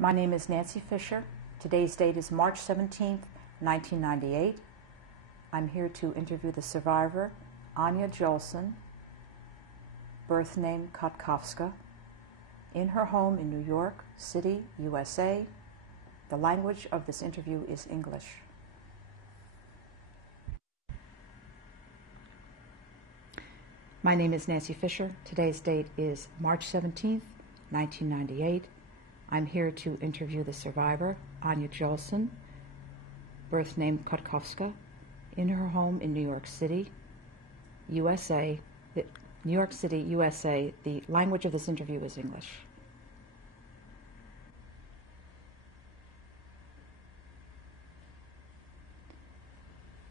My name is Nancy Fisher. Today's date is March 17th, 1998. I'm here to interview the survivor, Anya Jolson, birth name Kotkowska, in her home in New York City, USA. The language of this interview is English. My name is Nancy Fisher. Today's date is March 17th, 1998. I'm here to interview the survivor, Anya Jolson, birth name Kotkowska, in her home in New York City, USA. New York City, USA. The language of this interview is English.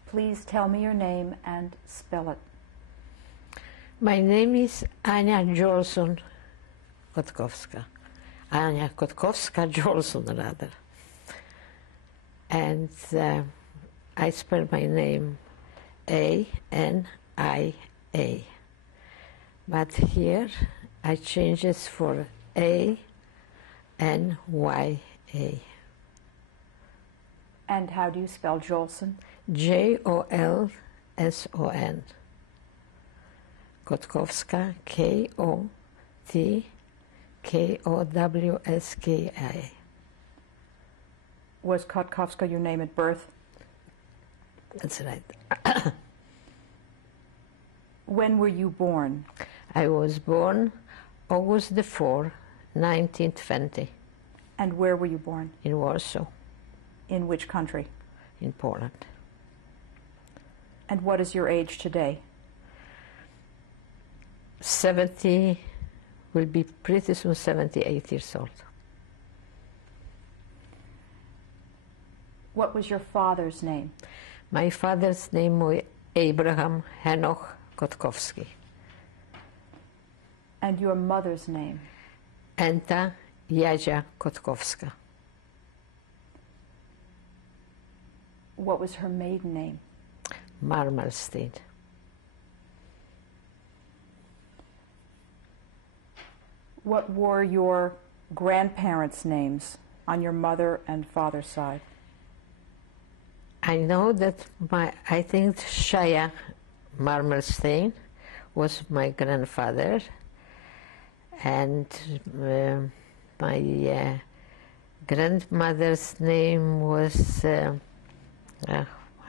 Please tell me your name and spell it. My name is Anya Jolson nee Kotkowska. Anya Kotkowska Jolson, rather. And I spell my name A-N-I-A. But here I change it for A-N-Y-A. And how do you spell Jolson? J-O-L-S-O-N. Kotkowska, K-O-T-K-O-W-S-K-I. Was Kotkowska your name at birth? That's right. When were you born? I was born August the 4th, 1920. And where were you born? In Warsaw. In which country? In Poland. And what is your age today? 70, will be pretty soon 78 years old. What was your father's name? My father's name was Abraham Henoch Kotkowski. And your mother's name? Anya Kotkowska. What was her maiden name? Marmalstein. What were your grandparents' names on your mother and father's side? I know that I think Shoah Marmalstein was my grandfather, and my grandmother's name was, I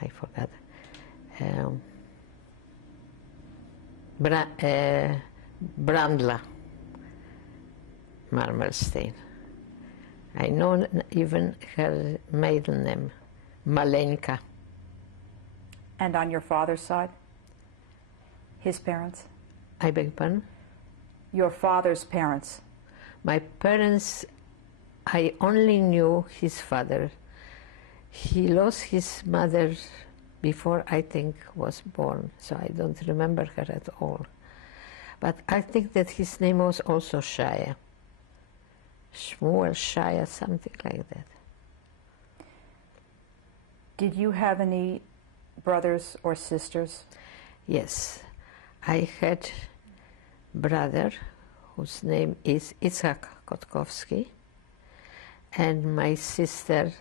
forgot, Brandla Marmalstein. I know even her maiden name, Malenka. And on your father's side? His parents? I beg pardon? Your father's parents? My parents, I only knew his father. He lost his mother before I think was born, so I don't remember her at all. But I think that his name was also Shaya. Shmuel Shaya, something like that. Did you have any brothers or sisters? Yes. I had brother whose name is Itzhak Kotkowski, and my sister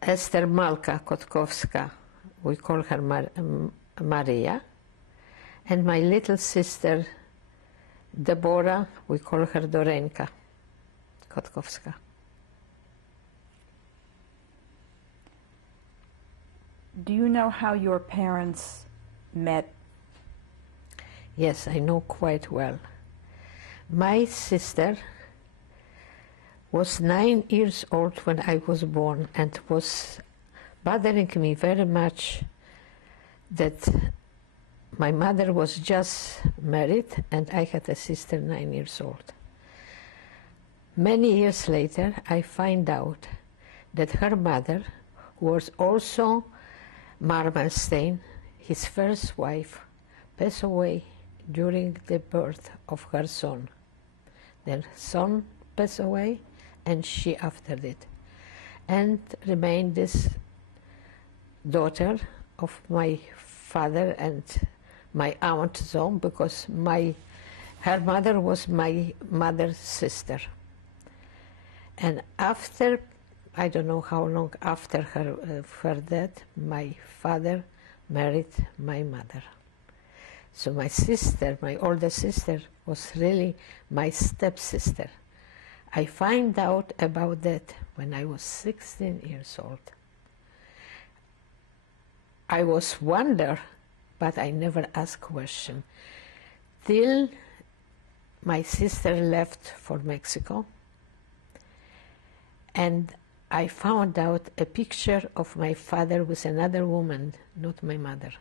Esther Malka Kotkowska, we call her Maria, and my little sister Deborah, we call her Dorenka Kotkowska. Do you know how your parents met? Yes, I know quite well. My sister was 9 years old when I was born, and was bothering me very much that my mother was just married and I had a sister 9 years old. Many years later, I find out that her mother was also Marmalstein, his first wife, passed away during the birth of her son. Their son passed away, and she after it, and remained this daughter of my father and my aunt Zom, because her mother was my mother's sister. And after, I don't know how long after her death, my father married my mother. So my sister, my older sister, was really my stepsister. I find out about that when I was 16 years old. I was wonder, but I never asked question, till my sister left for Mexico, and I found out a picture of my father with another woman, not my mother,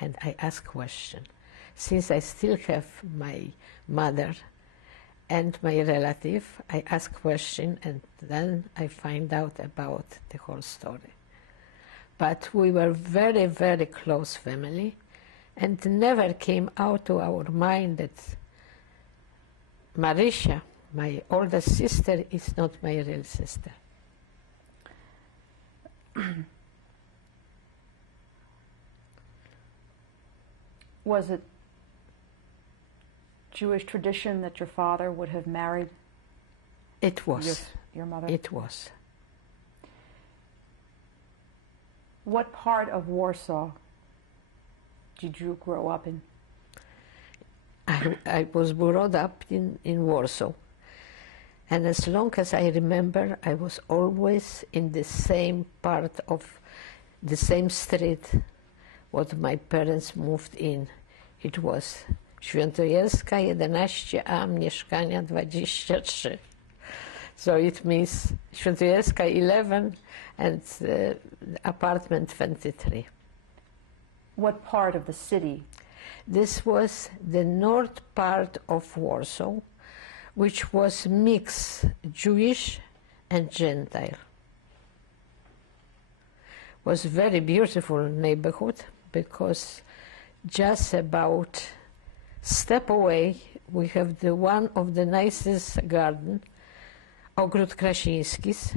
and I asked question. Since I still have my mother and my relative, I ask question, and then I find out about the whole story. But we were very, very close family, and never came out to our mind that Marisha, my older sister, is not my real sister. Was it Jewish tradition that your father would have married It was. your mother? It was. What part of Warsaw did you grow up in? I was brought up in Warsaw. And as long as I remember, I was always in the same part of the same street what my parents moved in. It was Świętojerska 11a, mieszkania 23. So it means Świętojerska 11 and apartment 23. What part of the city? This was the north part of Warsaw, which was mixed Jewish and Gentile. Was very beautiful neighborhood because just about step away we have the one of the nicest garden, Ogród Krasiński's,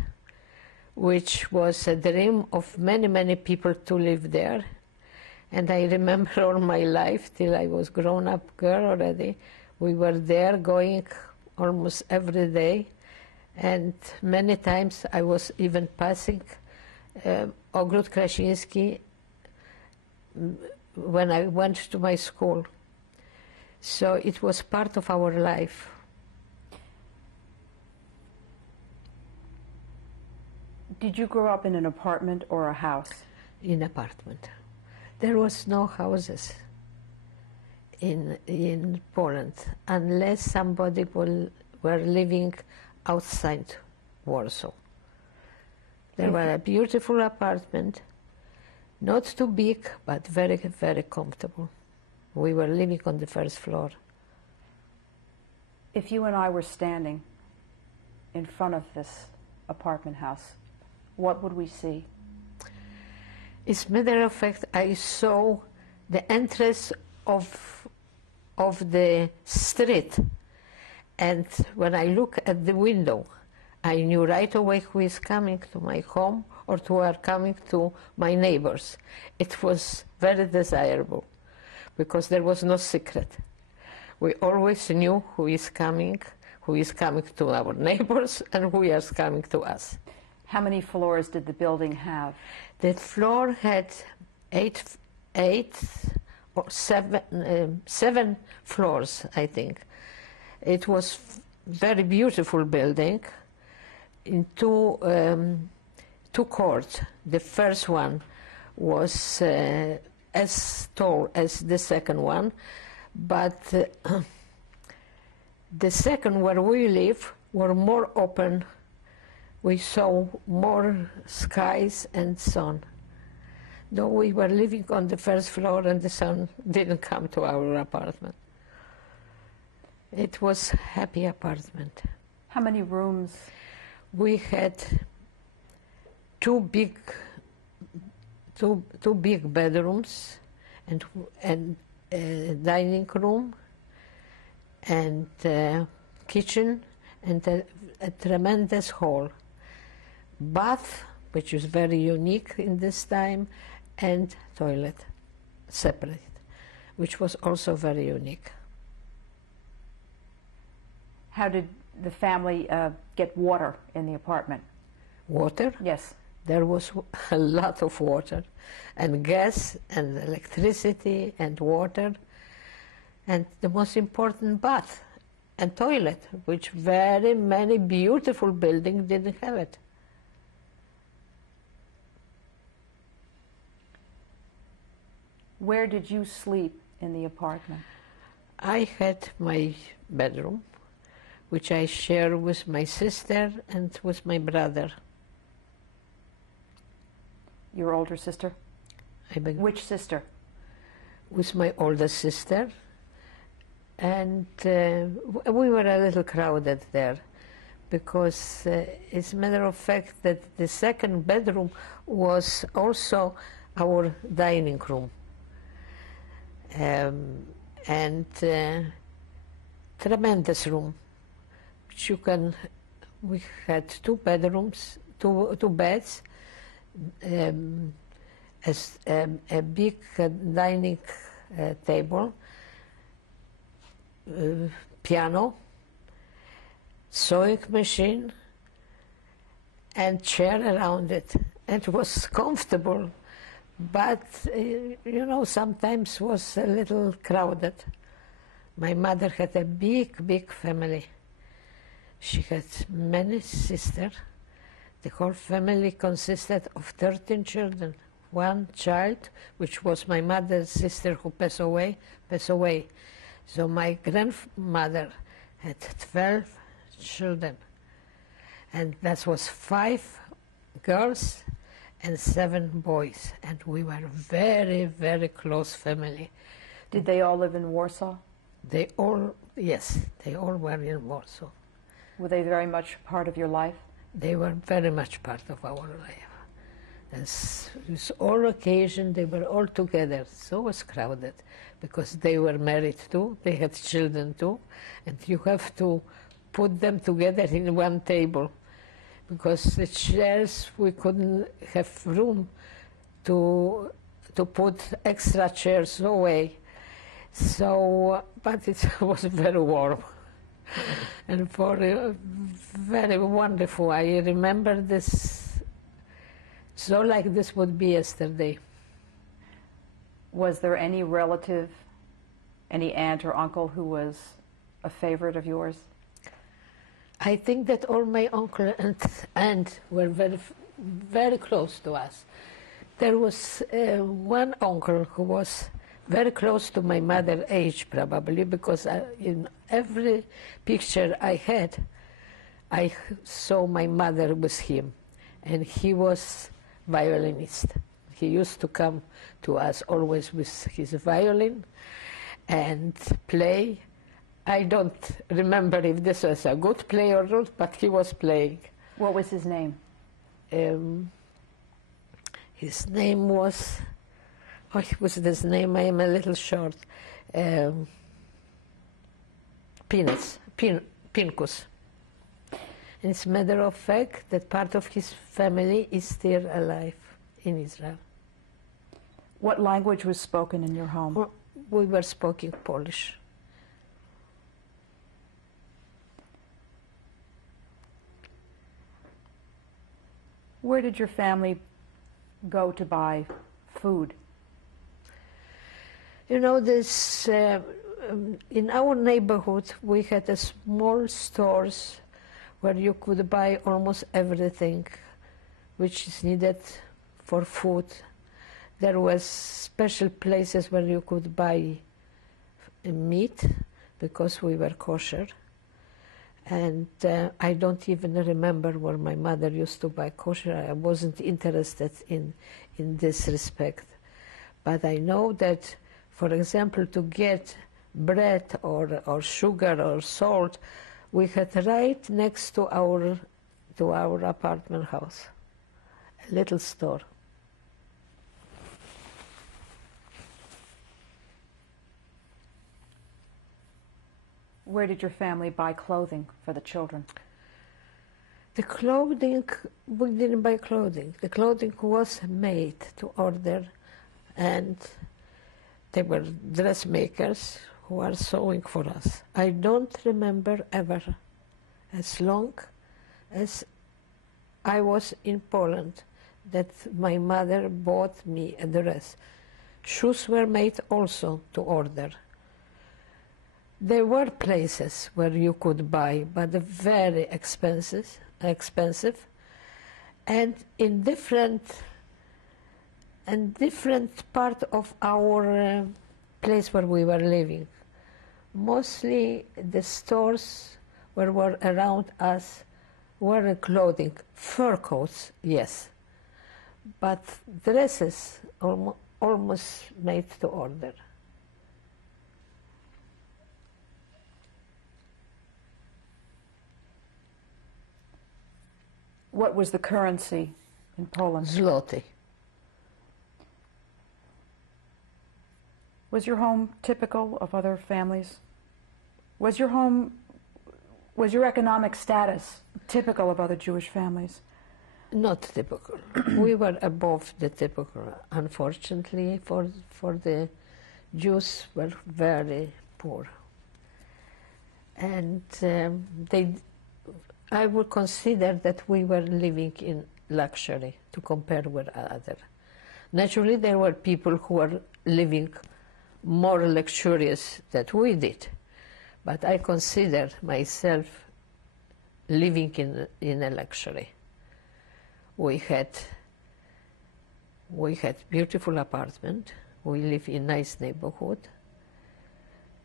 which was a dream of many, many people to live there. And I remember all my life, till I was grown-up girl already, we were there going almost every day. And many times I was even passing Ogród Krasiński when I went to my school. So it was part of our life. Did you grow up in an apartment or a house? In apartment. There was no houses in Poland unless somebody were living outside Warsaw. There were a beautiful apartment, not too big, but very, very comfortable. We were living on the first floor. If you and I were standing in front of this apartment house, what would we see? As a matter of fact, I saw the entrance of the street, and when I look at the window, I knew right away who is coming to my home or who are coming to my neighbors. It was very desirable because there was no secret. We always knew who is coming to our neighbors and who is coming to us. How many floors did the building have? The floor had seven floors, I think. It was very beautiful building in two courts. The first one was as tall as the second one, but the second where we live were more open. We saw more skies and sun. Though we were living on the first floor and the sun didn't come to our apartment. It was a happy apartment. How many rooms? We had two big bedrooms and a dining room and a kitchen and a tremendous hall. Bath, which is very unique in this time, and toilet, separate, which was also very unique. How did the family get water in the apartment? Water? Yes. There was a lot of water, and gas, and electricity, and water, and the most important, bath and toilet, which very many beautiful buildings didn't have it. Where did you sleep in the apartment? I had my bedroom, which I share with my sister and with my brother. Your older sister? Which sister? With my older sister. And we were a little crowded there because it's a matter of fact that the second bedroom was also our dining room. And tremendous room. Which you can, we had two bedrooms, two beds, a big dining table, piano, sewing machine, and chair around it. It was comfortable, but you know, sometimes was a little crowded. My mother had a big family. She had many sisters. The whole family consisted of 13 children. One child, which was my mother's sister who passed away. So my grandmother had 12 children. And that was 5 girls and 7 boys. And we were very close family. Did they all live in Warsaw? Yes, they all were in Warsaw. Were they very much part of your life? They were very much part of our life. And with all occasion, they were all together. So it was crowded, because they were married too, they had children too, and you have to put them together in one table, because the chairs, we couldn't have room to put extra chairs away. So, but it was very warm. And very wonderful. I remember this, so like this would be yesterday. Was there any relative, any aunt or uncle who was a favorite of yours? I think that all my uncle and aunt were very close to us. There was one uncle who was very close to my mother's age, probably, because in every picture I had, I saw my mother with him, and he was violinist. He used to come to us always with his violin and play. I don't remember if this was a good play or not, but he was playing. What was his name? His name was, what was this name? I am a little short. Pinkus. And it's a matter of fact that part of his family is still alive in Israel. What language was spoken in your home? We were speaking Polish. Where did your family go to buy food? You know, this in our neighborhood we had a small stores where you could buy almost everything which is needed for food. There was special places where you could buy meat because we were kosher. And I don't even remember where my mother used to buy kosher. I wasn't interested in this respect. But I know that, for example, to get bread or sugar or salt, we had right next to our apartment house, a little store. Where did your family buy clothing for the children? The clothing, we didn't buy clothing. The clothing was made to order, and they were dressmakers who are sewing for us. I don't remember ever as long as I was in Poland, that my mother bought me a dress. Shoes were made also to order. There were places where you could buy, but very expensive, and in different part of our place where we were living. Mostly the stores where were around us were clothing, fur coats, yes, but dresses almost made to order. What was the currency in Poland? Zloty. Was your home typical of other families? Was your economic status typical of other Jewish families? Not typical. We were above the typical. Unfortunately, for the Jews were very poor. And I would consider that we were living in luxury to compare with others. Naturally, there were people who were living more luxurious than we did, but I consider myself living in a luxury. We had beautiful apartment. We live in nice neighborhood.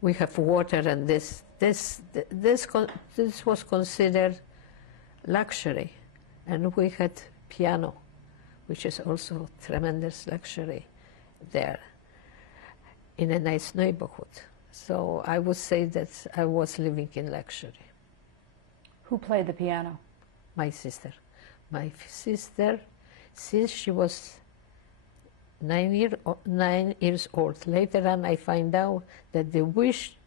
We have water, and this was considered luxury, and we had piano, which is also tremendous luxury there, in a nice neighborhood. So I would say that I was living in luxury. Who played the piano? My sister. My sister, since she was 9 years old. Later on, I find out that the wish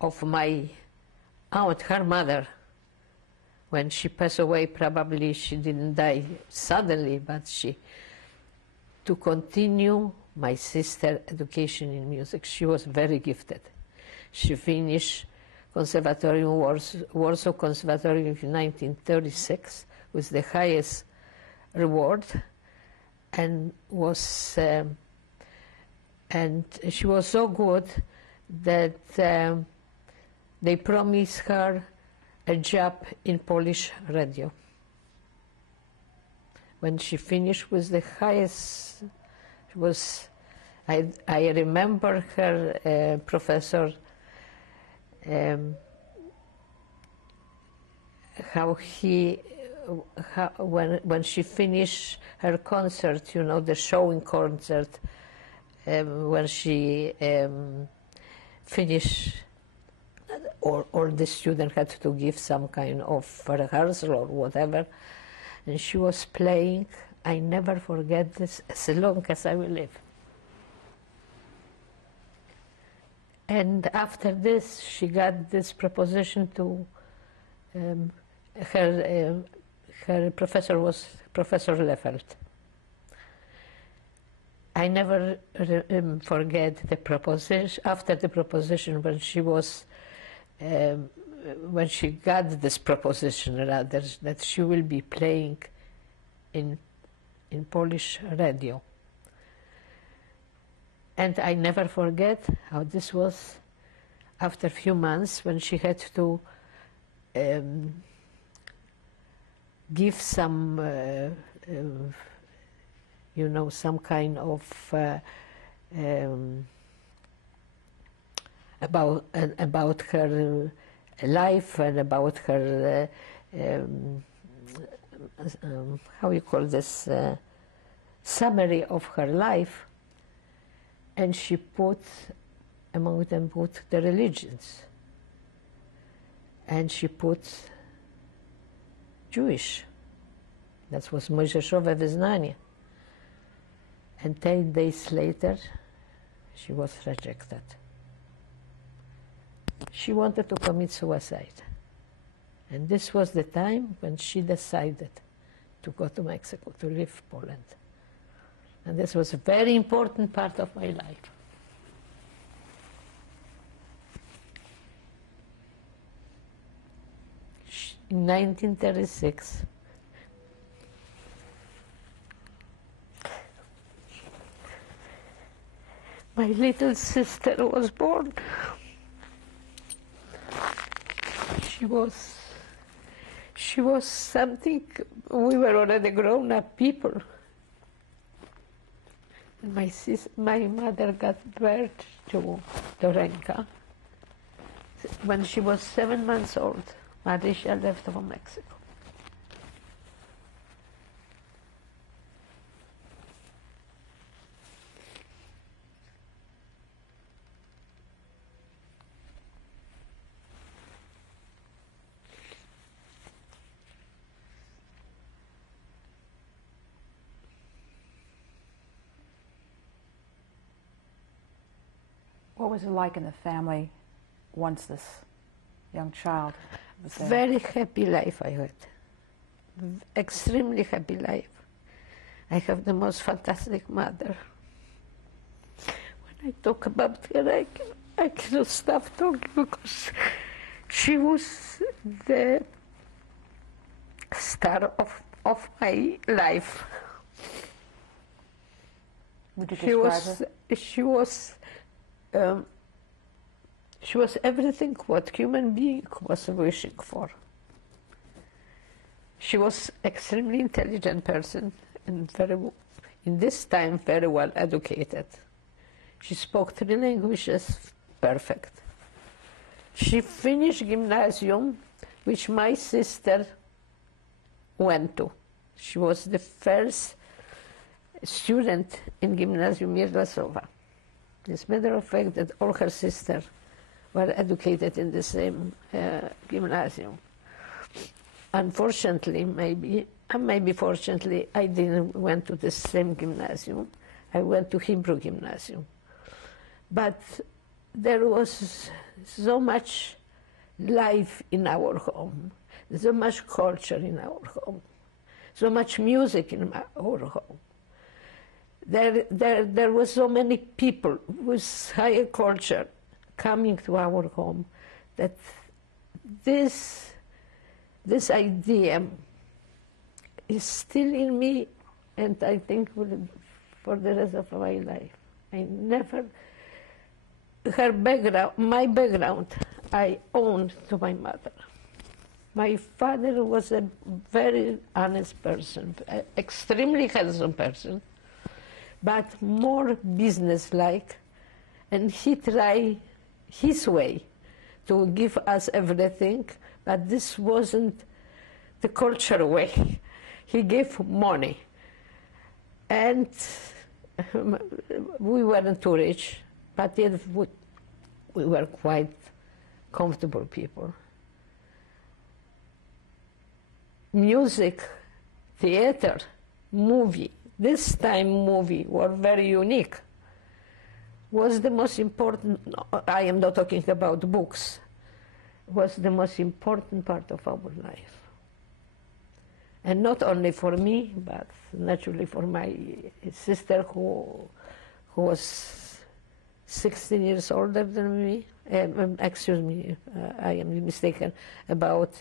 of my aunt, her mother, when she passed away, probably she didn't die suddenly, but to continue my sister's education in music. She was very gifted. She finished Conservatorium, Warsaw Conservatorium in 1936 with the highest reward, and she was so good that they promised her a job in Polish radio. When she finished with the highest, I remember her professor, when she finished her concert, the showing concert, when she finished, or the student had to give some kind of rehearsal or whatever, and she was playing. I never forget this as long as I will live. And after this, she got this proposition to her professor was Professor Leffert. I never forget the proposition. After the proposition, when she got this proposition, rather, that she will be playing in Polish radio. And I never forget how this was after a few months when she had to give some, some kind of about her life and about her how you call this summary of her life, and she among them put the religions, and she put Jewish. That was Shoah Vyznanie. And 10 days later, she was rejected. She wanted to commit suicide. And this was the time when she decided to go to Mexico, to leave Poland. And this was a very important part of my life. in 1936. My little sister was born. She was something, we were already grown-up people. And my mother got birth to Dorenka when she was 7 months old. Marisha left for Mexico. What was it like in the family once this young child was there? Very happy life I had. Extremely happy life. I have the most fantastic mother. When I talk about her, I cannot stop talking because she was the star of my life. Would you describe her? She was everything what human being was wishing for. She was extremely intelligent person and in this time very well educated. She spoke 3 languages perfect. She finished gymnasium, which my sister went to. She was the first student in Gymnasium Mirlasova. As a matter of fact, that all her sisters were educated in the same gymnasium. Unfortunately, maybe fortunately, I didn't went to the same gymnasium. I went to Hebrew gymnasium. But there was so much life in our home, so much culture in our home, so much music in our home. There were so many people with higher culture coming to our home that this idea is still in me, and I think for the rest of my life. I never, my background, I own to my mother. My father was a very honest person, extremely handsome person, but more business-like, and he tried his way to give us everything, but this wasn't the cultural way. He gave money, and we weren't too rich, but yet we were quite comfortable people. Music, theater, movie, this time movie were very unique, was the most important, I am not talking about books, was the most important part of our life. And not only for me, but naturally for my sister who was 16 years older than me, excuse me, I am mistaken, about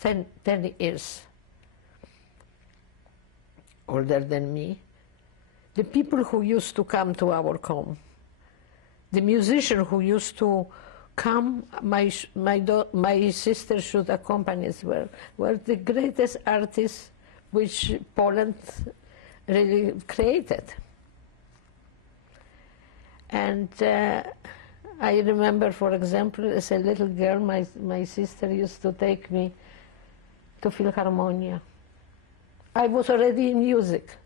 10 years older than me. The people who used to come to our home, the musician who used to come, my sister should accompany as well, were the greatest artists which Poland really created. And I remember, for example, as a little girl, my sister used to take me to Philharmonia. I was already in music.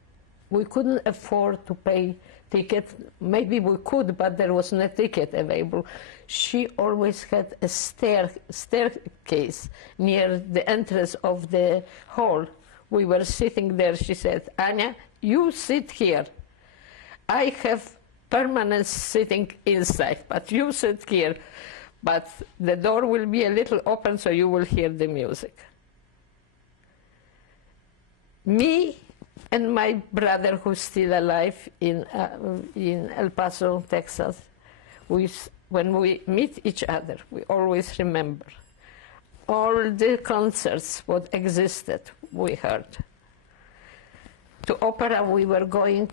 We couldn't afford to pay ticket. Maybe we could, but there was no ticket available. She always had a staircase near the entrance of the hall. We were sitting there. She said, "Anya, you sit here. I have permanent sitting inside, but you sit here. But the door will be a little open, so you will hear the music." Me and my brother, who's still alive in El Paso, Texas, when we meet each other, we always remember. all the concerts what existed, we heard. To opera we were going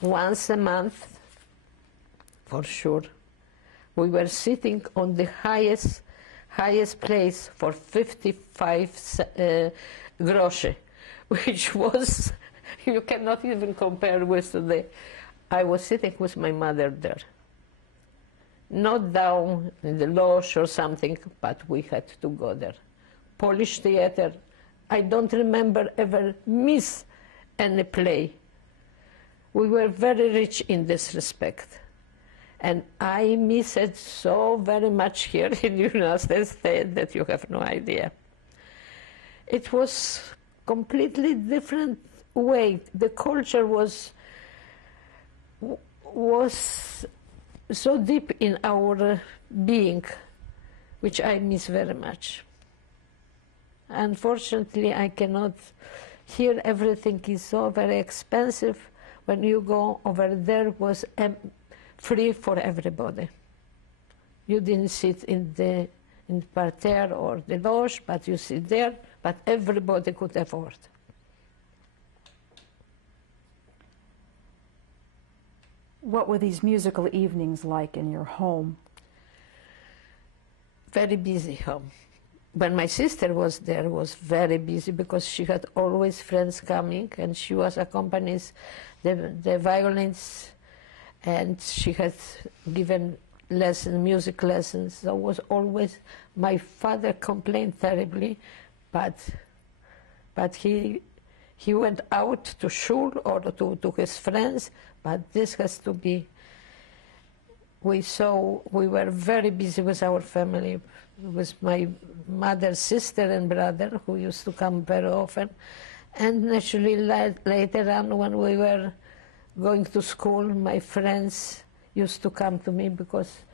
once a month, for sure. We were sitting on the highest place for 55 groszy, which was, you cannot even compare with today. I was sitting with my mother there. Not down in the loge or something, but we had to go there. Polish theater, I don't remember ever miss any play. We were very rich in this respect. And I miss it so very much here in the United States that you have no idea. It was completely different way. The culture was so deep in our being, which I miss very much. Unfortunately, I cannot. Here everything is so very expensive. When you go over there, was free for everybody. You didn't sit in the parterre or the loge, but you sit there, but everybody could afford. What were these musical evenings like in your home? Very busy home. When my sister was there, it was very busy because she had always friends coming, and she was accompanying the violins, and she had given music lessons. So was always, my father complained terribly, but he went out to shul or to his friends, but this has to be. We were very busy with our family, with my mother's sister and brother, who used to come very often. And naturally, later on, when we were going to school, my friends used to come to me because,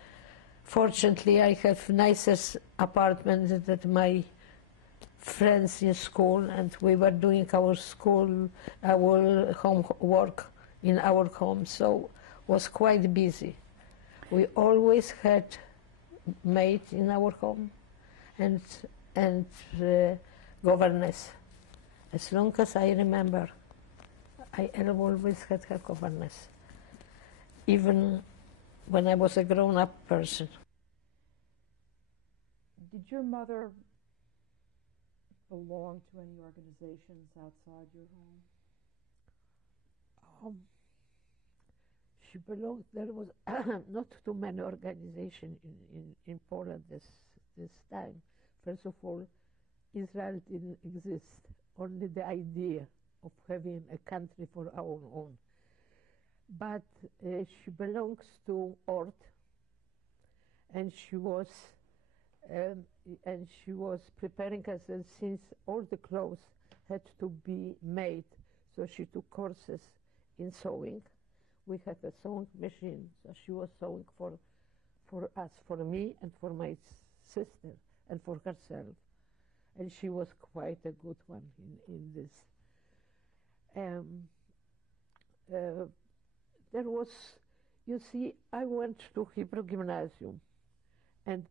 fortunately, I have nicest apartment than my friends in school, and we were doing our homework in our home, so was quite busy. We always had maid in our home and governess. As long as I remember, I always had her governess, even when I was a grown-up person. Did your mother belong to any organizations outside your home? She belonged, there was not too many organizations in Poland this time. First of all, Israel didn't exist, only the idea of having a country for our own. But she belongs to Ort, and she was preparing herself, since all the clothes had to be made, so she took courses in sewing. We had a sewing machine, so she was sewing for us, for me and for my sister, and for herself. And she was quite a good one in this. There was, you see, I went to Hebrew Gymnasium, and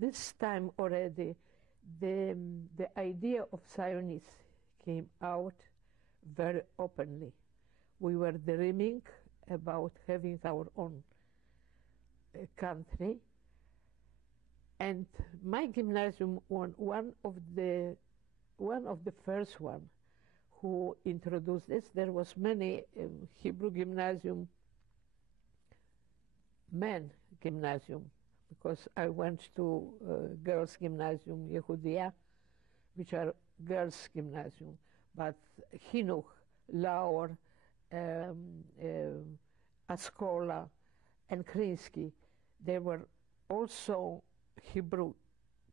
this time already the idea of Zionism came out very openly. We were dreaming about having our own country, and my gymnasium was one of the first one who introduced this. There was many Hebrew gymnasium, men gymnasium, because I went to girls gymnasium Yehudia, which are girls gymnasium, but Chinuch, Laur, Askola, and Krinsky, they were also Hebrew,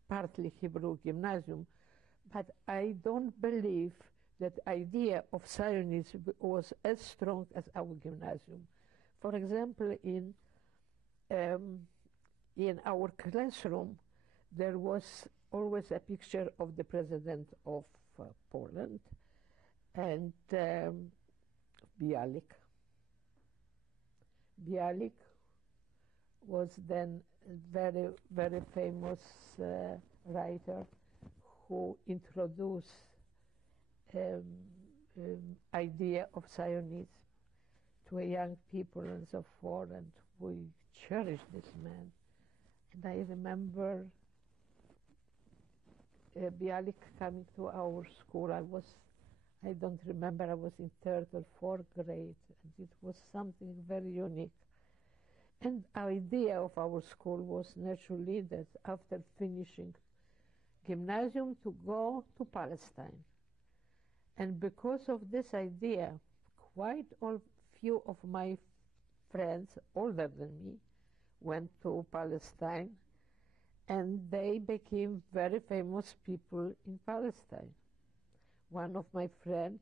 partly Hebrew gymnasium, but I don't believe that idea of Zionism was as strong as our gymnasium. For example, in our classroom, there was always a picture of the president of Poland and Bialik. Bialik was then a very, very famous writer who introduced idea of Zionism to a young people and so forth, and we cherish this man. And I remember Bialik coming to our school. I don't remember, I was in 3rd or 4th grade, and it was something very unique. And our idea of our school was naturally that after finishing gymnasium to go to Palestine. And because of this idea, quite a few of my friends, older than me, went to Palestine, and they became very famous people in Palestine. One of my friends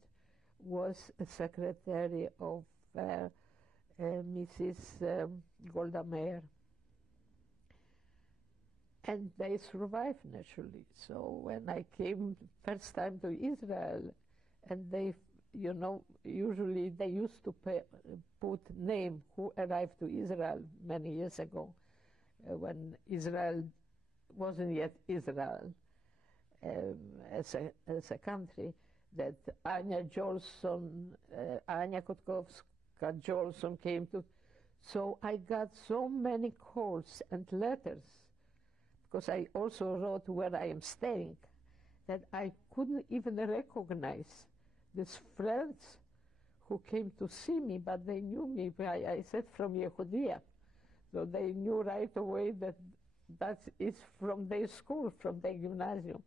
was a secretary of Mrs. Golda Meir. And they survived naturally. So when I came first time to Israel, and they, you know, usually they used to put name who arrived to Israel many years ago, when Israel wasn't yet Israel as a country, that Anya Jolson, Anya Kotkowska Jolson came to. So I got so many calls and letters, because I also wrote where I am staying, that I couldn't even recognize these friends who came to see me, but they knew me. I said from Yehudia. So they knew right away that that is from their school, from their gymnasium.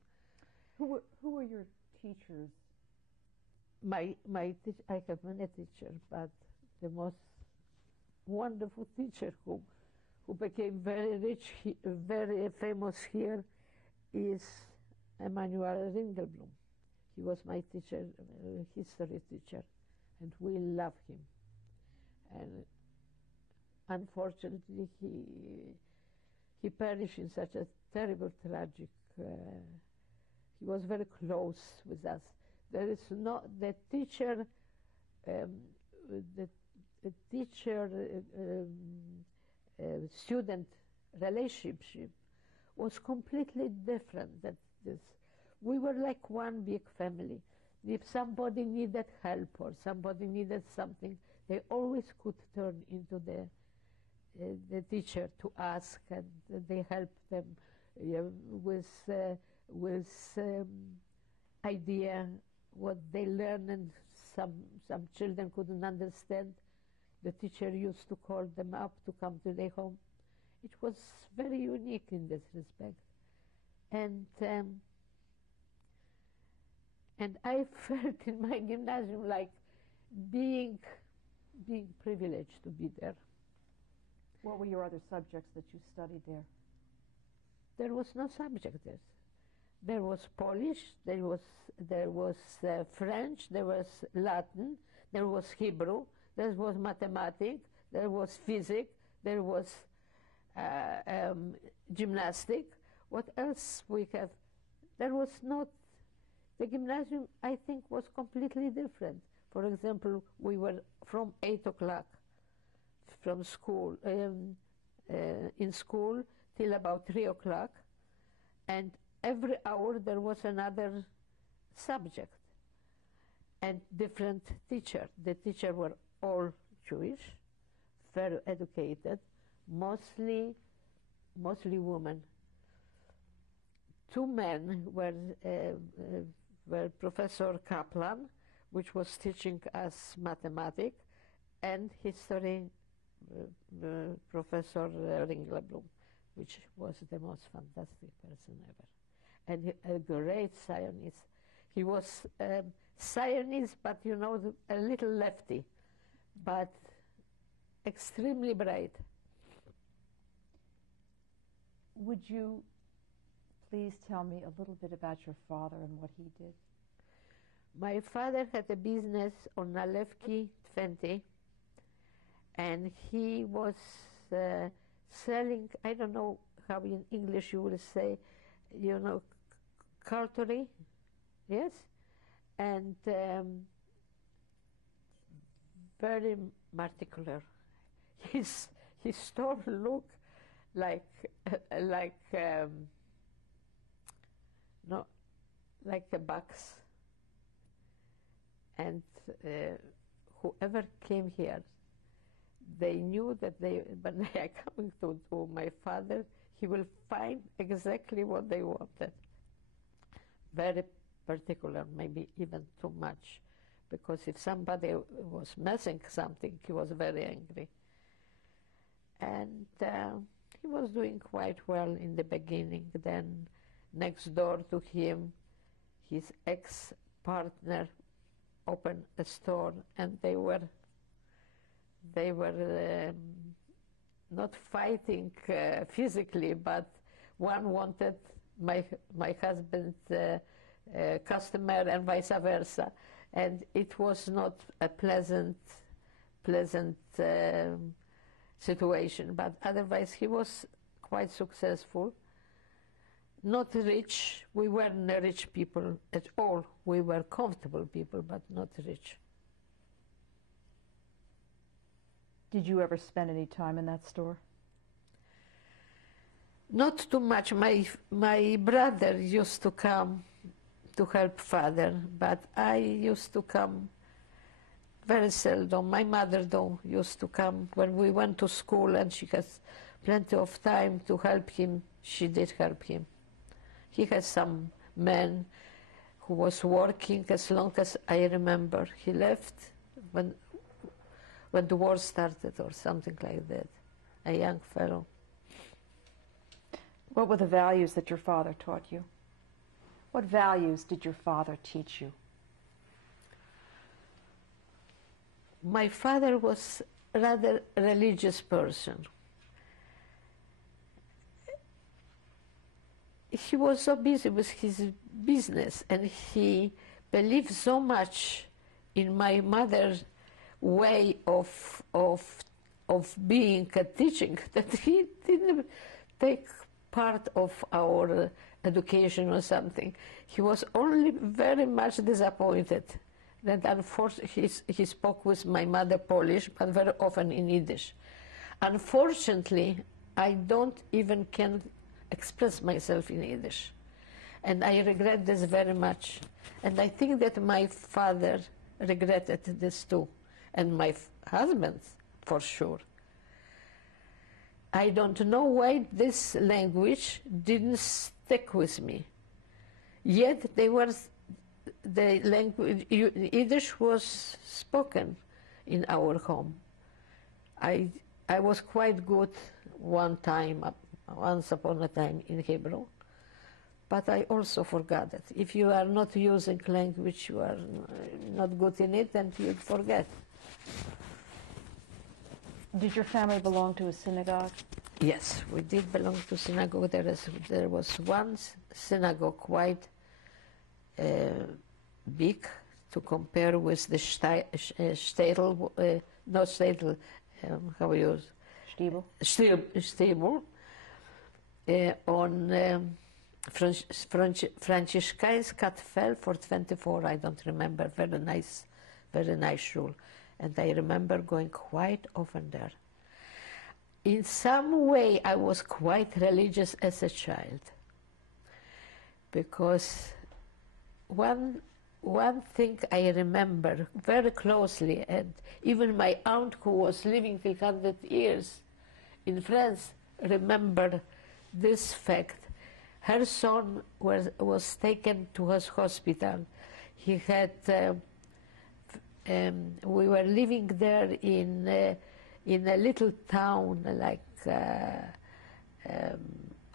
Who were your teachers? I have many teachers, but the most wonderful teacher who became very rich, very famous here, is Emanuel Ringelblum. He was my teacher, history teacher, and we love him. And unfortunately, he perished in such a terrible, tragic. He was very close with us. There is not the teacher. The teacher-student relationship was completely different than this. We were like one big family. If somebody needed help or somebody needed something, they always could turn into the teacher to ask, and they helped them with idea what they learned, and some children couldn't understand. The teacher used to call them up to come to their home. It was very unique in this respect. And I felt in my gymnasium like being privileged to be there. What were your other subjects that you studied there? There was no subject there. There was Polish, there was French, there was Latin, there was Hebrew, there was mathematics, there was physics, there was gymnastics. What else we have? There was not. The gymnasium, I think, was completely different. For example, we were from 8 o'clock from school, in school till about 3 o'clock, and every hour there was another subject and different teacher. The teachers were all Jewish, very educated, mostly women. 2 men were Professor Kaplan, which was teaching us mathematics, and history Professor Ringelblum, which was the most fantastic person ever. And a great Zionist. He was Zionist, but you know, a little lefty, but extremely bright. Would you please tell me a little bit about your father and what he did? My father had a business on Nalewki 20, and he was selling, I don't know how in English you will say, you know, cutlery, yes? And very particular. His store looked like like no, like a box, and whoever came here, they knew that when they are coming to my father, he will find exactly what they wanted. Very particular, maybe even too much, because if somebody was messing something, he was very angry. And he was doing quite well in the beginning. Then next door to him, his ex-partner opened a store, and they were not fighting physically, but one wanted my husband's customer and vice versa, and it was not a pleasant situation. But otherwise, he was quite successful. Not rich. We weren't rich people at all. We were comfortable people, but not rich. Did you ever spend any time in that store? Not too much. My brother used to come to help father, but I used to come very seldom. My mother, though, used to come when we went to school, and she has plenty of time to help him. She did help him. He has some man who was working as long as I remember. He left when the war started or something like that, a young fellow. What were the values that your father taught you? What values did your father teach you? My father was a rather religious person. He was so busy with his business, and he believed so much in my mother's way of being a teaching that he didn't take part of our education or something. He was only very much disappointed that unfortunately he spoke with my mother Polish, but very often in Yiddish. Unfortunately, I don't even can express myself in Yiddish, and I regret this very much. And I think that my father regretted this too, and my husband for sure. I don't know why this language didn't stick with me. Yet the language, Yiddish was spoken in our home. I was quite good once upon a time in Hebrew, but I also forgot it. If you are not using language, you are not good in it, and you forget. Did your family belong to a synagogue? Yes, we did belong to synagogue. There was one synagogue quite big to compare with the shtetl, not shtetl, how you use? Stiebel. On Franciscańska Tfel for 24, I don't remember, very nice shul. And I remember going quite often there. In some way, I was quite religious as a child, because one thing I remember very closely, and even my aunt, who was living 300 years in France, remembered this fact. Her son was taken to his hospital. He had. We were living there in a little town, like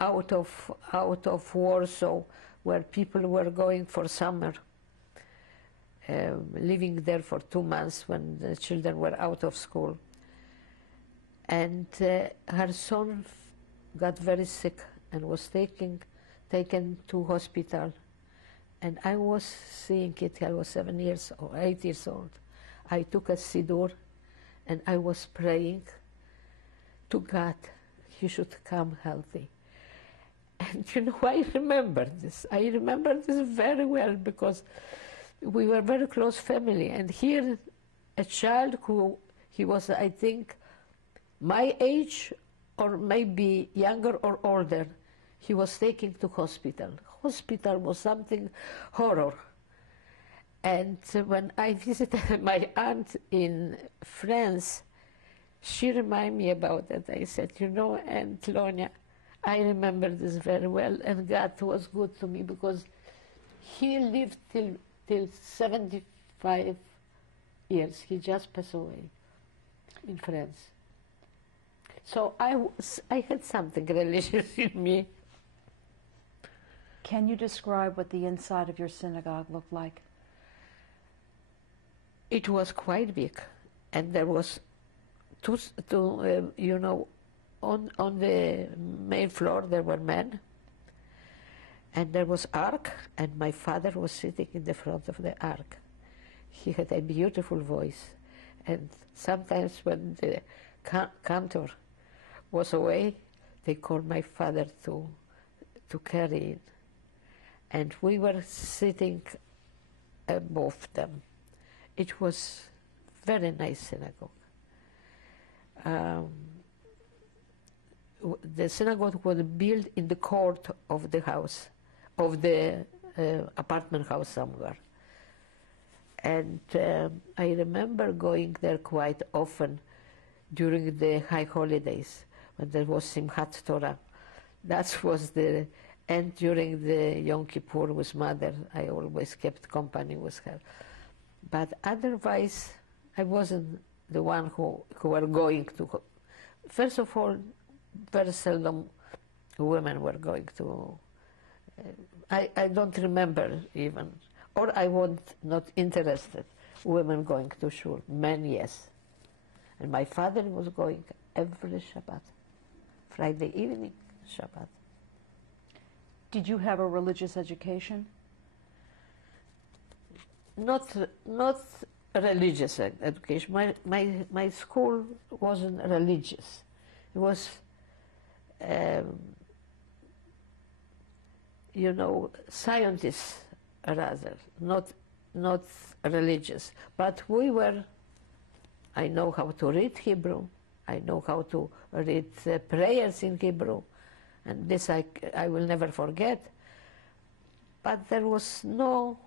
out of Warsaw, where people were going for summer, living there for 2 months when the children were out of school. And her son got very sick and was taken to hospital. And I was seeing it. I was 7 years or 8 years old. I took a siddur, and I was praying to God he should come healthy. And you know, I remember this. I remember this very well, because we were very close family. And here, a child who he was, I think, my age or maybe younger or older, he was taken to hospital. Hospital was something horror. And when I visited my aunt in France, she reminded me about that. I said, you know, Aunt Lonia, I remember this very well, and God was good to me because he lived till 75 years. He just passed away in France. So I had something religious in me. Can you describe what the inside of your synagogue looked like? It was quite big, and there was you know, on the main floor there were men, and there was ark, and my father was sitting in the front of the ark. He had a beautiful voice, and sometimes when the cantor was away, they called my father to carry it, and we were sitting above them. It was very nice synagogue. The synagogue was built in the court of the house, of the apartment house somewhere. And I remember going there quite often during the high holidays, when there was Simchat Torah. That was and during the Yom Kippur with mother, I always kept company with her. But otherwise, I wasn't the one who were going to. First of all, very seldom women were going to. I don't remember even, or I was not interested. Women going to shul, men yes, and my father was going every Shabbat, Friday evening Shabbat. Did you have a religious education? Not religious education. My school wasn't religious. It was, you know, scientists rather, not religious. But we were. I know how to read Hebrew. I know how to read prayers in Hebrew, and this I will never forget. But there was no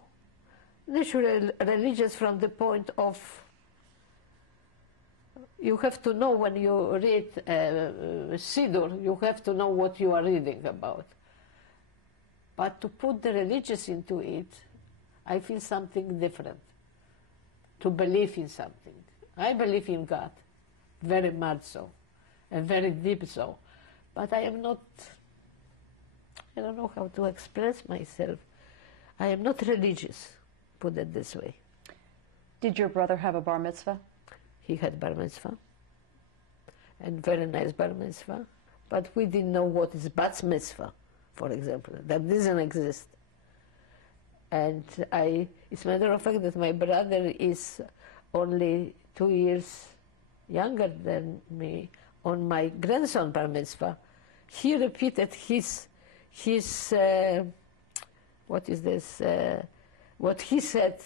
naturally religious from the point of you have to know when you read Siddur, you have to know what you are reading about. But to put the religious into it, I feel something different. To believe in something. I believe in God, very much so, and very deep so. But I am not, I don't know how to express myself. I am not religious. Put it this way. Did your brother have a bar mitzvah? He had bar mitzvah, and very nice bar mitzvah, but we didn't know what is bat mitzvah, for example. That doesn't exist. And it's a matter of fact that my brother is only 2 years younger than me. On my grandson bar mitzvah, he repeated his what is this? What he said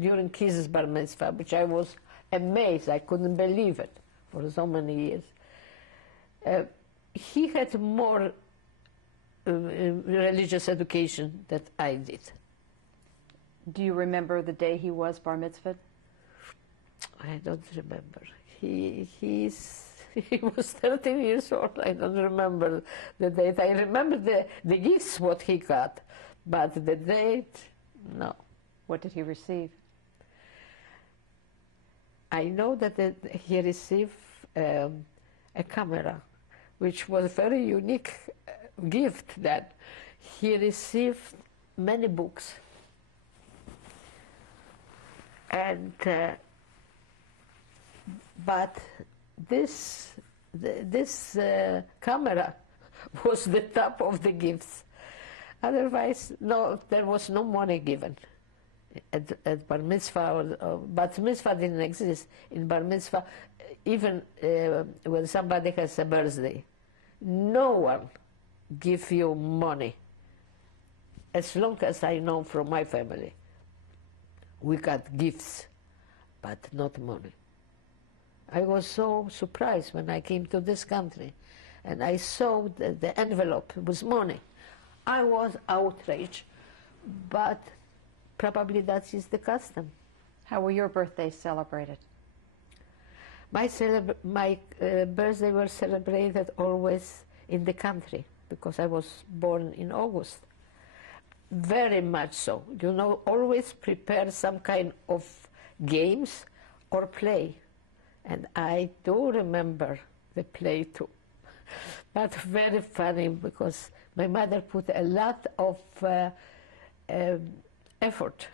during his bar mitzvah, which I was amazed. I couldn't believe it for so many years. He had more religious education than I did. Do you remember the day he was bar mitzvah? I don't remember. He was 13 years old. I don't remember the date. I remember the gifts what he got, but the date, no. What did he receive? I know that he received a camera, which was a very unique gift. That he received many books, and but this camera was the top of the gifts. Otherwise, no, there was no money given at bar mitzvah. Bar mitzvah didn't exist. In bar mitzvah, even when somebody has a birthday, no one gives you money. As long as I know from my family, we got gifts, but not money. I was so surprised when I came to this country and I saw the envelope with money. I was outraged, but probably that is the custom. How were your birthdays celebrated? My birthday was celebrated always in the country because I was born in August. Very much so. You know, always prepare some kind of games or play. And I do remember the play too. But very funny because my mother put a lot of effort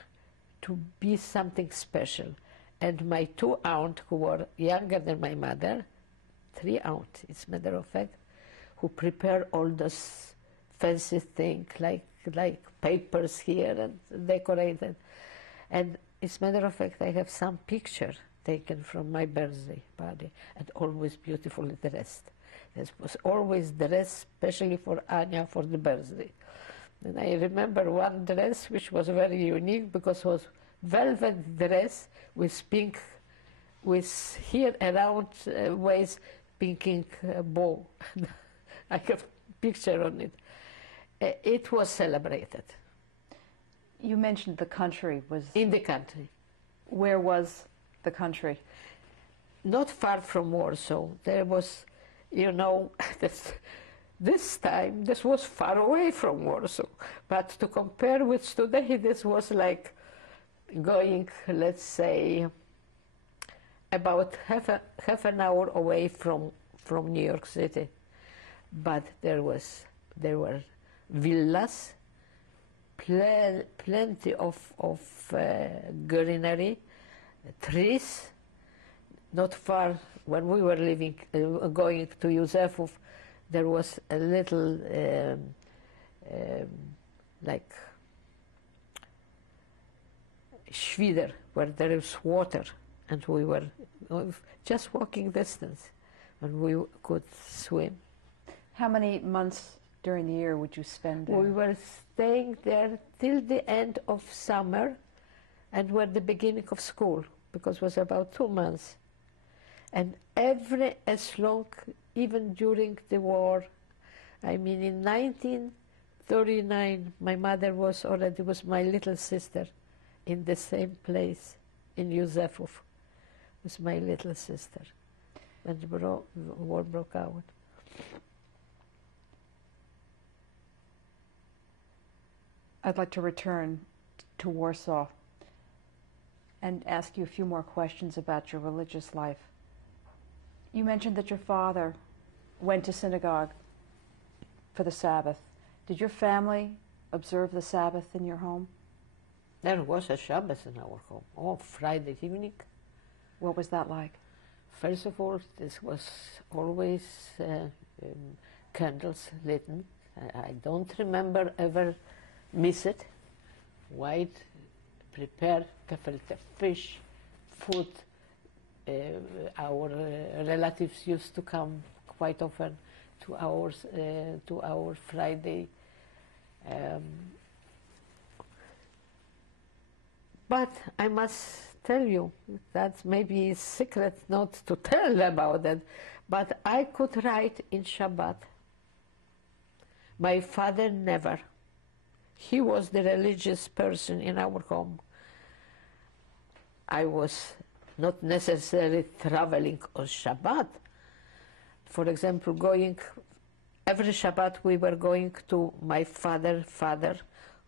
to be something special. And my two aunts, who were younger than my mother, 3 aunts, it's a matter of fact, who prepared all those fancy things like papers here and decorated. And as a matter of fact, I have some picture taken from my birthday party, and always beautifully dressed. This was always dressed, especially for Anya, for the birthday. And I remember one dress which was very unique because it was velvet dress with pink, with here around waist pinking bow. I have picture on it. It was celebrated. You mentioned the country was... In the country. Where was the country? Not far from Warsaw. There was, you know, this time, this was far away from Warsaw. But to compare with today, this was like going, let's say, about half an hour away from New York City. But there were villas, plenty of greenery, trees. Not far, when we were living, going to Józefów, there was a little, like, schwider, where there is water, and we were just walking distance, and we could swim. How many months during the year would you spend there? We were staying there till the end of summer and were the beginning of school, because it was about 2 months. And as long, even during the war, I mean in 1939, my mother was my little sister in the same place in Józefów, was my little sister when the war broke out. I'd like to return to Warsaw and ask you a few more questions about your religious life. You mentioned that your father went to synagogue for the Sabbath. Did your family observe the Sabbath in your home? There was a Sabbath in our home, Friday evening. What was that like? First of all, this was always candles lit. I don't remember ever miss it. White, prepare gefilte fish, food. Our relatives used to come quite often to our Friday. But I must tell you, that maybe is secret not to tell about it, but I could write in Shabbat. My father never. He was the religious person in our home. I was not necessarily traveling on Shabbat. For example, every Shabbat we were going to my father,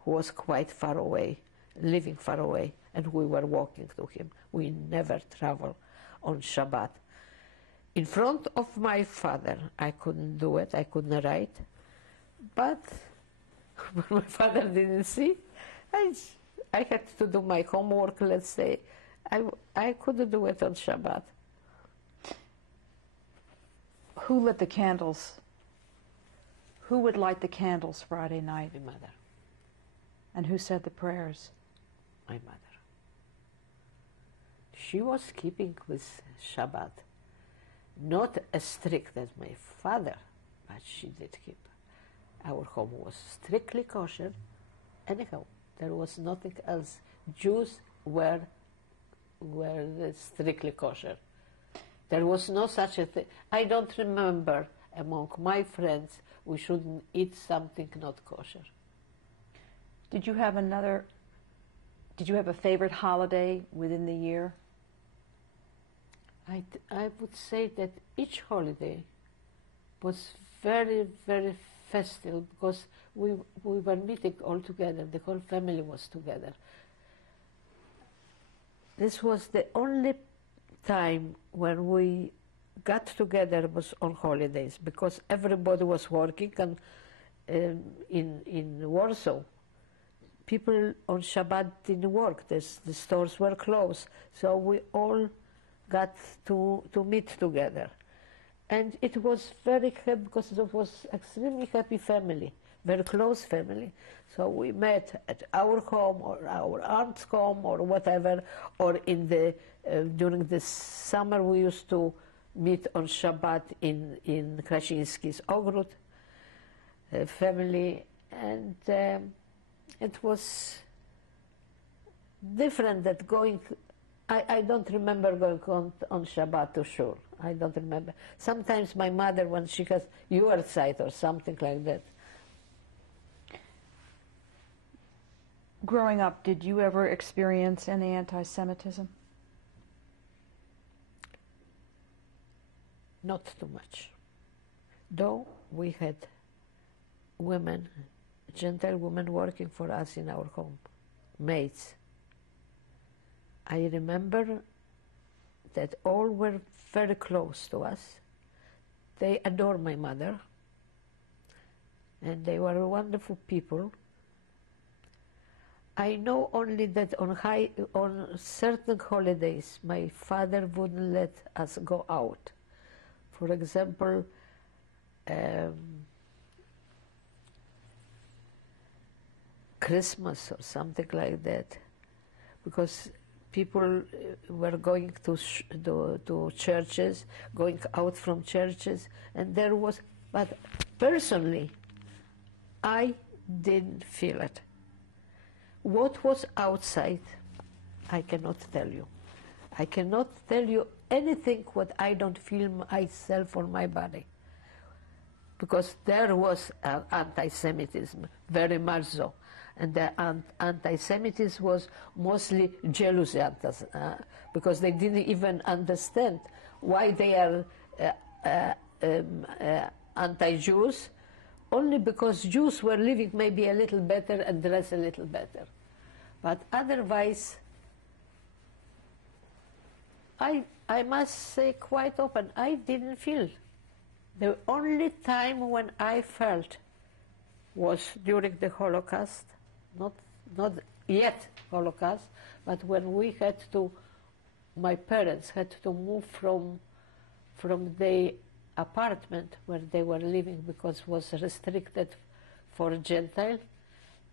who was quite far away, living far away, and we were walking to him. We never traveled on Shabbat. In front of my father, I couldn't do it, I couldn't write, but my father didn't see. I had to do my homework, let's say. I couldn't do it on Shabbat. Who lit the candles? Who would light the candles Friday night? My mother. And who said the prayers? My mother. She was keeping with Shabbat. Not as strict as my father, but she did keep. Our home was strictly kosher. Anyhow, there was nothing else. Jews were strictly kosher. There was no such a thing. I don't remember among my friends we shouldn't eat something not kosher. Did you have a favorite holiday within the year? I would say that each holiday was very, very festive because we were meeting all together. The whole family was together. This was the only time when we got together was on holidays because everybody was working, and in Warsaw, people on Shabbat didn't work. The stores were closed, so we all got to meet together. And it was very happy because it was extremely happy family, very close family. So we met at our home or our aunt's home or whatever, or in the during the summer we used to meet on Shabbat in Krasiński's Ogród family, and it was different that going. I don't remember going on Shabbat to shul. I don't remember. Sometimes my mother, when she has Yahrzeit or something like that. Growing up, did you ever experience any anti-Semitism? Not too much. Though we had women, gentile women working for us in our home, maids. I remember that all were very close to us. They adored my mother, and they were wonderful people. I know only that on certain holidays, my father wouldn't let us go out. For example, Christmas or something like that, because people were going to churches, going out from churches, and there was, but personally, I didn't feel it. What was outside, I cannot tell you. I cannot tell you anything what I don't feel myself on my body. Because there was anti-Semitism, very much so. And the anti-Semitism was mostly jealousy, because they didn't even understand why they are anti-Jews, only because Jews were living maybe a little better and dressed a little better. But otherwise, I must say quite open, I didn't feel. The only time when I felt was during the Holocaust, not yet Holocaust, but when we had to, my parents had to move from the apartment where they were living because it was restricted for gentile,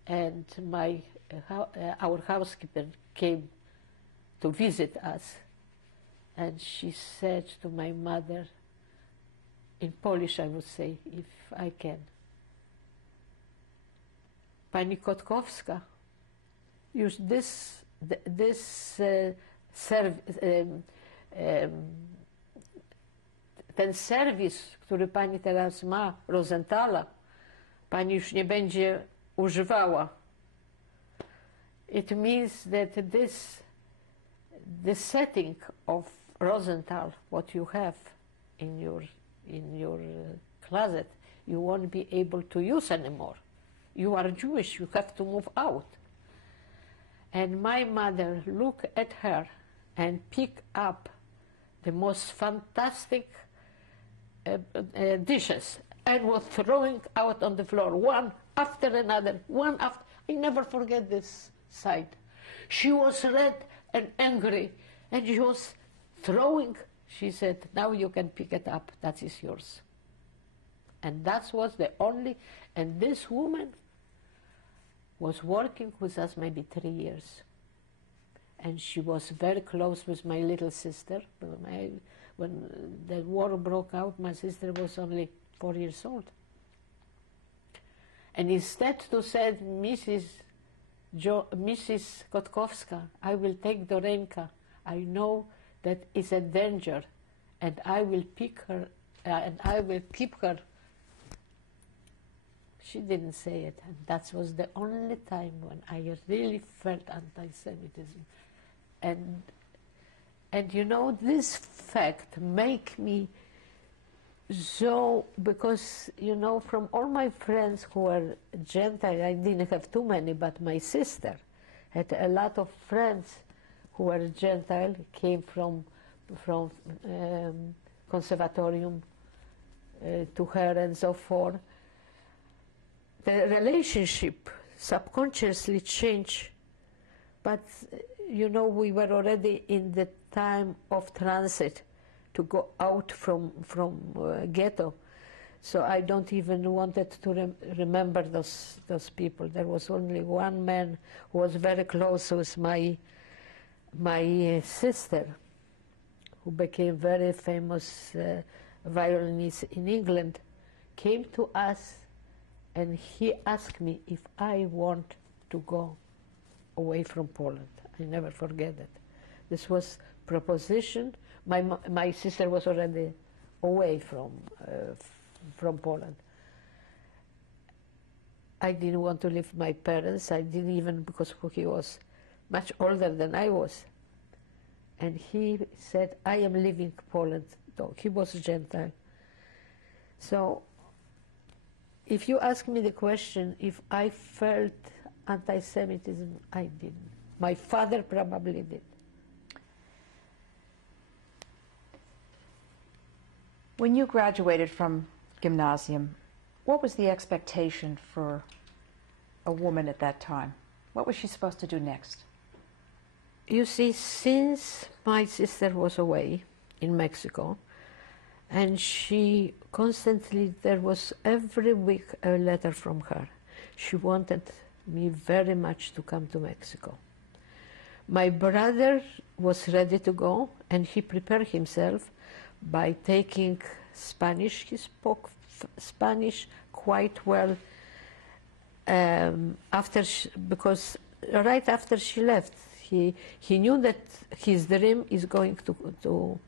and our housekeeper came to visit us, and she said to my mother, in Polish I would say, if I can, Pani Kotkowska, już ten serwis, który pani teraz ma, Rosenthala, pani już nie będzie używała. It means that the setting of Rosenthal, what you have in your closet, you won't be able to use anymore. You are Jewish, you have to move out. And my mother looked at her and picked up the most fantastic dishes and was throwing out on the floor, one after another, one after. I never forget this sight. She was red and angry, and she was throwing. She said, now you can pick it up, that is yours. And that was the only, and this woman was working with us maybe 3 years. And she was very close with my little sister. When the war broke out, my sister was only 4 years old. And instead to say, Mrs. Kotkowska, I will take Dorenka. I know that it's a danger, and I will pick her, and I will keep her. She didn't say it, and that was the only time when I really felt anti-Semitism. And you know, this fact make me so, because, you know, from all my friends who were Gentile, I didn't have too many, but my sister had a lot of friends who were Gentile, came from conservatorium to her and so forth. The relationship subconsciously changed, but you know, we were already in the time of transit to go out from ghetto, so I don't even wanted to remember those people. There was only one man who was very close with my sister, who became very famous violinist in England, came to us, and he asked me if I want to go away from Poland. I never forget it. This was proposition. My sister was already away from Poland. I didn't want to leave my parents. I didn't even, because he was much older than I was. And he said, I am leaving Poland, though he was Gentile. So if you ask me the question, if I felt anti-Semitism, I didn't. My father probably did. When you graduated from gymnasium, what was the expectation for a woman at that time? What was she supposed to do next? You see, since my sister was away in Mexico, and she constantly, there was every week a letter from her. She wanted me very much to come to Mexico. My brother was ready to go, and he prepared himself by taking Spanish. He spoke Spanish quite well because right after she left, he knew that his dream is going to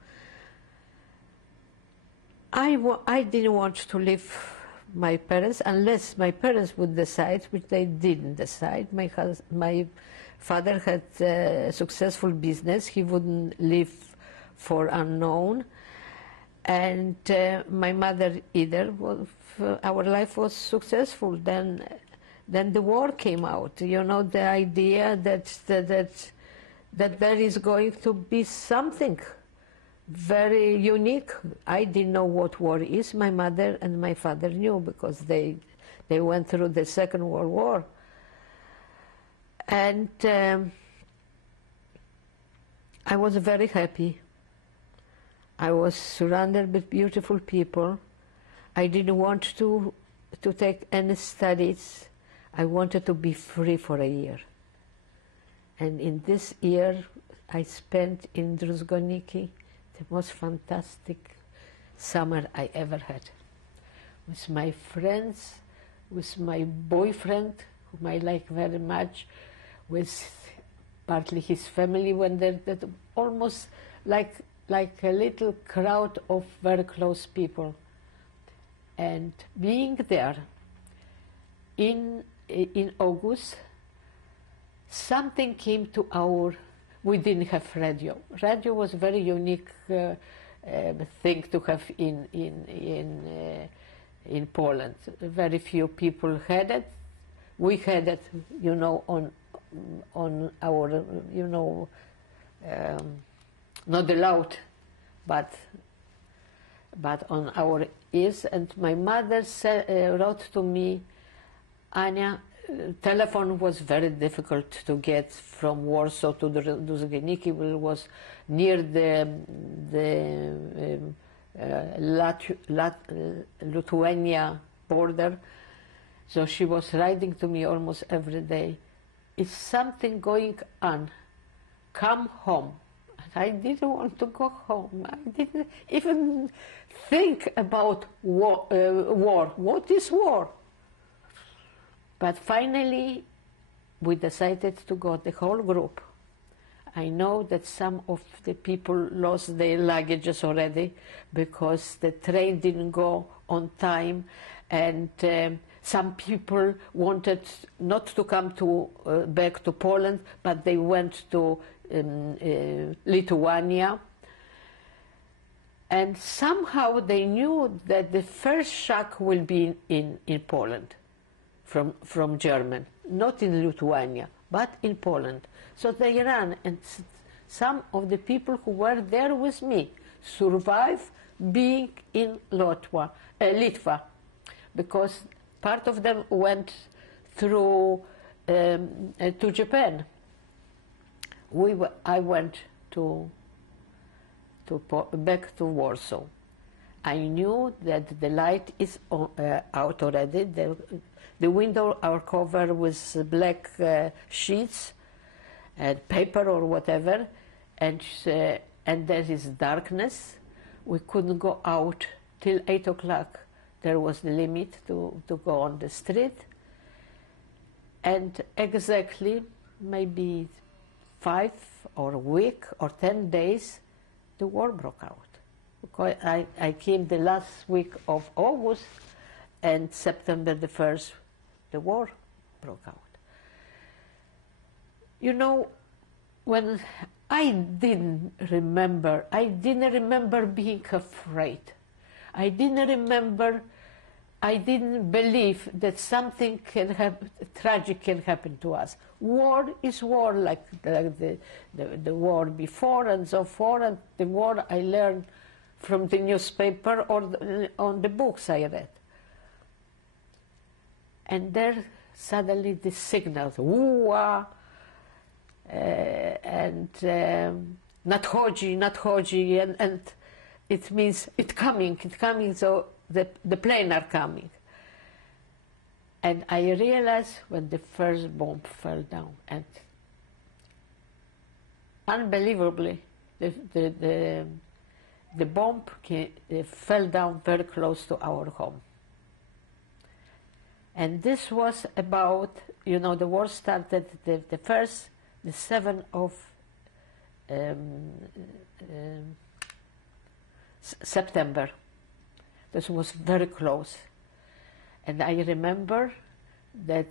I didn't want to leave my parents unless my parents would decide, which they didn't decide. My father had a successful business. He wouldn't live for unknown. And my mother either. Our life was successful. Then the war came out. You know, the idea that there is going to be something very unique. I didn't know what war is. My mother and my father knew, because they went through the Second World War. And I was very happy. I was surrounded with beautiful people. I didn't want to take any studies. I wanted to be free for a year. And in this year, I spent in Druzgoniki the most fantastic summer I ever had. With my friends, with my boyfriend, whom I like very much, with partly his family, when that almost like a little crowd of very close people. And being there in August, something came to our. We didn't have radio. Radio was a very unique thing to have in Poland. Very few people had it. We had it, you know, on our, you know, not allowed, but on our ears. And my mother wrote to me, Anya, telephone was very difficult to get from Warsaw to Druzgoniki. It was near the Lithuania border. So she was writing to me almost every day, is something going on? Come home. And I didn't want to go home. I didn't even think about war. What is war? But finally, we decided to go, the whole group. I know that some of the people lost their luggages already because the train didn't go on time, and some people wanted not to come back to Poland, but they went to Lithuania. And somehow they knew that the first shock will be in Poland from German, not in Lithuania, but in Poland. So they ran, and some of the people who were there with me survived being in Litva, because part of them went through to Japan. I went back to Warsaw. I knew that the light is out already. The windows are covered with black sheets and paper or whatever, and there is darkness. We couldn't go out till 8 o'clock. There was the limit to go on the street. And exactly maybe 5 or a week or 10 days, the war broke out. Because I came the last week of August, and September the 1st, the war broke out. You know, when I didn't remember being afraid. I didn't believe that something tragic can happen to us. War is war, like the war before and so forth, and the war I learned from the newspaper or on the books I read. And there suddenly the signals, woo-ah, and nadchodzi, and it means it's coming, so the plane are coming. And I realized when the first bomb fell down, and unbelievably, the bomb fell down very close to our home. And this was about, you know, the war started the 7th of September. This was very close. And I remember that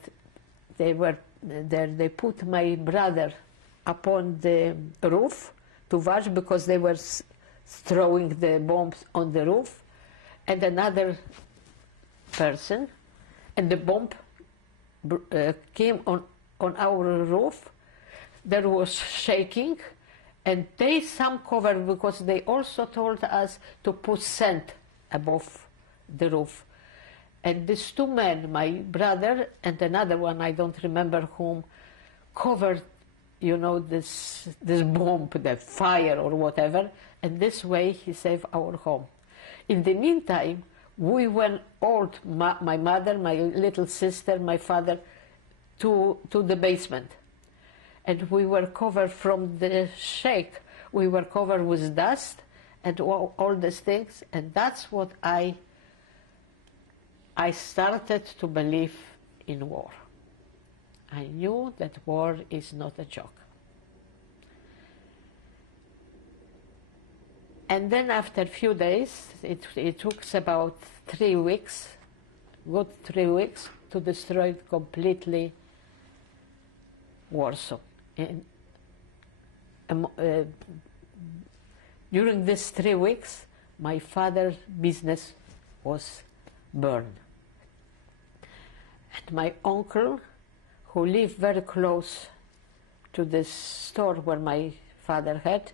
they put my brother upon the roof to watch, because they were throwing the bombs on the roof, and another person, and the bomb came on our roof. There was shaking, and some covered, because they also told us to put sand above the roof. And these two men, my brother and another one, I don't remember whom, covered, you know, this bomb, the fire or whatever, and this way he saved our home. In the meantime, we went all, my mother, my little sister, my father, to the basement. And we were covered from the shake. We were covered with dust and all these things, and that's what I started to believe in war. I knew that war is not a joke. And then after a few days, it took about 3 weeks, good 3 weeks, to destroy completely Warsaw. And, during these 3 weeks, my father's business was burned. And my uncle, who lived very close to this store where my father had,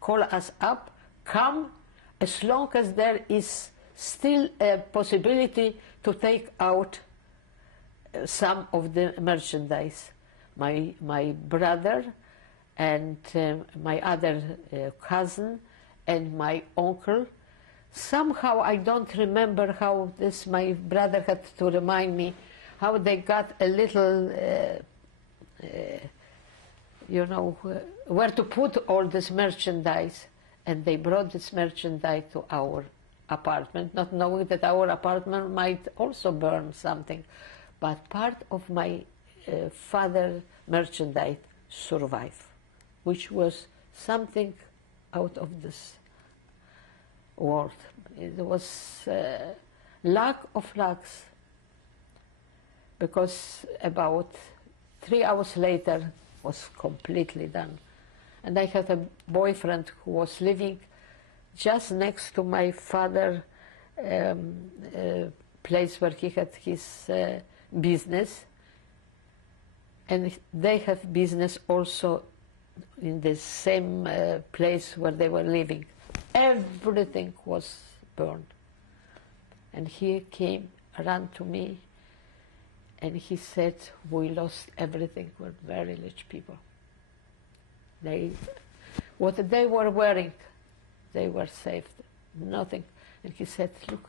called us up, come as long as there is still a possibility to take out some of the merchandise. My brother and my other cousin and my uncle, somehow I don't remember how this, my brother had to remind me, how they got a little, you know, where to put all this merchandise. And they brought this merchandise to our apartment, not knowing that our apartment might also burn something. But part of my father's merchandise survived. which was something out of this world. It was lack of lucks, because about 3 hours later was completely done. And I had a boyfriend who was living just next to my father's place where he had his business, and they had business also in the same place where they were living. Everything was burned. And he came, ran to me, and he said, we lost everything. We're very rich people. What they were wearing, they were saved. Nothing. And he said, look,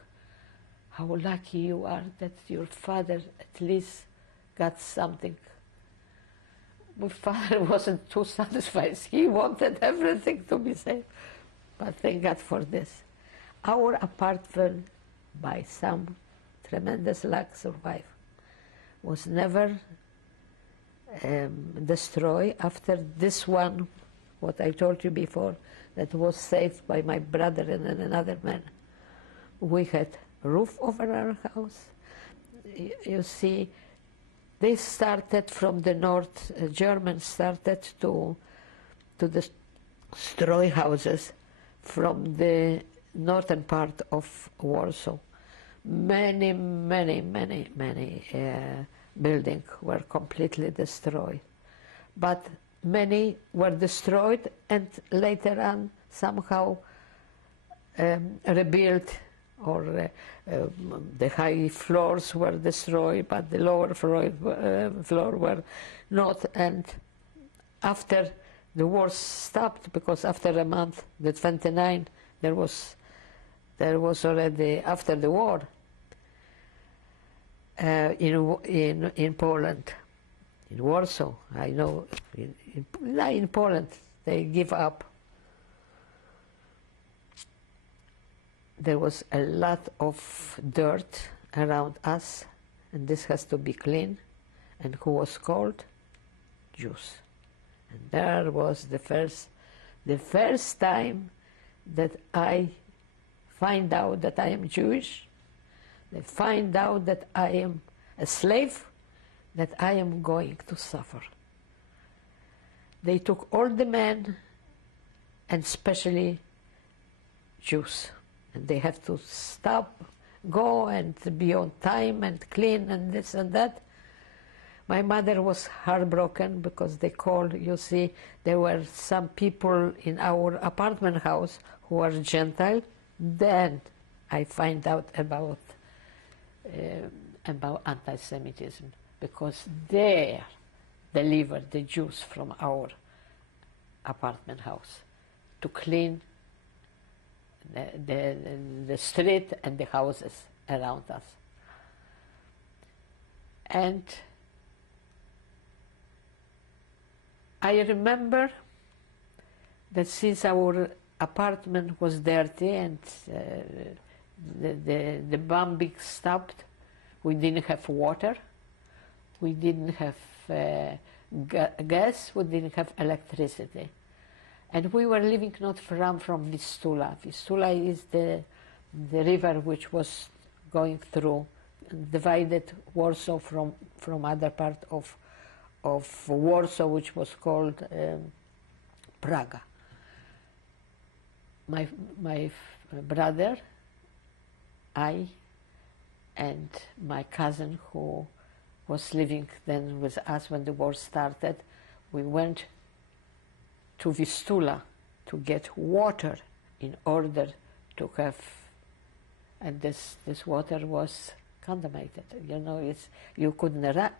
how lucky you are that your father at least got something. My father wasn't too satisfied. He wanted everything to be saved. But thank God for this. Our apartment, by some tremendous luck, survived. Was never destroyed after this one, what I told you before, that was saved by my brother and another man. We had roof over our house. You see, they started from the north, Germans started to destroy houses from the northern part of Warsaw. Many buildings were completely destroyed. But many were destroyed and later on somehow rebuilt, or the high floors were destroyed, but the lower floor were not. And after the war stopped, because after a month, the 29, there was already, after the war, in Poland, in Warsaw, I know, in Poland, they give up. There was a lot of dirt around us, and this has to be cleaned. And who was called? Jews. And there was the first time that I find out that I am Jewish. They find out that I am a slave, that I am going to suffer. They took all the men, and especially Jews. And they have to stop, go, and be on time, and clean, and this and that. My mother was heartbroken because they called, you see, there were some people in our apartment house who were gentile. Then I find out about anti-Semitism, because they delivered the Jews from our apartment house to clean the street and the houses around us. And I remember that since our apartment was dirty and the bombing stopped, we didn't have water, we didn't have gas, we didn't have electricity. And we were living not far from Vistula. Vistula is the river which was going through, divided Warsaw from other part of Warsaw, which was called Praga. My brother, I, and my cousin, who was living then with us when the war started, we went to Vistula to get water in order to have, and this water was contaminated. You know, you couldn't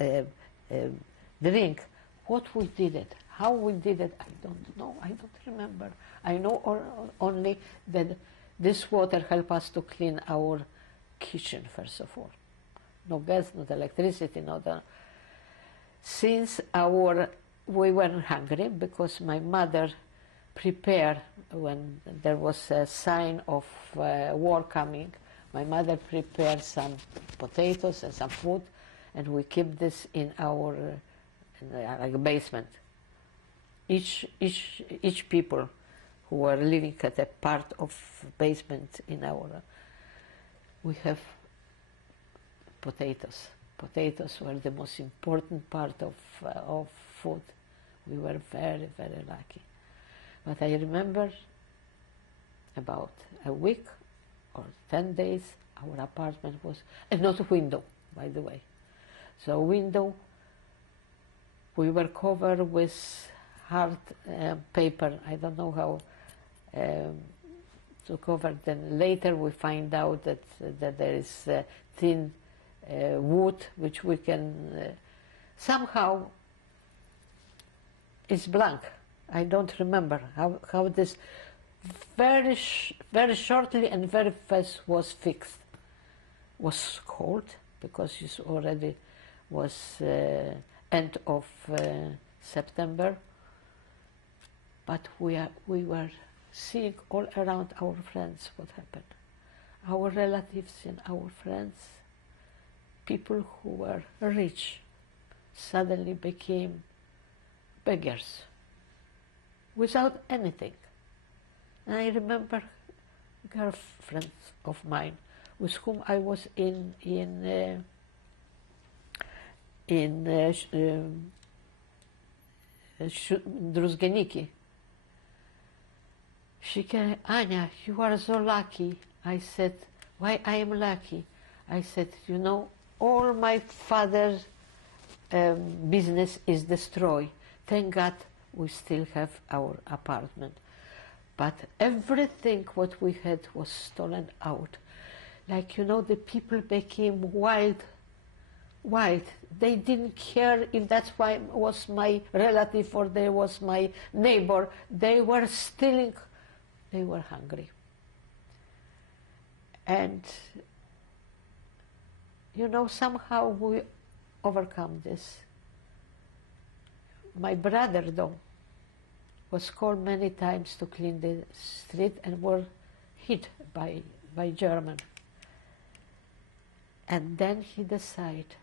drink. What we did it, how we did it, I don't know, I don't remember. I know only that this water helped us to clean our kitchen, first of all. No gas, not electricity, Since we weren't hungry, because my mother prepared, when there was a sign of war coming, my mother prepared some potatoes and some food, and we kept this in our basement. each people who were living at a part of basement in our, we have potatoes. Potatoes were the most important part of food. We were very, very lucky. But I remember about a week or 10 days, our apartment was, and not a window, by the way. So window, we were covered with hard paper. I don't know how to cover. Then later we find out that there is thin wood which we can somehow. It's blank. I don't remember how this very shortly and very fast was fixed. Was cold because it already was end of September. But we were seeing all around our friends what happened. Our relatives and our friends, people who were rich, suddenly became beggars without anything. And I remember girlfriends of mine with whom I was in Druzgeniki. She came, Anya, you are so lucky. I said, why I am lucky? I said, you know, all my father's business is destroyed. Thank God we still have our apartment. But everything what we had was stolen out. Like, you know, the people became wild. They didn't care if that was my relative or they was my neighbor. They were stealing. They were hungry. And, you know, somehow we overcome this. My brother, though, was called many times to clean the street and were hit by German. And then he decided.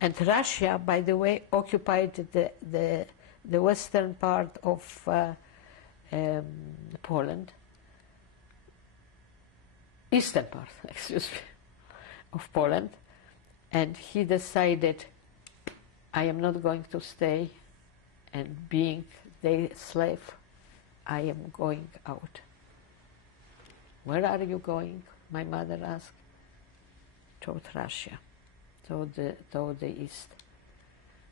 And Russia, by the way, occupied the western part of Poland, eastern part, excuse me, of Poland. And he decided, I am not going to stay, and being their slave, I am going out. Where are you going? My mother asked. Toward Russia, toward the east.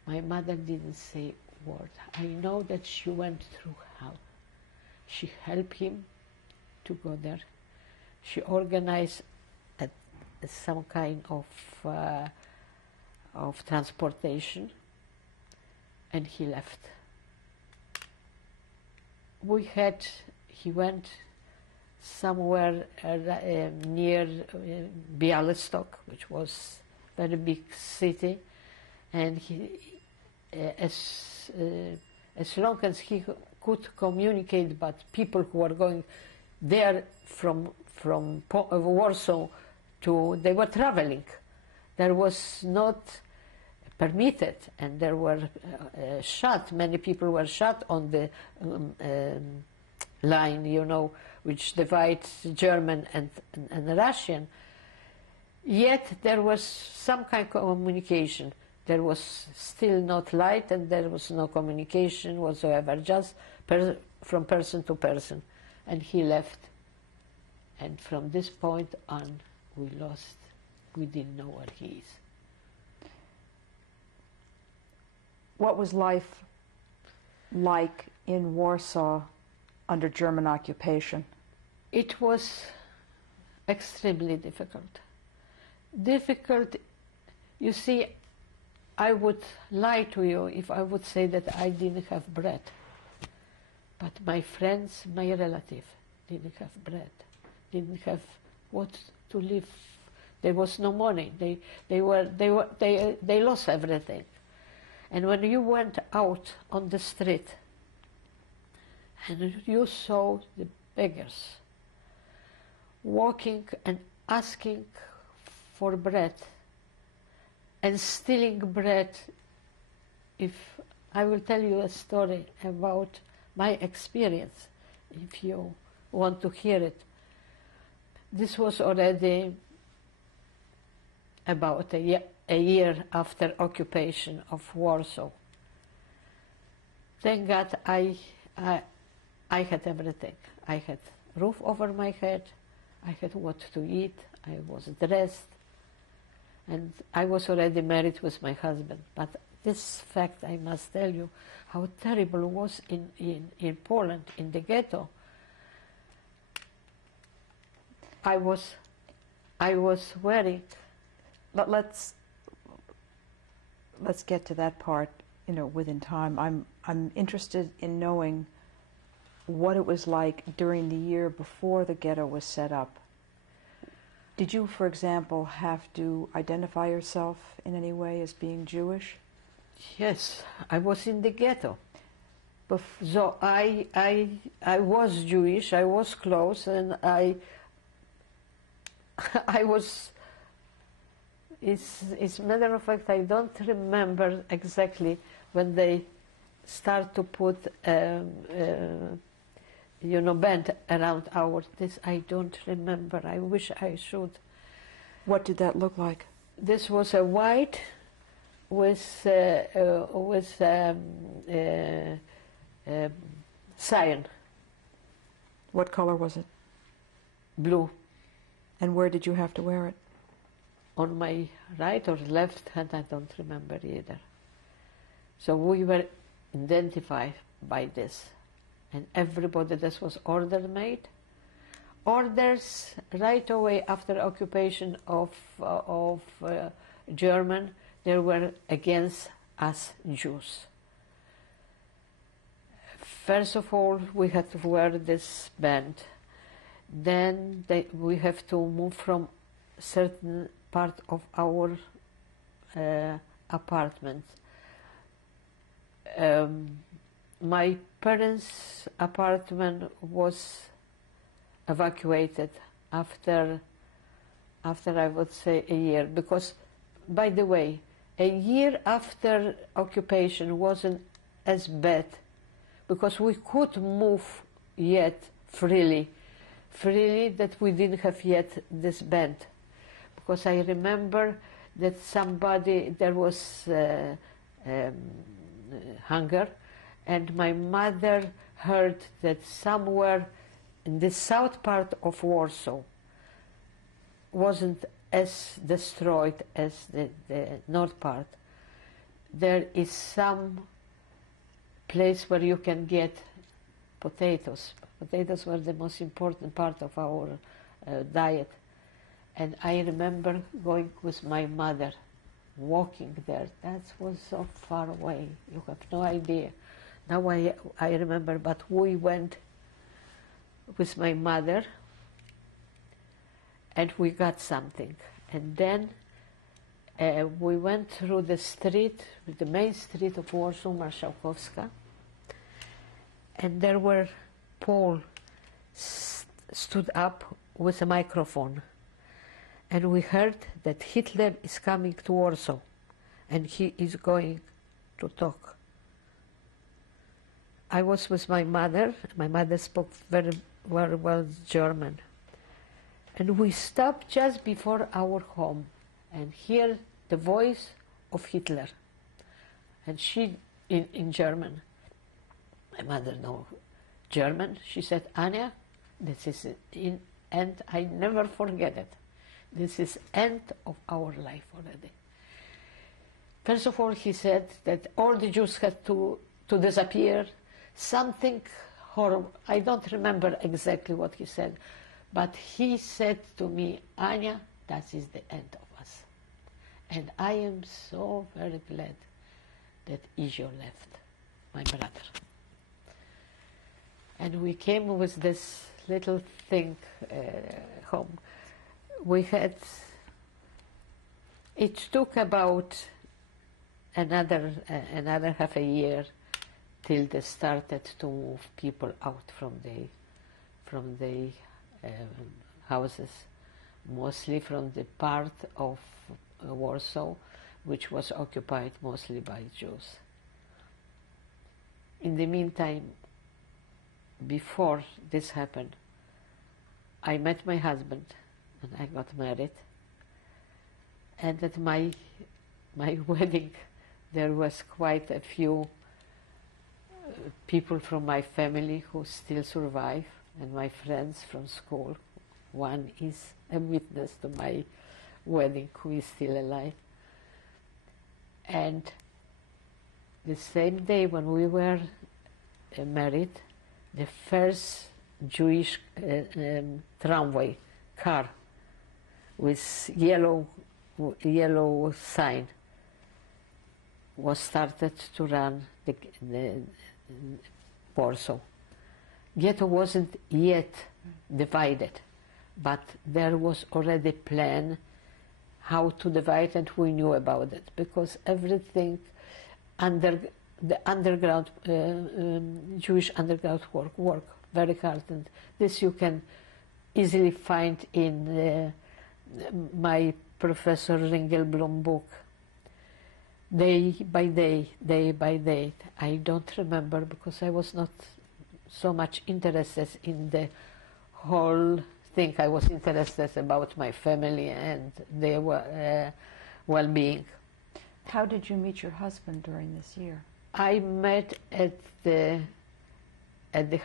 My mother didn't say a word. I know that she went through hell. She helped him to go there. She organized some kind of transportation, and he left. He went somewhere near Bialystok, which was a very big city, and he, as long as he could communicate, but people who were going there from Warsaw to, they were traveling. There was not permitted, and there were shot. Many people were shot on the line, you know, which divides German and Russian. Yet there was some kind of communication. There was still not light, and there was no communication whatsoever, just from person to person. And he left. And from this point on, we didn't know where he is. What was life like in Warsaw under German occupation? It was extremely difficult. You see, I would lie to you if I would say that I didn't have bread. But my friends, my relatives, didn't have bread, didn't have what to live. There was no money. They lost everything. And when you went out on the street and you saw the beggars walking and asking for bread and stealing bread if I will tell you a story about my experience, if you want to hear it. This was already about a year after occupation of Warsaw. Thank God I had everything. I had roof over my head, I had what to eat, I was dressed, and I was already married with my husband. But this fact, I must tell you, how terrible it was in Poland, in the ghetto. I was wearing... But let's get to that part, within time. I'm interested in knowing what it was like during the year before the ghetto was set up. Did you, for example, have to identify yourself in any way as being Jewish? Yes, I was in the ghetto. So I was Jewish, I was close, and I was... As a matter of fact, I don't remember exactly when they start to put band around this. I don't remember. I wish I should. What did that look like? This was a white with cyan. What color was it? Blue. And where did you have to wear it? On my right or left hand, I don't remember either. So we were identified by this. And everybody, this was order made. Orders right away after occupation of German, they were against us Jews. First of all, we had to wear this band. Then we have to move from certain part of our apartment. My parents' apartment was evacuated after I would say a year, because, by the way, a year after occupation wasn't as bad, because we could move yet freely that we didn't have yet this band. Because I remember that there was hunger, and my mother heard that somewhere in the south part of Warsaw wasn't as destroyed as the north part. There is some place where you can get potatoes. Potatoes were the most important part of our diet. And I remember going with my mother, walking there. That was so far away. You have no idea. Now I remember, but we went with my mother, and we got something. And then we went through the street, the main street of Warsaw, Marszałkowska, and there were Paul stood up with a microphone. And we heard that Hitler is coming to Warsaw, and he is going to talk. I was with my mother. My mother spoke very well German. And we stopped just before our home and hear the voice of Hitler. And she, in German. My mother knows German. She said, Anya, this is in, and I never forget it. This is end of our life already. First of all, he said that all the Jews had to disappear. Something horrible. I don't remember exactly what he said, but he said to me, Anya, that is the end of us. And I am so very glad that Ijo left, my brother. And we came with this little thing home. We had, it took about another half a year till they started to move people out from the houses, mostly from the part of Warsaw which was occupied mostly by Jews. in the meantime, before this happened, I met my husband and I got married. And at my wedding, there was quite a few people from my family who still survive, and my friends from school. One is a witness to my wedding who is still alive. And the same day when we were married, the first Jewish tramway car with yellow sign was started to run the Warsaw. Ghetto wasn't yet divided, but there was already a plan how to divide, and we knew about it because everything under the underground Jewish underground work very hard, and this you can easily find in my Professor Ringelblum book. Day by day, day by day. I don't remember because I was not so much interested in the whole thing. I was interested about my family and their well-being. How did you meet your husband during this year? I met at the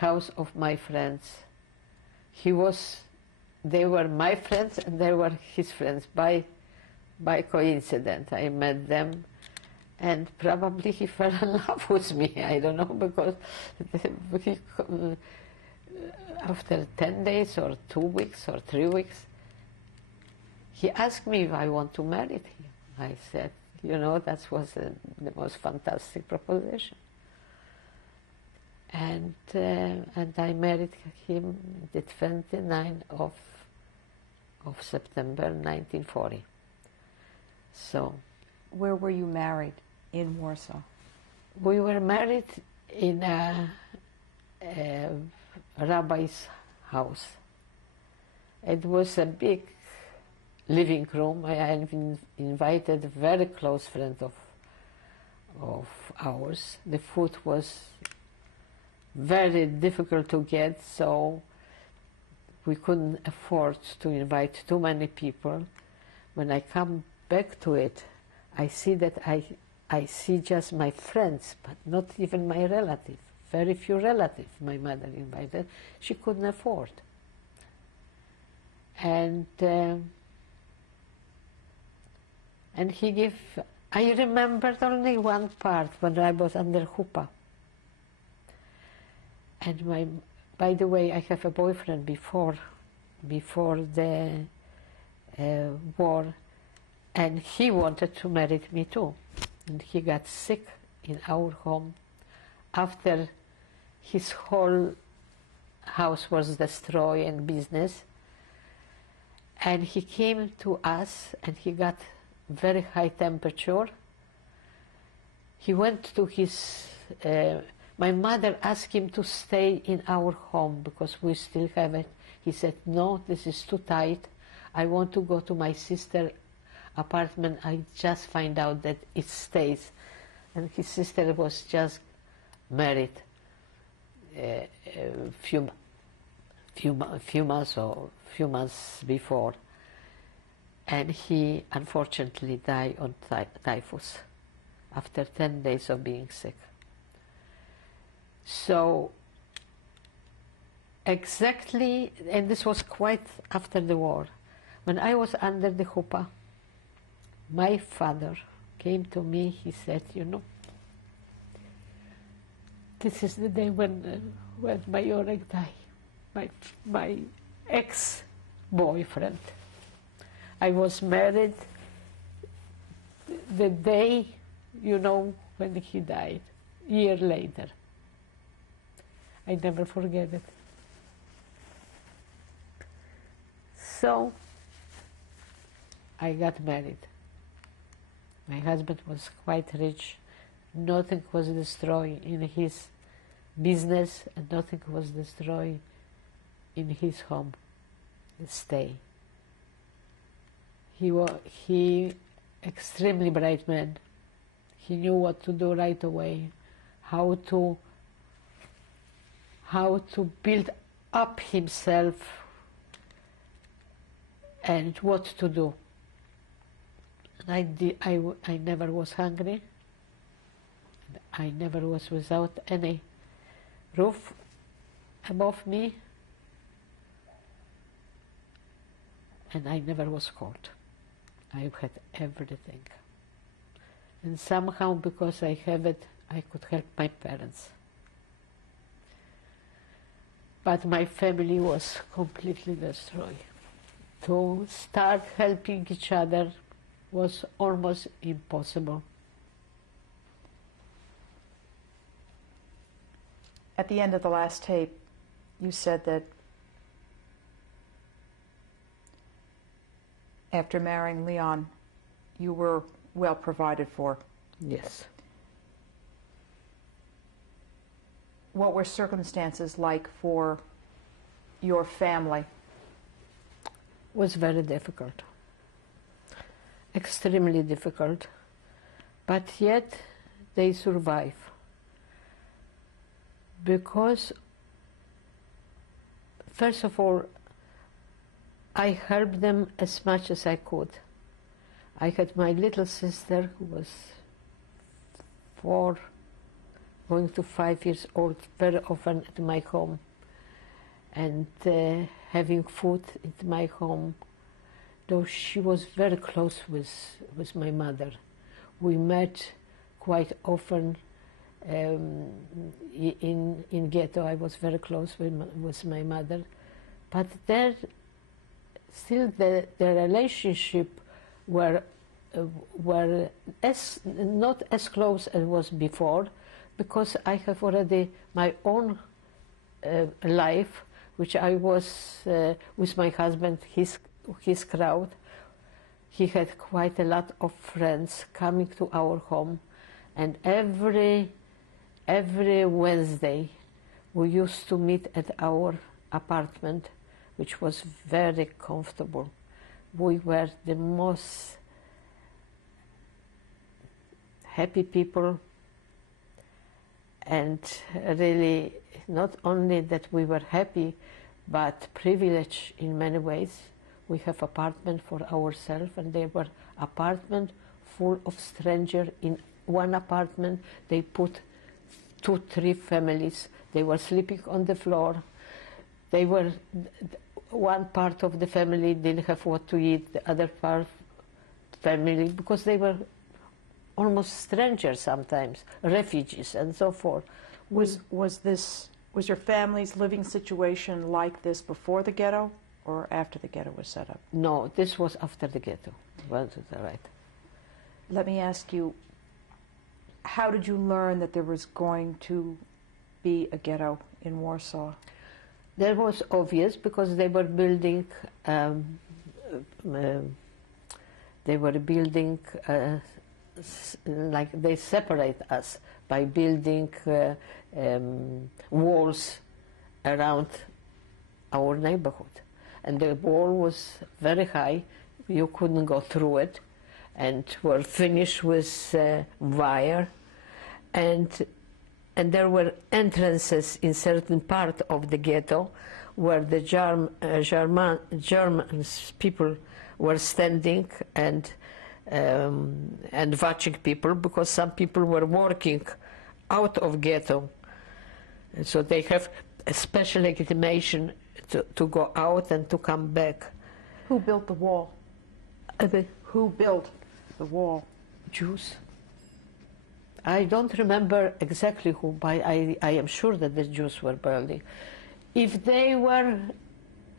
house of my friends. They were my friends and they were his friends. By coincidence, I met them, and probably he fell in love with me. I don't know, because after 10 days or 2 weeks or 3 weeks, he asked me if I want to marry him. I said, that was the most fantastic proposition. And I married him the 29th of September 1940. So, where were you married in Warsaw? We were married in a rabbi's house. It was a big living room. I had invited a very close friend of ours. The food was very difficult to get, so we couldn't afford to invite too many people. When I come back to it, I see that I see just my friends, but not even my relatives. Very few relatives my mother invited. She couldn't afford. And he gave, I remembered only one part when I was under chuppah. And by the way, I have a boyfriend before the war, and he wanted to marry me too. And he got sick in our home after his whole house was destroyed and business. And he came to us and he got very high temperature. He went to his, my mother asked him to stay in our home because we still have it. He said, no, this is too tight. I want to go to my sister's apartment. I just find out that it stays. And his sister was just married a few months before, and he unfortunately died on typhus after 10 days of being sick. So exactly, and this was quite after the war, when I was under the chuppah, my father came to me. He said, this is the day when my Yorek died, my ex-boyfriend. I was married the day, when he died, a year later. I never forget it. So, I got married. My husband was quite rich. Nothing was destroyed in his business, and nothing was destroyed in his home, stay. He extremely bright man. He knew what to do right away, how to how to build up himself and what to do. And I never was hungry. I never was without any roof above me. And I never was cold. I had everything. And somehow, because I have it, I could help my parents. But my family was completely destroyed. To start helping each other was almost impossible. At the end of the last tape, you said that after marrying Leon, you were well provided for. Yes. What were circumstances like for your family? Was very difficult. Extremely difficult. But yet they survive. Because, first of all, I helped them as much as I could. I had my little sister who was 4, going to 5 years old, very often at my home, and having food at my home, though she was very close with my mother. We met quite often in ghetto. I was very close with my mother, but there still the relationship were not as close as was before, because I have already my own life, which I was with my husband, his crowd. He had quite a lot of friends coming to our home, and every Wednesday we used to meet at our apartment, which was very comfortable. We were the most happy people, and really not only that we were happy, but privileged in many ways. We have apartment for ourselves, and they were apartment full of strangers. In one apartment they put 2-3 families. They were sleeping on the floor. They were, one part of the family didn't have what to eat, the other part family, because they were almost strangers sometimes, refugees and so forth. Was your family's living situation like this before the ghetto or after the ghetto was set up? No, this was after the ghetto. Well, right. Let me ask you, how did you learn that there was going to be a ghetto in Warsaw? That was obvious because they were building. Like they separate us by building walls around our neighborhood, and the wall was very high. You couldn't go through it, and were finished with wire, and there were entrances in certain part of the ghetto where the German people were standing and watching people, because some people were working out of ghetto, and so they have a special legitimation to go out and to come back. Who built the wall? Who built the wall? Jews. I don't remember exactly who, but I am sure that the Jews were building. If they were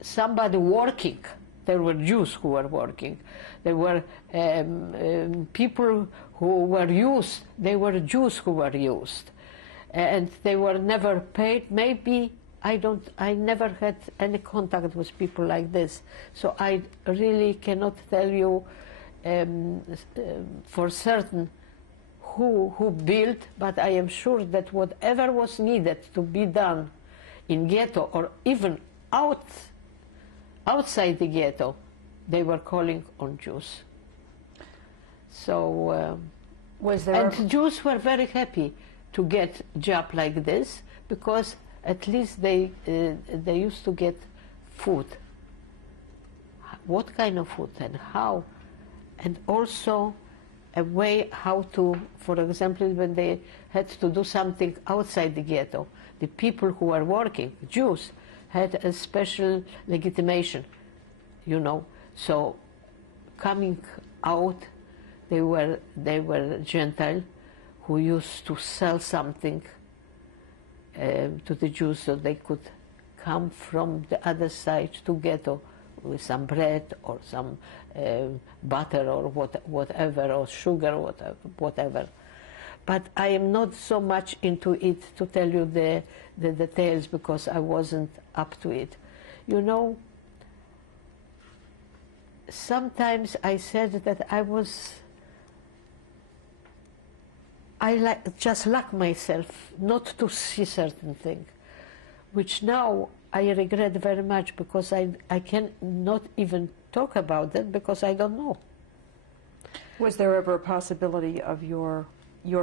somebody working, there were Jews who were working. There were people who were used. They were Jews who were used, and they were never paid. Maybe I never had any contact with people like this, so I really cannot tell you for certain who built. But I am sure that whatever was needed to be done in ghetto or even outside the ghetto, they were calling on Jews. So, and Jews were very happy to get a job like this, because at least they used to get food. What kind of food and how? And also a way how to, for example, when they had to do something outside the ghetto, the people who were working, Jews, had a special legitimation, you know. So coming out, they were gentile who used to sell something to the Jews so they could come from the other side to ghetto with some bread or some butter or whatever, or sugar, whatever. But I am not so much into it to tell you the details because I wasn't up to it. You know, sometimes I said that I just lack myself not to see certain things, which now I regret very much because I can not even talk about that because I don't know. Was there ever a possibility of your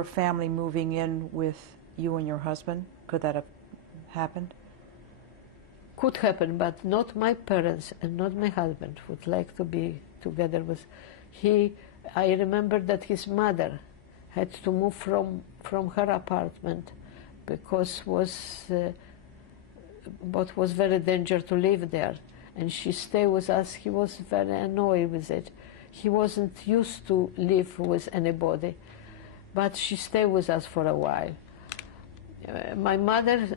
family moving in with you and your husband? Could that have happened? Could happen, but not my parents and not my husband would like to be together with. I remember that his mother had to move from her apartment because but was very dangerous to live there, and she stayed with us. He was very annoyed with it. He wasn't used to live with anybody, but she stayed with us for a while. My mother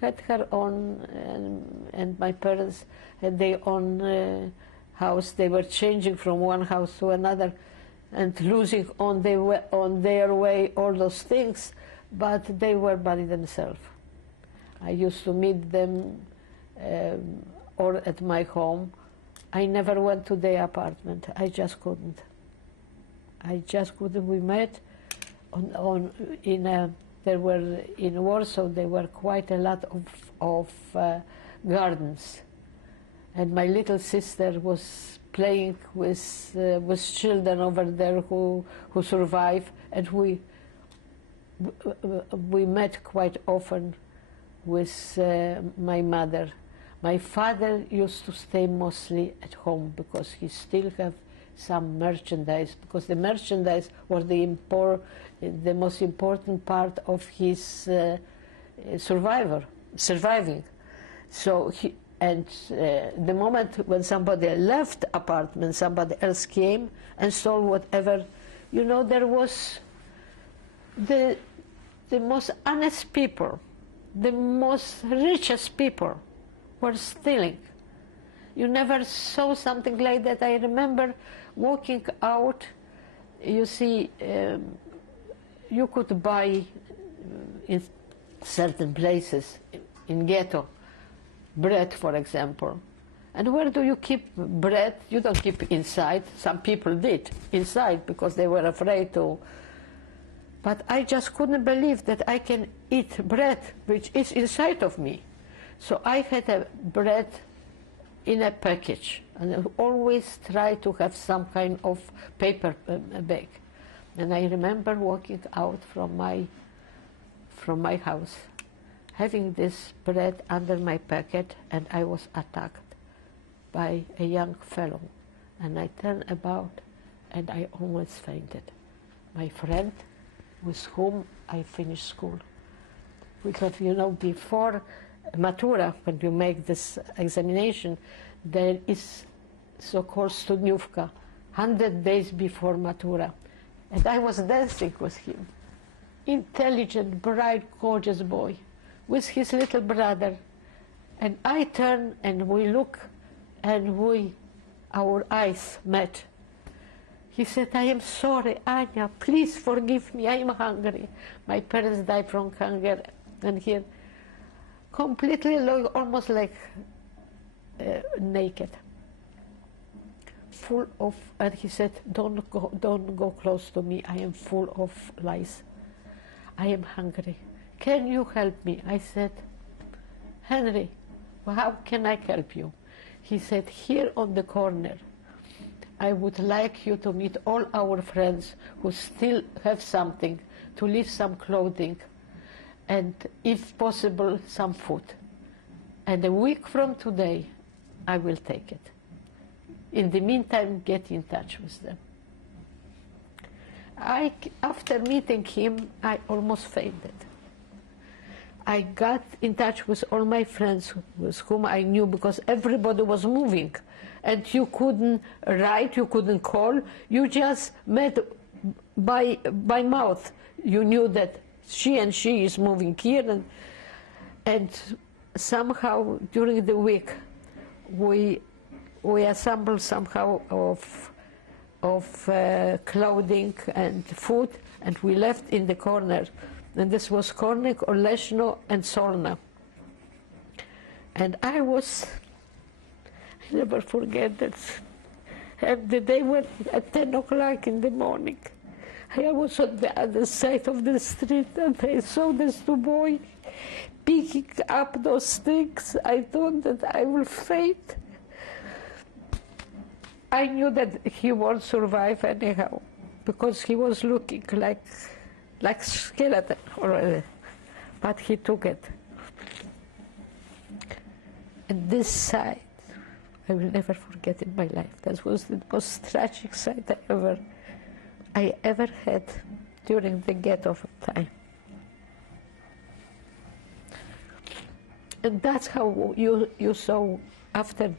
had her own, and my parents had their own house. They were changing from one house to another and losing on their way all those things, but they were by themselves. I used to meet them or at my home. I never went to their apartment. I just couldn't. We met there were in Warsaw. There were quite a lot of gardens, and my little sister was playing with children over there who survived, and we met quite often with my mother. My father used to stay mostly at home because he still have some merchandise, because the merchandise was the most important part of his surviving. So the moment when somebody left apartment, somebody else came and stole whatever. You know, there was the most honest people, the most richest people were stealing. You never saw something like that. I remember walking out, you see, you could buy in certain places, in ghetto, bread, for example. And where do you keep bread? You don't keep inside. Some people did inside because they were afraid to. But I just couldn't believe that I can eat bread which is inside of me. So I had a bread in a package, and I always try to have some kind of paper bag. And I remember walking out from my house, having this bread under my packet, and I was attacked by a young fellow. And I turned about, and I almost fainted. My friend, with whom I finished school. Because, you know, before Matura, when you make this examination, there is so-called studniówka, 100 days before Matura. And I was dancing with him. Intelligent, bright, gorgeous boy, with his little brother. And I turn and we look, and our eyes met. He said, "I am sorry, Anya, please forgive me, I am hungry." My parents died from hunger, and here, completely almost like naked, full of, and he said, don't go close to me, I am full of lice. I am hungry. Can you help me? I said, "Henry, how can I help you?" He said, "Here on the corner, I would like you to meet all our friends who still have something, to leave some clothing, and if possible, some food. And a week from today, I will take it. In the meantime, get in touch with them. After meeting him, I almost fainted. I got in touch with all my friends with whom I knew, because everybody was moving. And you couldn't write, you couldn't call, you just met by mouth. You knew that she is moving here, and somehow during the week we assembled somehow of clothing and food, and we left in the corner. And this was Kornik, Oleshno, and Solna. And I never forget that. And the day went at 10 o'clock in the morning. I was on the other side of the street, and I saw these two boys picking up those things. I thought that I will faint. I knew that he won't survive anyhow, because he was looking like skeleton already. But he took it. And this sight, I will never forget in my life. That was the most tragic sight I ever had during the ghetto time. And that's how you saw, after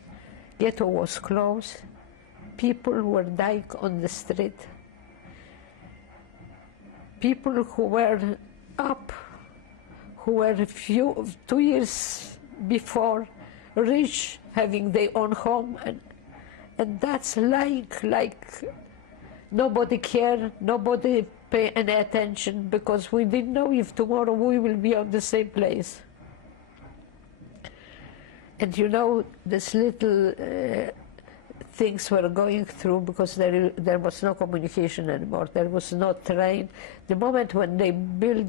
ghetto was closed, people were dying on the street. People who were up, who were 2 years before rich, having their own home, and that's like nobody cared, nobody paid any attention, because we didn't know if tomorrow we will be on the same place. And you know, this little things were going through, because there was no communication anymore. There was no train. The moment when they built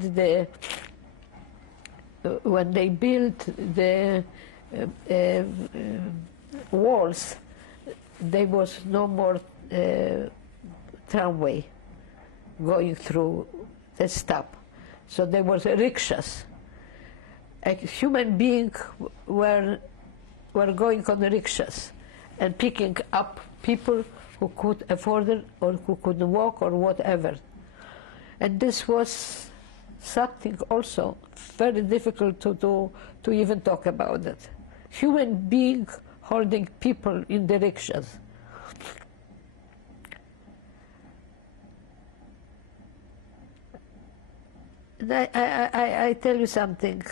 the walls, there was no more tramway going through the stop. So there was rickshaws. Human beings were going on the rickshaws and picking up people who could afford it or who could walk or whatever. And this was something also very difficult to do, to even talk about it. Human being holding people in the rickshaws. And I tell you something.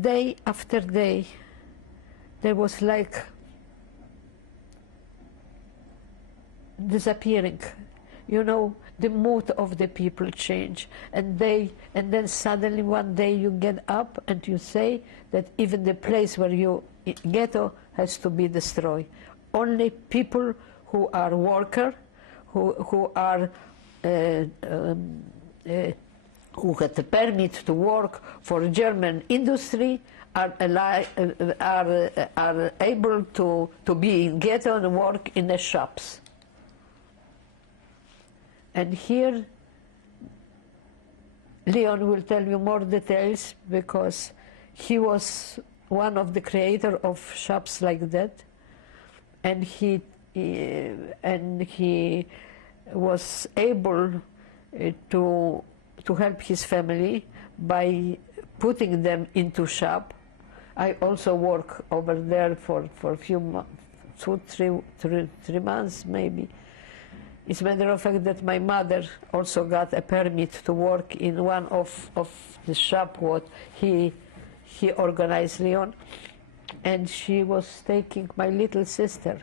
Day after day, there was like disappearing. You know, the mood of the people change, and then suddenly one day you get up and you say that even the place where you ghetto has to be destroyed. Only people who are worker, who are who had the permit to work for German industry are able to be in ghetto and work in the shops. And here, Leon will tell you more details, because he was one of the creators of shops like that, and he was able to help his family by putting them into shop. I also work over there for a few months, 3 months maybe. It's a matter of fact that my mother also got a permit to work in one of the shop what he organized, Leon, and she was taking my little sister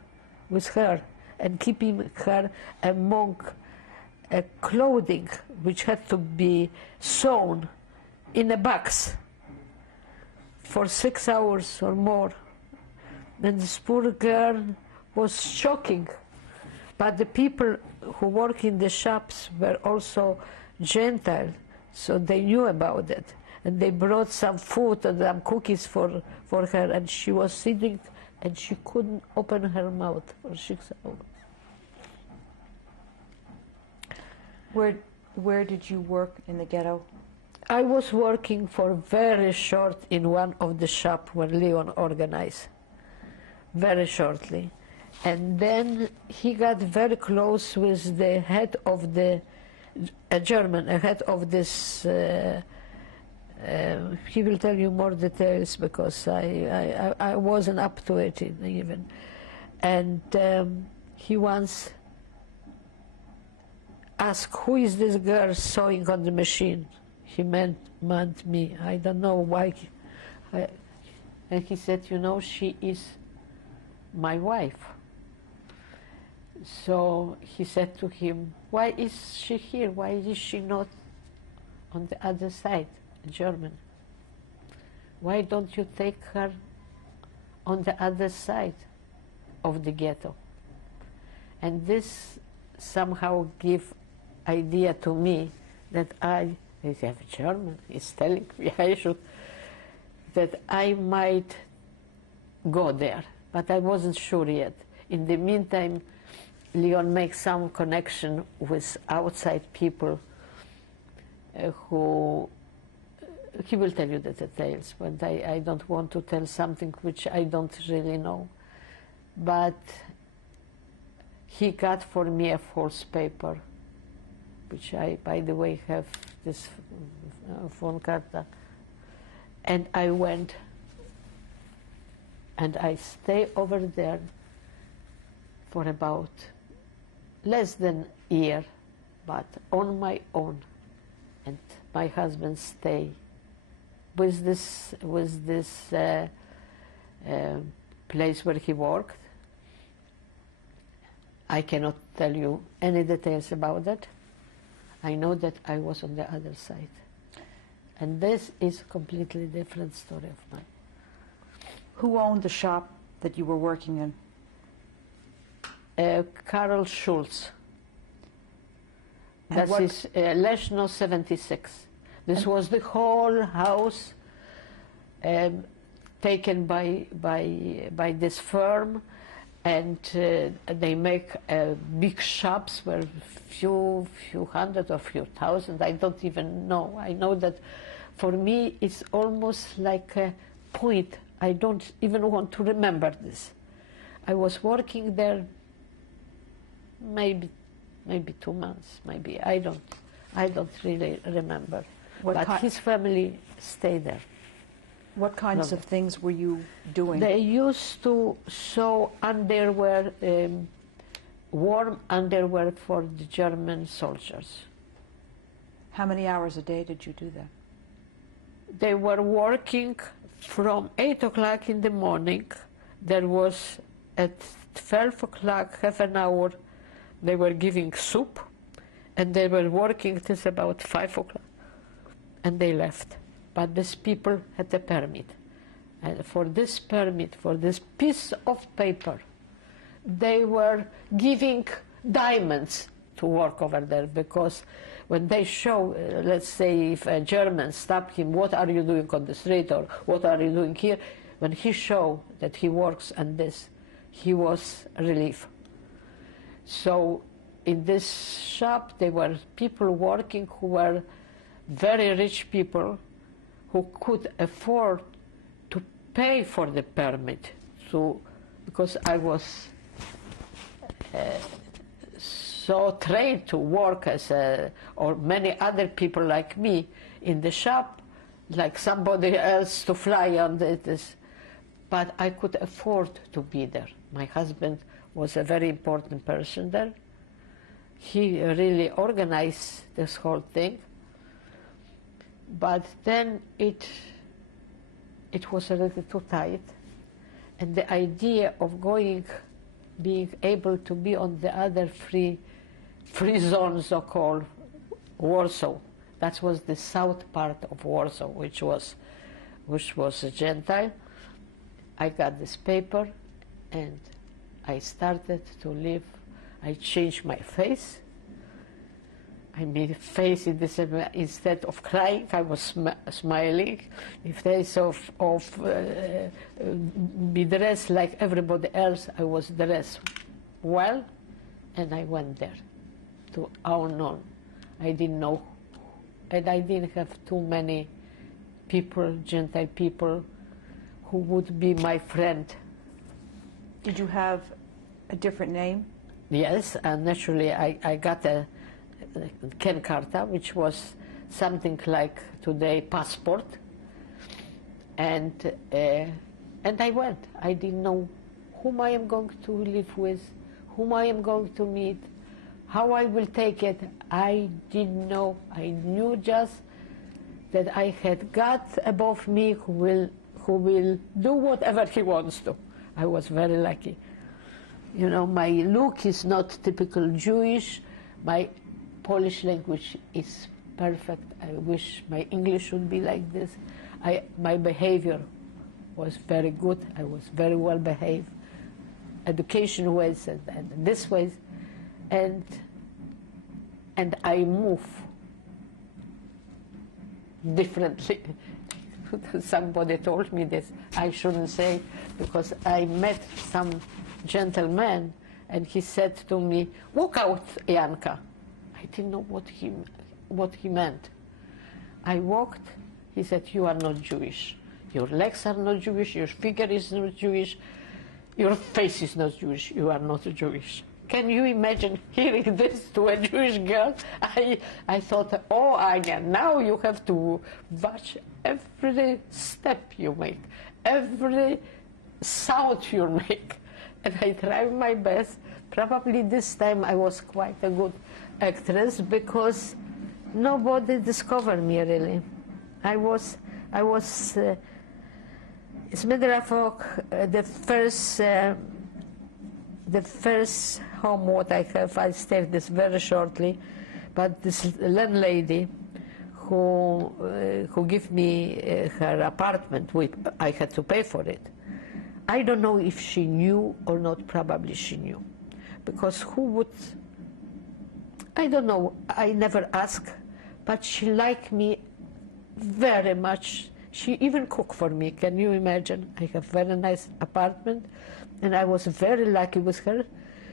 with her and keeping her among clothing which had to be sewn in a box for 6 hours or more. And this poor girl was shocking. But the people who work in the shops were also gentile, so they knew about it. And they brought some food and some cookies for her, and she was sitting and she couldn't open her mouth for 6 hours. Where did you work in the ghetto? I was working for very short in one of the shop where Leon organized, very shortly. And then he got very close with the head of a German, a head of this, he will tell you more details because I wasn't up to it even. And he once asked, who is this girl sewing on the machine? He meant me. I don't know why. And he said, you know, she is my wife. So he said to him, why is she here? Why is she not on the other side, German? Why don't you take her on the other side of the ghetto? And this somehow gave idea to me that I have a German, he's telling me that I might go there, but I wasn't sure yet. In the meantime, Leon makes some connection with outside people who, he will tell you the details, but I don't want to tell something which I don't really know. But he got for me a false paper, which I, by the way, have this phone carta. And I went and I stay over there for about less than a year, but on my own. And my husband stay with this place where he worked. I cannot tell you any details about that. I know that I was on the other side. And this is a completely different story of mine. Who owned the shop that you were working in? Karl Schulz. And That is Leszno 76. This was the whole house taken by this firm, and they make big shops where few hundred or few thousand, I don't even know. I know that for me it's almost like a point. I don't even want to remember this. I was working there maybe 2 months, maybe. I don't really remember. But his family stayed there. What kinds of things were you doing? They used to sew underwear, warm underwear for the German soldiers. How many hours a day did you do that? They were working from 8 o'clock in the morning. There was at 12 o'clock, half an hour, they were giving soup, and they were working till about 5 o'clock, and they left. But these people had a permit. And for this permit, for this piece of paper, they were giving diamonds to work over there, because when they show, let's say if a German stopped him, what are you doing on the street, or what are you doing here? When he showed that he works on this, he was relieved. So in this shop, there were people working who were very rich people who could afford to pay for the permit. So, because I was so trained to work as or many other people like me in the shop, like somebody else to fly on this, but I could afford to be there. My husband was a very important person there. He really organized this whole thing. But then it was a little too tight, and the idea of being able to be on the other free zone, so-called Warsaw, that was the south part of Warsaw, which was a gentile. I got this paper, and I started to live. I changed my face. I made a face in this, instead of crying, I was smiling. Instead of be dressed like everybody else, I was dressed well, and I went there to unknown. I didn't know. And I didn't have too many people, gentile people, who would be my friend. Did you have a different name? Yes, and naturally I got a Ken Karta, which was something like today passport, and I went. I didn't know whom I am going to live with, whom I am going to meet, how I will take it. I didn't know. I knew just that I had God above me who will do whatever He wants to. I was very lucky. You know, my look is not typical Jewish. My Polish language is perfect. I wish my English would be like this. My behavior was very good. I was very well behaved, education ways and this ways, and I move differently. Somebody told me this. I shouldn't say, because I met some gentleman and he said to me, "Walk out, Janka." I didn't know what he meant. I walked. He said, "You are not Jewish. Your legs are not Jewish. Your figure is not Jewish. Your face is not Jewish. You are not Jewish." Can you imagine hearing this to a Jewish girl? I thought, oh, Anya, now you have to watch every step you make, every sound you make. And I tried my best. Probably this time I was quite a good actress because nobody discovered me really. I was as a matter of fact, the first home what I have, I stayed this very shortly, but this landlady who gave me her apartment, I had to pay for it. I don't know if she knew or not, probably she knew. Because who would, I don't know, I never asked, but she liked me very much. She even cooked for me, can you imagine? I have very nice apartment, and I was very lucky with her.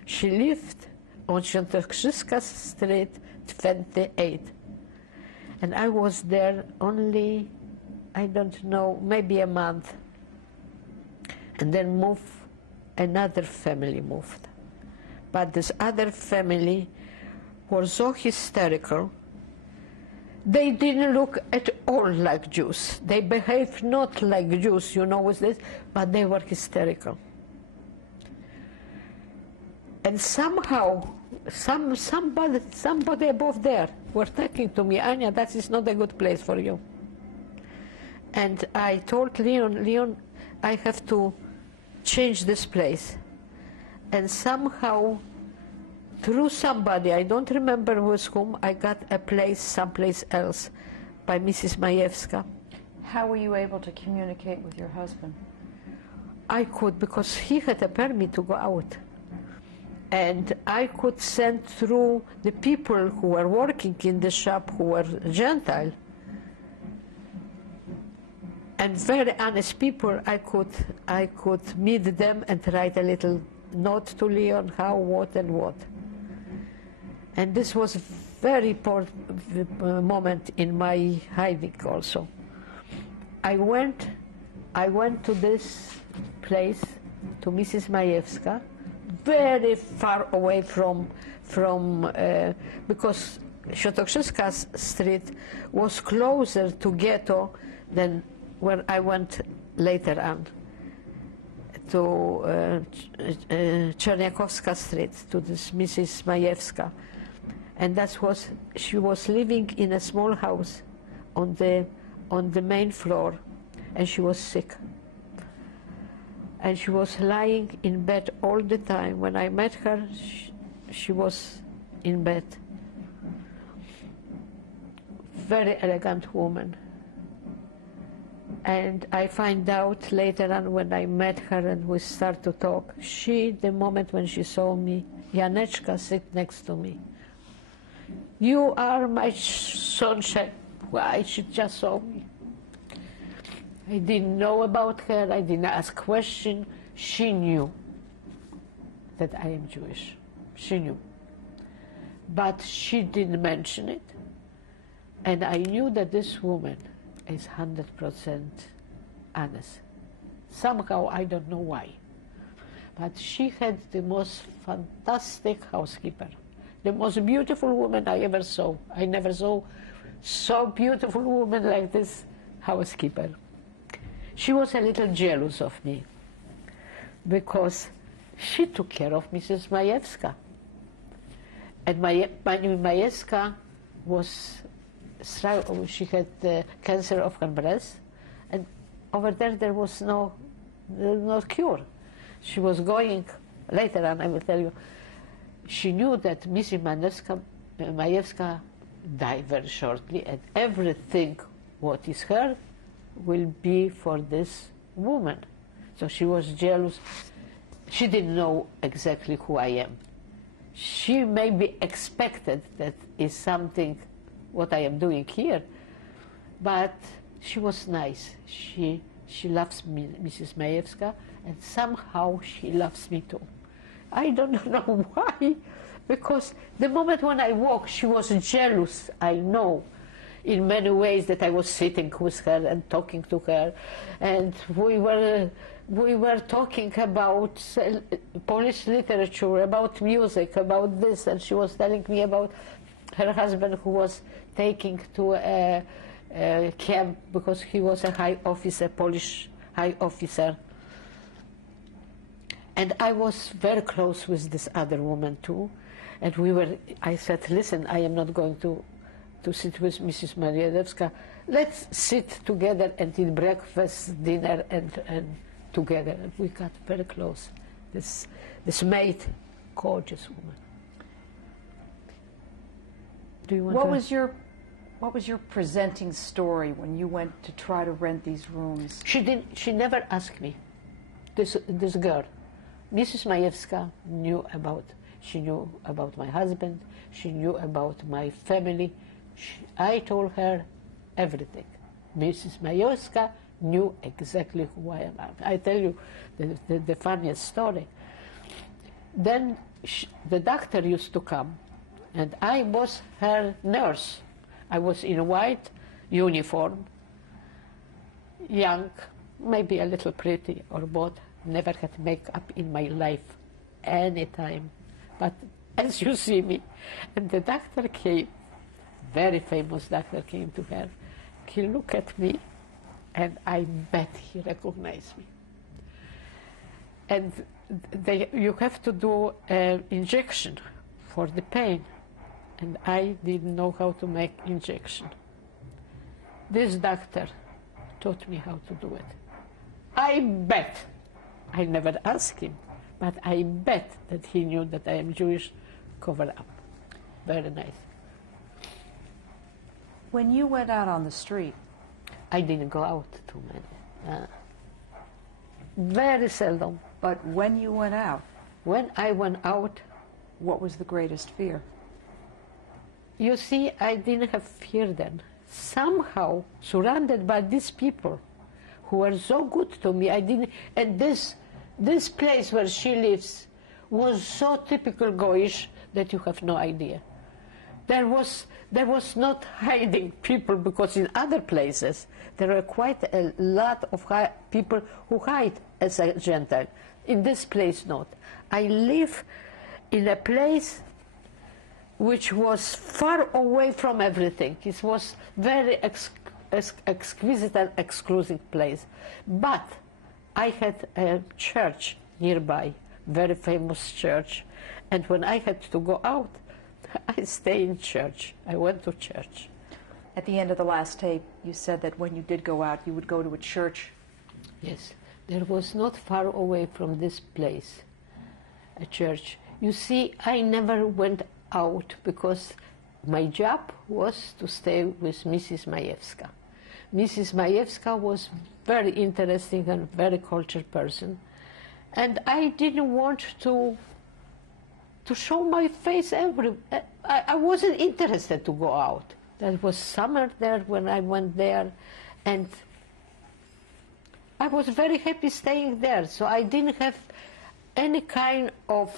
She lived on Kotkowska Street 28. And I was there only, I don't know, maybe a month. And then another family moved. But this other family was so hysterical. They didn't look at all like Jews. They behaved not like Jews, you know, with this, but they were hysterical. And somehow, somebody above there were talking to me, "Anya, that is not a good place for you." And I told Leon, I have to change this place. And somehow, through somebody, I don't remember with whom, I got a place someplace else by Mrs. Mayevska. How were you able to communicate with your husband? I could, because he had a permit to go out. And I could send through the people who were working in the shop who were Gentile. And very honest people, I could meet them and write a little note to Leon, how, what, and what. And this was a very important moment in my hiding also. I went to this place, to Mrs. Mayevska, very far away from because Kotkowska Street was closer to ghetto than where I went later on, to Czerniakowska Street, to this Mrs. Mayevska. And she was living in a small house on the main floor, and she was sick. And she was lying in bed all the time. When I met her, she was in bed. Very elegant woman. And I find out later on when I met her and we start to talk, the moment when she saw me, Janeczka sit next to me. "You are my sunshine." Why? She just saw me. I didn't know about her, I didn't ask questions. She knew that I am Jewish. She knew. But she didn't mention it. And I knew that this woman is 100% honest. Somehow, I don't know why. But she had the most fantastic housekeeper, the most beautiful woman I ever saw. I never saw so beautiful woman like this housekeeper. She was a little jealous of me because she took care of Mrs. Mayevska. And Mayevska was, she had cancer of her breast, and over there was no cure. She was going, later on I will tell you, she knew that Mrs. Mayevska died very shortly, and everything what is her will be for this woman. So she was jealous. She didn't know exactly who I am. She maybe expected that is something what I am doing here, but she was nice. She loves me, Mrs. Mayevska, and somehow she loves me too. I don't know why, because the moment when I walked, she was jealous, I know, in many ways, that I was sitting with her and talking to her, and we were talking about Polish literature, about music, about this, and she was telling me about her husband who was taking to a camp because he was a high officer, Polish high officer. And I was very close with this other woman too. And I said, listen, I am not going to sit with Mrs. Mayevska. Let's sit together and eat breakfast, dinner, and together. And we got very close. This maid, gorgeous woman. Do you want What was your presenting story when you went to try to rent these rooms? She never asked me. This girl, Mrs. Mayevska, she knew about my husband. She knew about my family. I told her everything. Mrs. Mayevska knew exactly who I am. I tell you the funniest story. Then the doctor used to come, and I was her nurse. I was in a white uniform, young, maybe a little pretty or both. Never had makeup in my life, any time. But as you see me, and the doctor came, very famous doctor came to her. He looked at me, and I bet he recognized me. And you have to do an injection for the pain. And I didn't know how to make injection. This doctor taught me how to do it. I bet, I never asked him, but I bet that he knew that I am Jewish, covered up. Very nice. When you went out on the street, I didn't go out too many. Very seldom. But when you went out? When I went out. What was the greatest fear? You see, I didn't have fear then. Somehow, surrounded by these people who were so good to me, I didn't. And this place where she lives was so typical Goyish that you have no idea. There was not hiding people, because in other places there are quite a lot of people who hide as a Gentile. In this place, not. I live in a place which was far away from everything. It was very exquisite and exclusive place. But I had a church nearby, very famous church, and when I had to go out, I stayed in church. I went to church. At the end of the last tape, you said that when you did go out, you would go to a church. Yes, there was not far away from this place a church. You see, I never went out because my job was to stay with Mrs. Mayevska. Mrs. Mayevska was very interesting and very cultured person, and I didn't want to show my face everywhere. I wasn't interested to go out. There was summer there when I went there, and I was very happy staying there. So I didn't have any kind of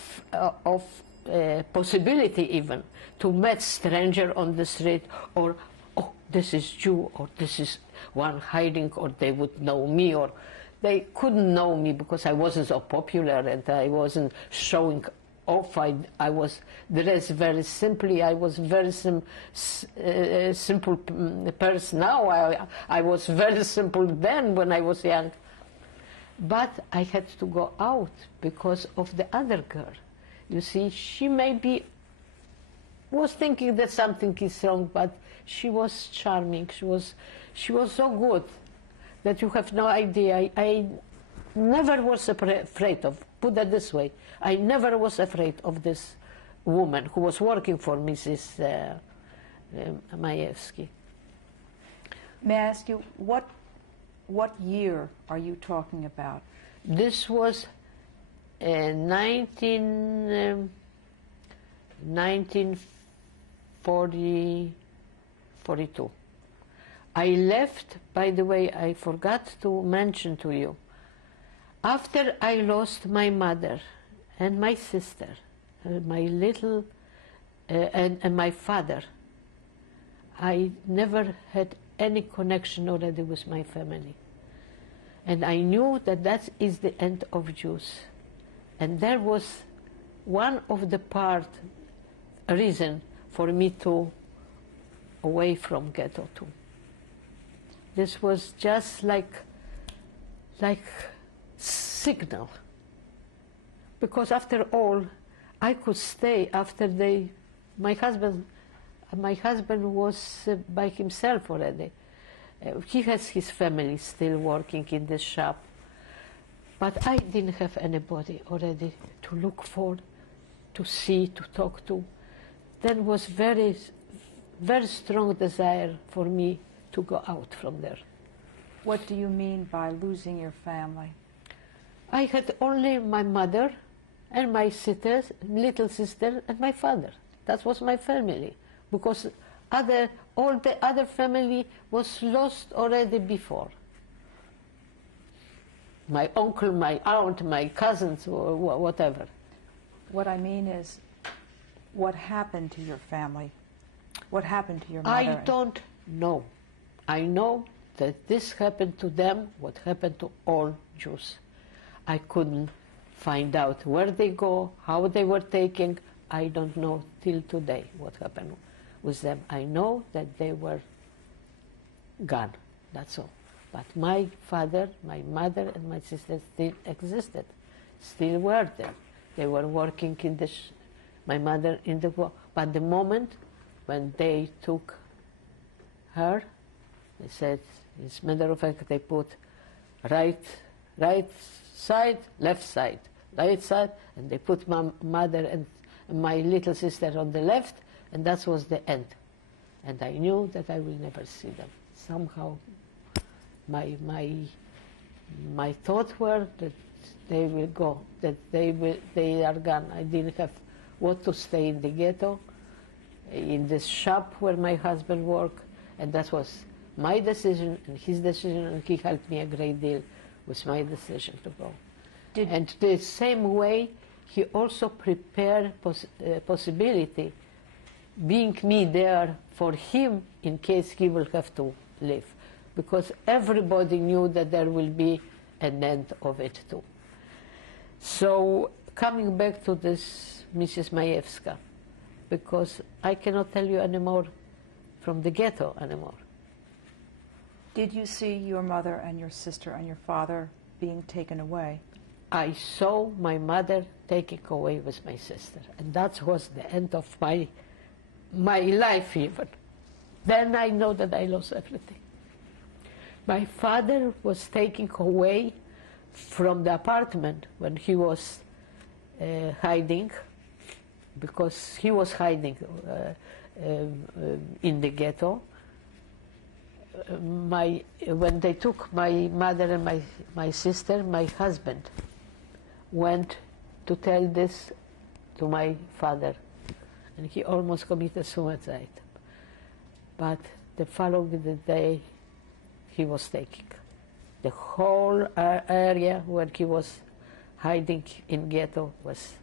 possibility even to meet stranger on the street, or, oh, this is Jew, or this is one hiding, or they would know me, or they couldn't know me because I wasn't so popular and I wasn't showing off. I was dressed very simply. I was very simple person. Now I was very simple then when I was young. But I had to go out because of the other girl. You see, she maybe was thinking that something is wrong, but she was charming. She was so good that you have no idea. I never was afraid of, put that this way, I never was afraid of this woman who was working for Mrs. Mayevska. May I ask you, what year are you talking about? This was 1942. I left, by the way, I forgot to mention to you, after I lost my mother and my sister, my little, and my father, I never had any connection already with my family. And I knew that that is the end of Jews. And there was one of the reason for me to away from ghetto too. This was just like signal, because after all, I could stay after my husband was by himself already. He has his family still working in this shop, but I didn't have anybody already to look for, to see, to talk to. Then was very, very strong desire for me to go out from there. What do you mean by losing your family? I had only my mother and my sisters, little sister, and my father. That was my family, because all the other family was lost already before. My uncle, my aunt, my cousins, or whatever. What I mean is, what happened to your family? What happened to your mother? I don't know. I know that this happened to them, what happened to all Jews. I couldn't find out where they go, how they were taken. I don't know till today what happened with them. I know that they were gone, that's all. But my father, my mother, and my sister still existed, still were there. They were working in my mother in the war. But the moment when they took her, they said, as a matter of fact, they put right side, left side, right side, and they put my mother and my little sister on the left, and that was the end. And I knew that I will never see them. Somehow my thoughts were that they will go, that they are gone. I didn't have what to stay in the ghetto, in this shop where my husband worked, and that was my decision and his decision, and he helped me a great deal with my decision to go. And the same way, he also prepared possibility, being me there for him in case he will have to leave, because everybody knew that there will be an end of it too. So coming back to this Mrs. Mayevska, because I cannot tell you anymore from the ghetto anymore. Did you see your mother and your sister and your father being taken away? I saw my mother taken away with my sister, and that was the end of my life even. Then I know that I lost everything. My father was taken away from the apartment when he was hiding, because he was hiding in the ghetto. When they took my mother and my sister, my husband went to tell this to my father, and he almost committed suicide. But the following day, he was taken. The whole area where he was hiding in ghetto was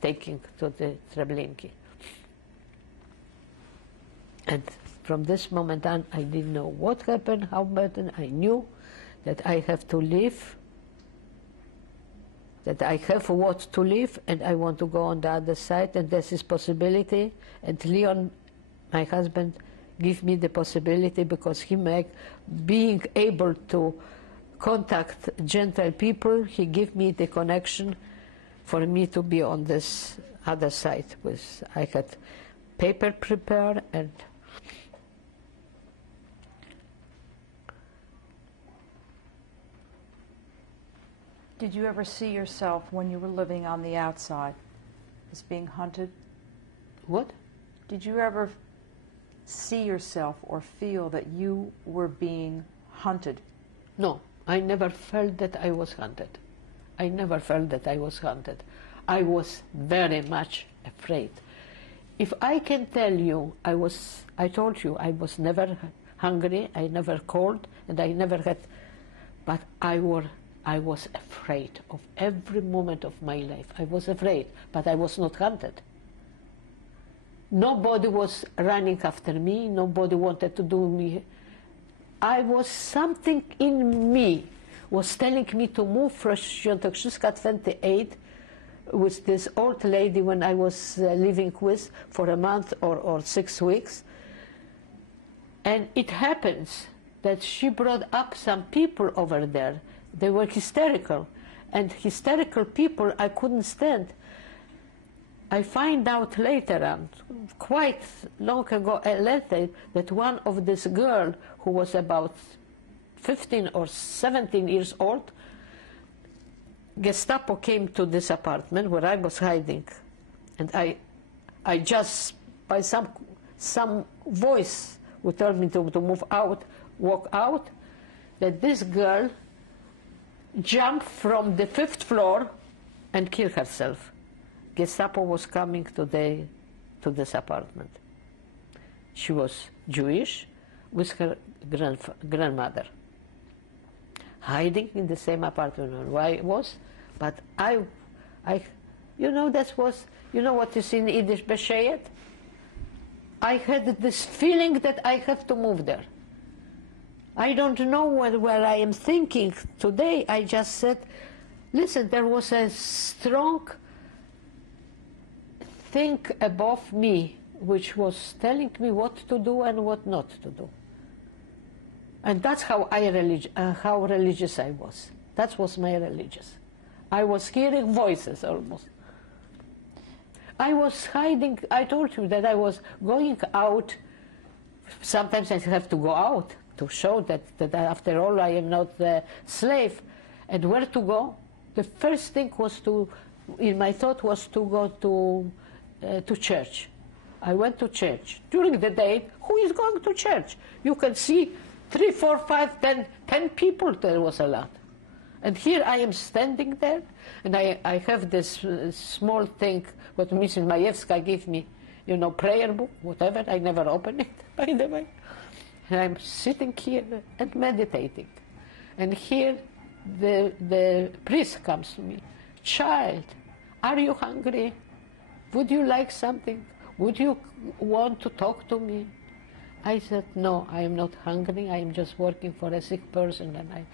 taken to the Treblinki. And from this moment on, I didn't know what happened, how happened. I knew that I have to live, that I have what to live, and I want to go on the other side, and there's this possibility. And Leon, my husband, give me the possibility, because he being able to contact Gentile people, he gave me the connection for me to be on this other side. I had paper prepared, and Did you ever see yourself when you were living on the outside as being hunted? what? Did you ever see yourself or feel that you were being hunted? No, I never felt that I was hunted. I never felt that I was hunted. I was very much afraid. If I can tell you, I told you, I was never hungry, I never cold, and I never had, but I was afraid of every moment of my life. I was afraid, but I was not hunted. Nobody was running after me, nobody wanted to do me. Something in me was telling me to move from Kotkowska 28 with this old lady when I was living with for a month or 6 weeks. And it happens that she brought up some people over there. They were hysterical. And hysterical people I couldn't stand. I find out later on, quite long ago, later, that one of this girl who was about 15 or 17 years old, Gestapo came to this apartment where I was hiding, and I just, by some voice who told me to move out, walk out, that this girl jumped from the 5th floor and killed herself. Gestapo was coming today to this apartment. She was Jewish with her grandmother, hiding in the same apartment where I was. But you know, that was, you know what is in Yiddish, Beshayet? I had this feeling that I have to move there. I don't know where I am thinking today. I just said, listen, there was a strong thing above me which was telling me what to do and what not to do. And that's how how religious I was. That was my religious. I was hearing voices almost. I was hiding. I told you that I was going out. Sometimes I have to go out to show that after all I am not a slave. And where to go? The first thing was in my thought was to go to church. I went to church. During the day, who is going to church? You can see 3, 4, 5, 10 people. There was a lot. And here I am standing there, and I have this small thing what Mrs. Mayevska gave me, you know, prayer book, whatever. I never opened it, by the way. And I'm sitting here and meditating. And here the priest comes to me. Child, are you hungry? Would you like something? Would you want to talk to me? I said, no, I am not hungry. I am just working for a sick person, and I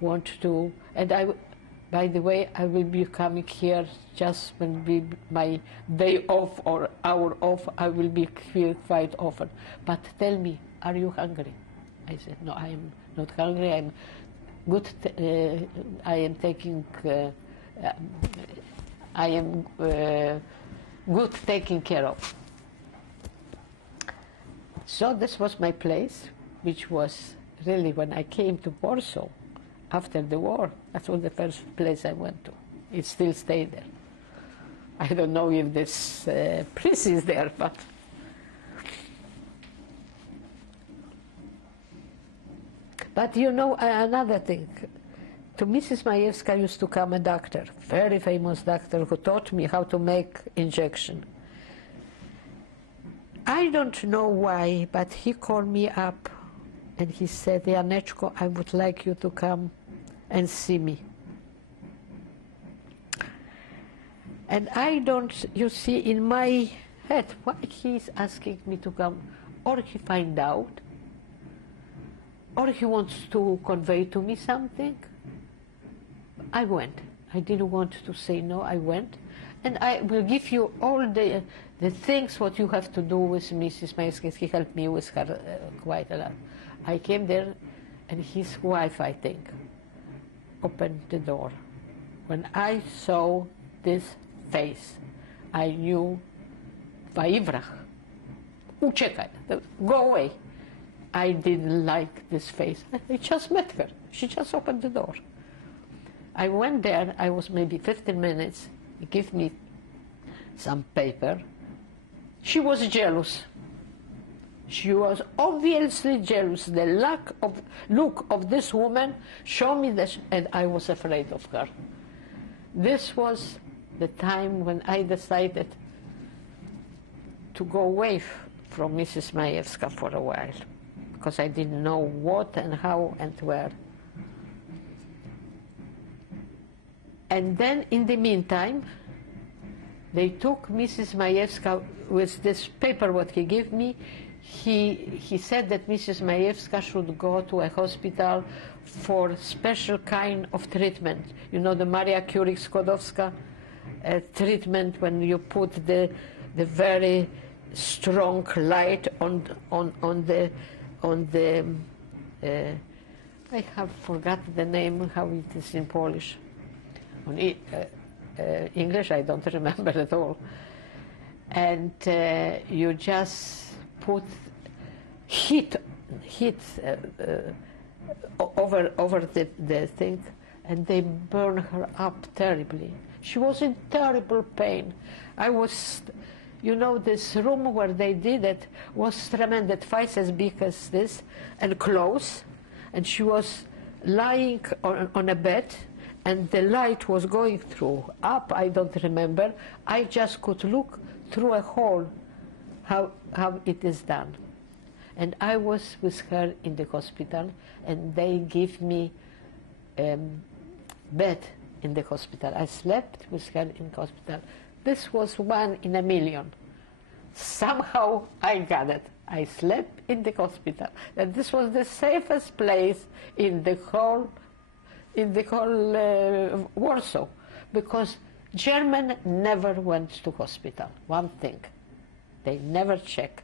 want to. And by the way, I will be coming here just when be my day off or hour off. I will be here quite often. But tell me, are you hungry? I said, no, I am not hungry. I'm good. I am taking. I am good taken care of. So this was my place, which was really when I came to Warsaw after the war. That was the first place I went to. It still stayed there. I don't know if this priest is there, but. But you know, another thing. To Mrs. Mayevska used to come a doctor, very famous doctor, who taught me how to make injection. I don't know why, but he called me up and he said, Janeczko, I would like you to come and see me. And I don't, you see, in my head, why he's asking me to come? or he find out, or he wants to convey to me something. I went. I didn't want to say no, I went. And I will give you all the things what you have to do with Mrs. Mayevska. He helped me with her quite a lot. I came there, and his wife, I think, opened the door. When I saw this face, I knew, Vayivrach, uciekaj, go away. I didn't like this face. I just met her. She just opened the door. I went there, I was maybe 15 minutes. He gave me some paper. She was jealous. She was obviously jealous. The look of this woman showed me that, and I was afraid of her. This was the time when I decided to go away from Mrs. Mayevska for a while, because I didn't know what and how and where. And then, in the meantime, they took Mrs. Mayevska with this paper what he gave me. He said that Mrs. Mayevska should go to a hospital for special kind of treatment. You know, the Maria Curie Skłodowska treatment, when you put the very strong light on the I have forgotten the name, how it is in Polish. On English, I don't remember at all. And you just put heat over the thing, and they burn her up terribly. She was in terrible pain. I was, you know, this room where they did it was tremendous, twice as big as this, and close, and she was lying on a bed, and the light was going through, up, I don't remember. I just could look through a hole how it is done. And I was with her in the hospital, and they give me bed in the hospital. I slept with her in hospital. This was 1 in a million. Somehow I got it. I slept in the hospital. And this was the safest place in the whole Warsaw, because German never went to hospital. One thing, they never check.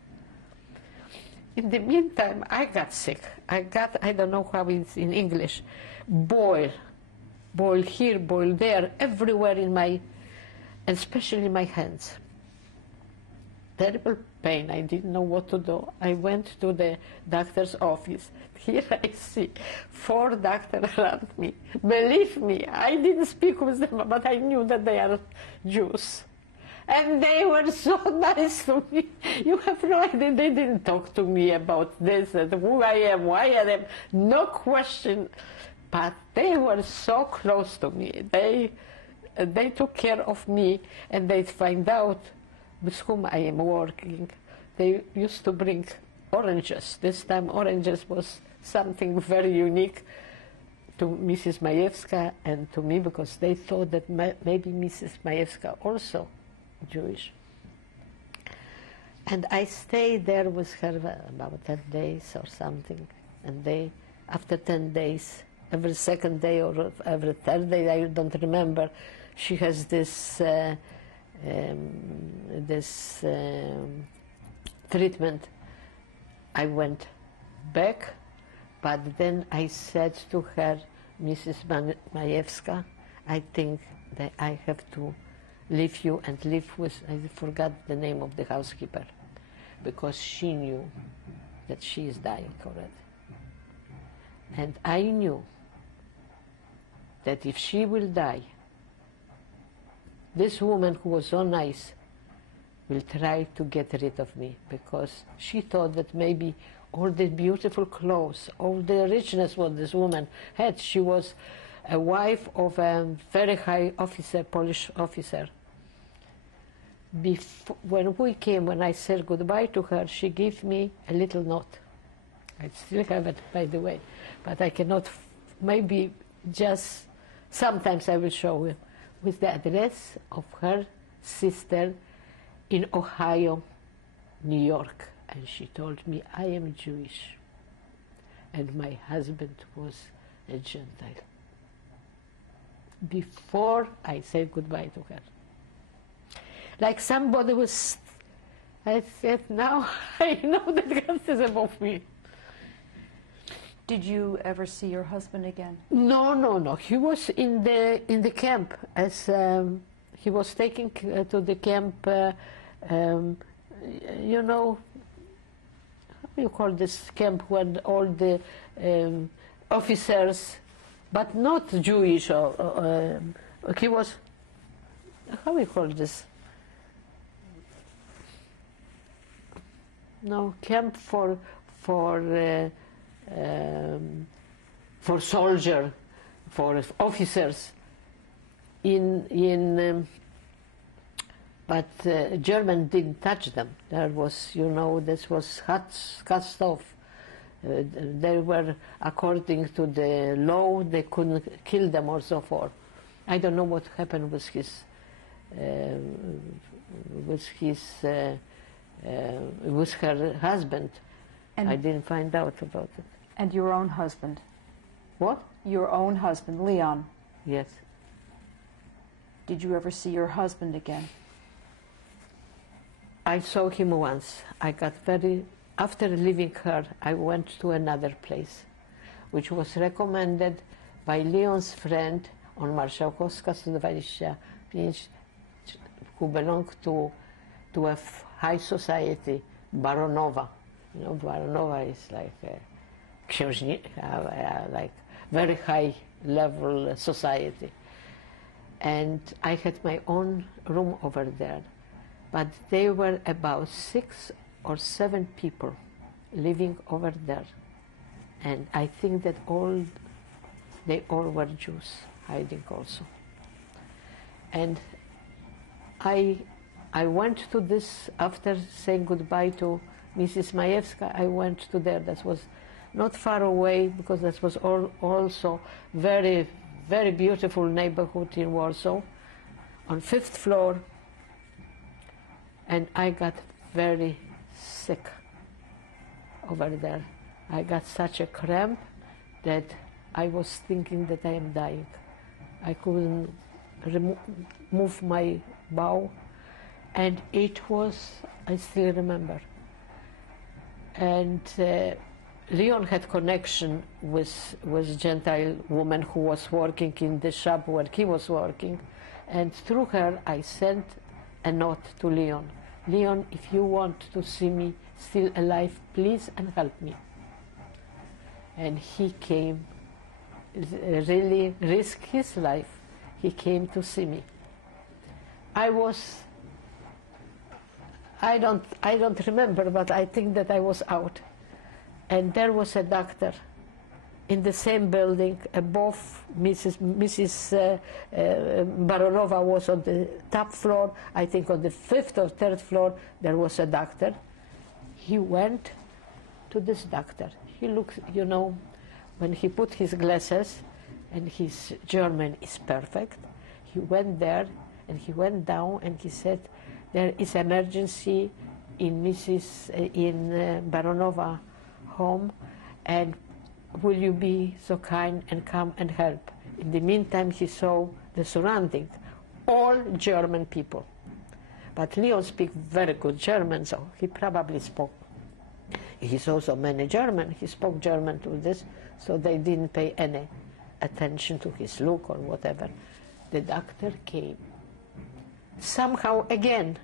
In the meantime, I got sick. I don't know how it's in English, boil here, boil there, everywhere in my, especially my hands. Terrible pain. I didn't know what to do. I went to the doctor's office. Here I see 4 doctors around me. Believe me, I didn't speak with them, but I knew that they are Jews. And they were so nice to me. You have no idea. They didn't talk to me about this and who I am, why I am. No question. But they were so close to me. They took care of me, and they find out with whom I am working. They used to bring oranges. This time oranges was something very unique to Mrs. Mayevska and to me, because they thought that maybe Mrs. Mayevska also Jewish. And I stayed there with her about 10 days or something. And after 10 days, every second day or every third day, I don't remember, she has this treatment. I went back, but then I said to her, Mrs. Mayevska, I think that I have to leave you and live with, I forgot the name of the housekeeper, because she knew that she is dying already. And I knew that if she will die, this woman who was so nice will try to get rid of me, because she thought that maybe all the beautiful clothes, all the richness what this woman had, she was a wife of a very high officer, Polish officer. When I said goodbye to her, she gave me a little note. I still have it, by the way, but I cannot, maybe just sometimes I will show you, with the address of her sister in Ohio, New York. and she told me, I am Jewish, and my husband was a Gentile. Before I said goodbye to her. Like somebody was, I said, now I know that God is above me. Did you ever see your husband again? No. He was in the camp as he was taken to the camp. You know, how do you call this camp when all the officers, but not Jewish, or he was. How do you call this? No, camp for soldier, for officers but German didn't touch them. There was, you know, this was cast off. They were, according to the law, they couldn't kill them or so forth. I don't know what happened with her husband. And I didn't find out about it. And your own husband? What? Your own husband, Leon. Yes. Did you ever see your husband again? I saw him once. After leaving her, I went to another place, which was recommended by Leon's friend on Marszałkowska 125, who belonged to a high society, Baronowa. You know, Baronowa is like like very high level society. And I had my own room over there, but they were about 6 or 7 people living over there. And I think that they all were Jews, hiding also. And I went to this, after saying goodbye to Mrs. Mayevska, I went to there. That was not far away, because that was also very, very beautiful neighborhood in Warsaw, on 5th floor. And I got very sick over there. I got such a cramp that I was thinking that I am dying. I couldn't move my bowel, and it was, I still remember. And Leon had connection with Gentile woman who was working in the shop where he was working, and through her I sent a note to Leon. Leon, if you want to see me still alive, please, and help me. And he came, really risked his life. He came to see me. I don't remember, but I think that I was out. And there was a doctor in the same building above. Mrs. Baronova was on the top floor. I think on the 5th or 3rd floor there was a doctor. He went to this doctor. He looked, you know, when he put his glasses, and his German is perfect, he went there and he went down and he said, there is emergency in Baronova home, and will you be so kind and come and help? In the meantime, he saw the surrounding, all German people. But Leon speaks very good German, so he probably spoke. He saw so many German, he spoke German to this, so they didn't pay any attention to his look or whatever. The doctor came. Somehow, again,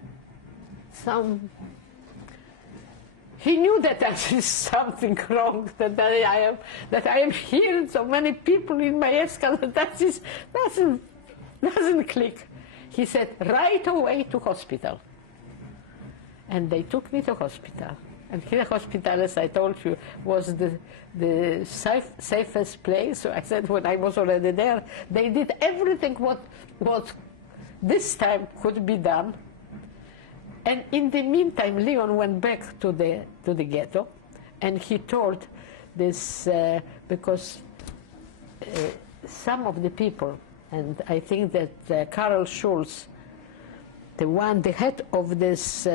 he knew that there is something wrong, that I am here, so many people in Mayevska, that doesn't click. He said, right away to hospital. And they took me to hospital. And here hospital, as I told you, was the safest place. So I said, when I was already there, they did everything what this time could be done. And in the meantime, Leon went back to the ghetto, and he told this, because some of the people, and I think that Karl Schulz, the head of this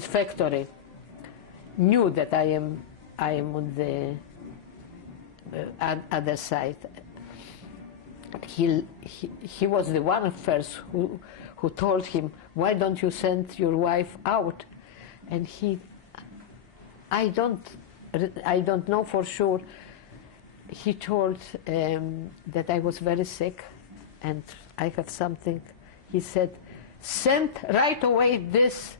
factory, knew that I am on the other side. He was the one first who told him, why don't you send your wife out? And I don't know for sure. He told that I was very sick and I have something. He said, send right away this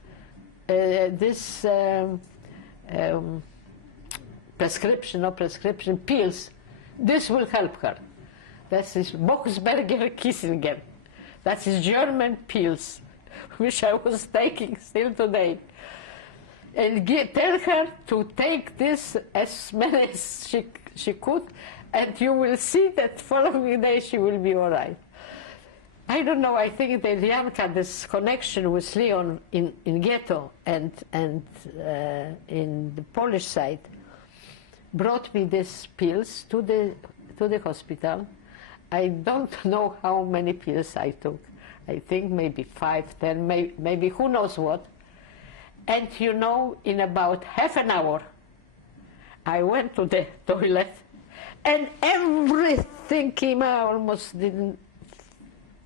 prescription pills. This will help her. That is Boxberger Kissinger. That is German pills, which I was taking still today. And tell her to take this as many as she could, and you will see that following day she will be all right. I don't know, I think that Janka, this connection with Leon in ghetto and in the Polish side, brought me these pills to the hospital. I don't know how many pills I took. I think maybe 5, 10, maybe who knows what. And you know, in about half an hour, I went to the toilet and everything came out, almost didn't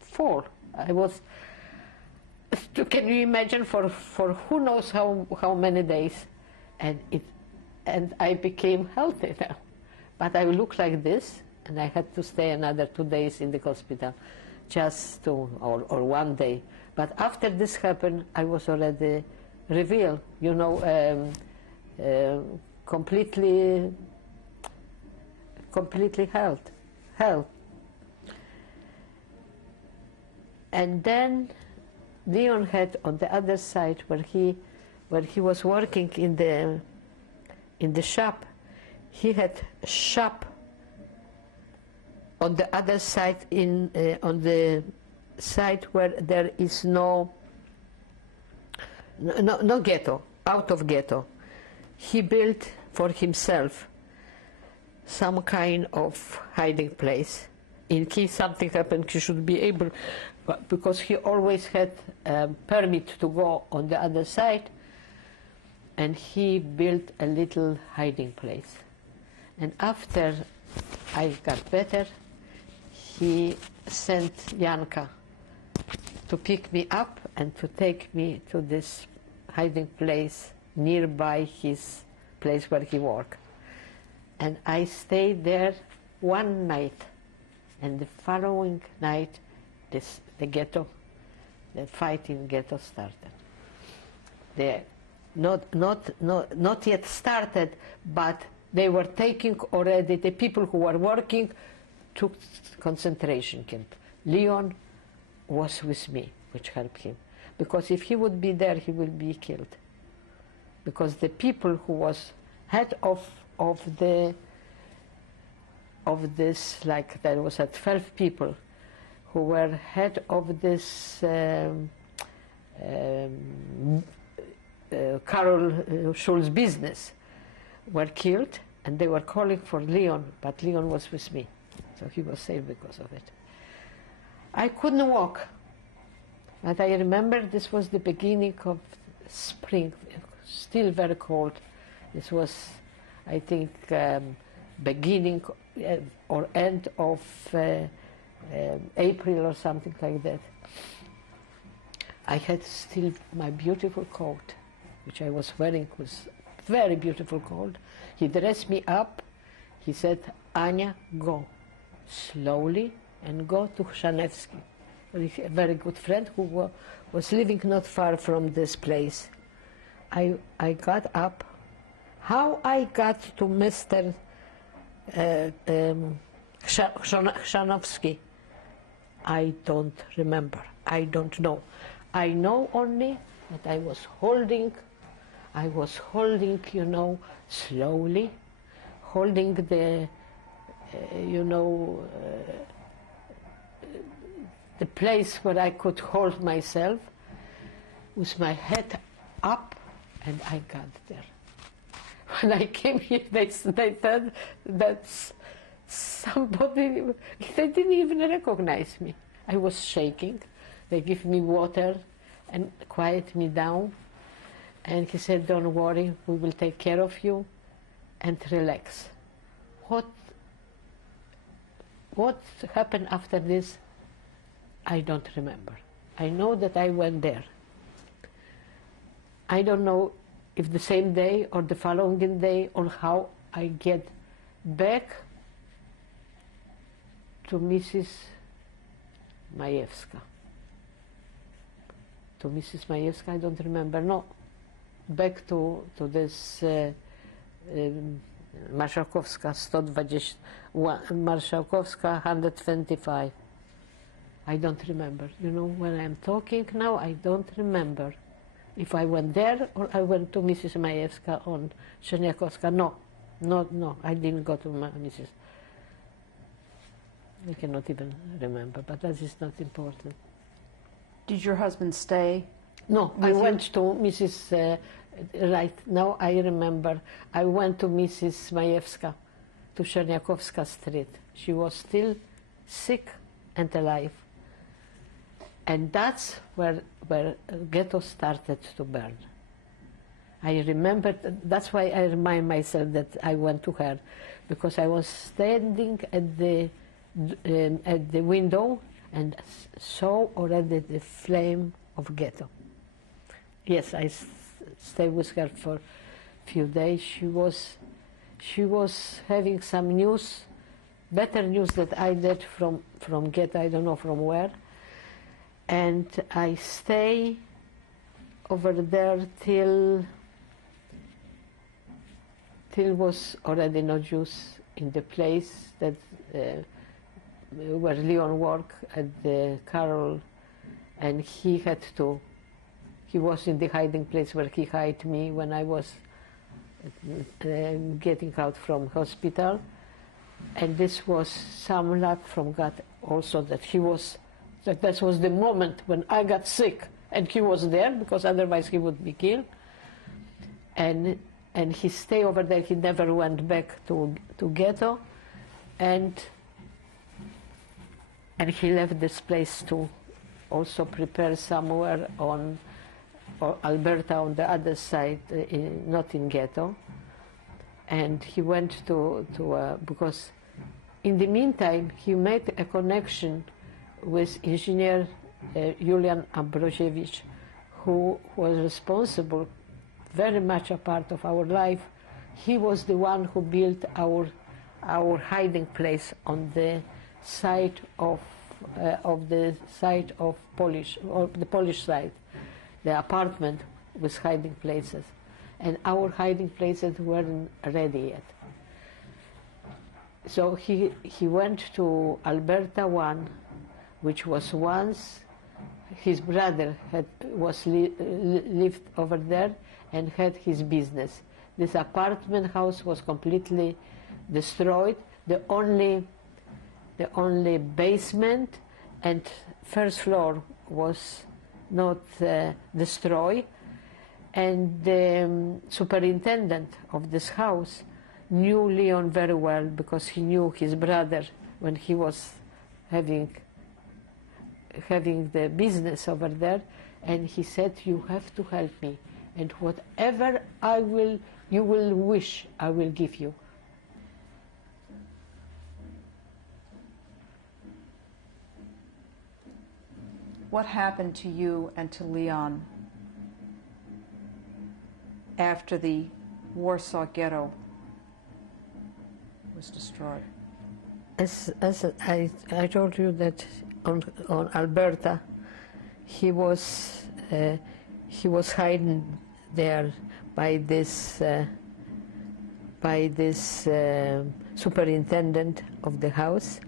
fall. I was, can you imagine, for who knows how many days, and I became healthy now. But I look like this, and I had to stay another 2 days in the hospital, just to, or 1 day. But after this happened, I was already revealed, you know, completely health. And then Leon had on the other side, where he was working in the shop, he had shop on the other side, on the side where there is no ghetto, out of ghetto. He built for himself some kind of hiding place. In case something happened, he should be able, because he always had a permit to go on the other side, and he built a little hiding place. And after I got better, he sent Janka to pick me up and to take me to this hiding place nearby his place where he worked. And I stayed there 1 night, and the following night the fight in ghetto started. Not yet started, but they were taking already, the people who were working took concentration camp. Leon was with me, which helped him. Because if he would be there, he would be killed. Because the people who was head of this, like there was 12 people who were head of this Karol Schulz business, were killed, and they were calling for Leon, but Leon was with me. So he was saved because of it. I couldn't walk, but I remember this was the beginning of spring, still very cold. This was, I think, beginning or end of April or something like that. I had still my beautiful coat, which I was wearing, was very beautiful coat. He dressed me up. He said, Anya, go slowly and go to Chrzanewski, a very good friend who was living not far from this place. I got up. How I got to Mr. Chrzanowski, I don't remember. I don't know. I know only that I was holding, you know, slowly, holding the, the place where I could hold myself with my head up, and I got there. When I came here, they said that somebody, they didn't even recognize me. I was shaking. They give me water and quiet me down. And he said, don't worry, we will take care of you and relax. What happened after this, I don't remember. I know that I went there. I don't know if the same day or the following day or how I get back to Mrs. Mayevska. To Mrs. Mayevska, I don't remember, no. Back to this Marszałkowska 120, Marszałkowska 125. I don't remember. You know, when I'm talking now, I don't remember if I went there or I went to Mrs. Mayevska on Kotkowska. No, I didn't go to Mrs. I cannot even remember, but that is not important. Did your husband stay? No, I went to Mrs. Right now I remember. I went to Mrs. Mayevska, to Czerniakowska Street. She was still sick and alive. And that's where ghetto started to burn. I remember, that's why I remind myself that I went to her, because I was standing at the window and saw already the flame of ghetto. Yes, I stayed with her for a few days. She was having some news, better news that I did from ghetto, I don't know from where. And I stay over there till was already no Jews in the place that where Leon worked at the Carol, and he was in the hiding place where he hid me when I was getting out from hospital. And this was some luck from God also that that was the moment when I got sick and he was there, because otherwise he would be killed. And he stayed over there. He never went back to ghetto, and he left this place to also prepare somewhere on Alberta on the other side, not in ghetto. And he went to because in the meantime he made a connection with engineer Julian Ambrosiewicz, who was responsible, very much a part of our life. He was the one who built our hiding place on the side of Polish, or the Polish side, the apartment with hiding places, and our hiding places weren't ready yet. So he went to Alberta 1, which was once his brother lived over there and had his business. This apartment house was completely destroyed. The only basement and first floor was not destroyed, and the superintendent of this house knew Leon very well, because he knew his brother when he was having the business over there, and he said, you have to help me, and whatever you will wish, I will give you. What happened to you and to Leon after the Warsaw Ghetto was destroyed? As I told you that on Alberta, he was hiding there by this superintendent of the house.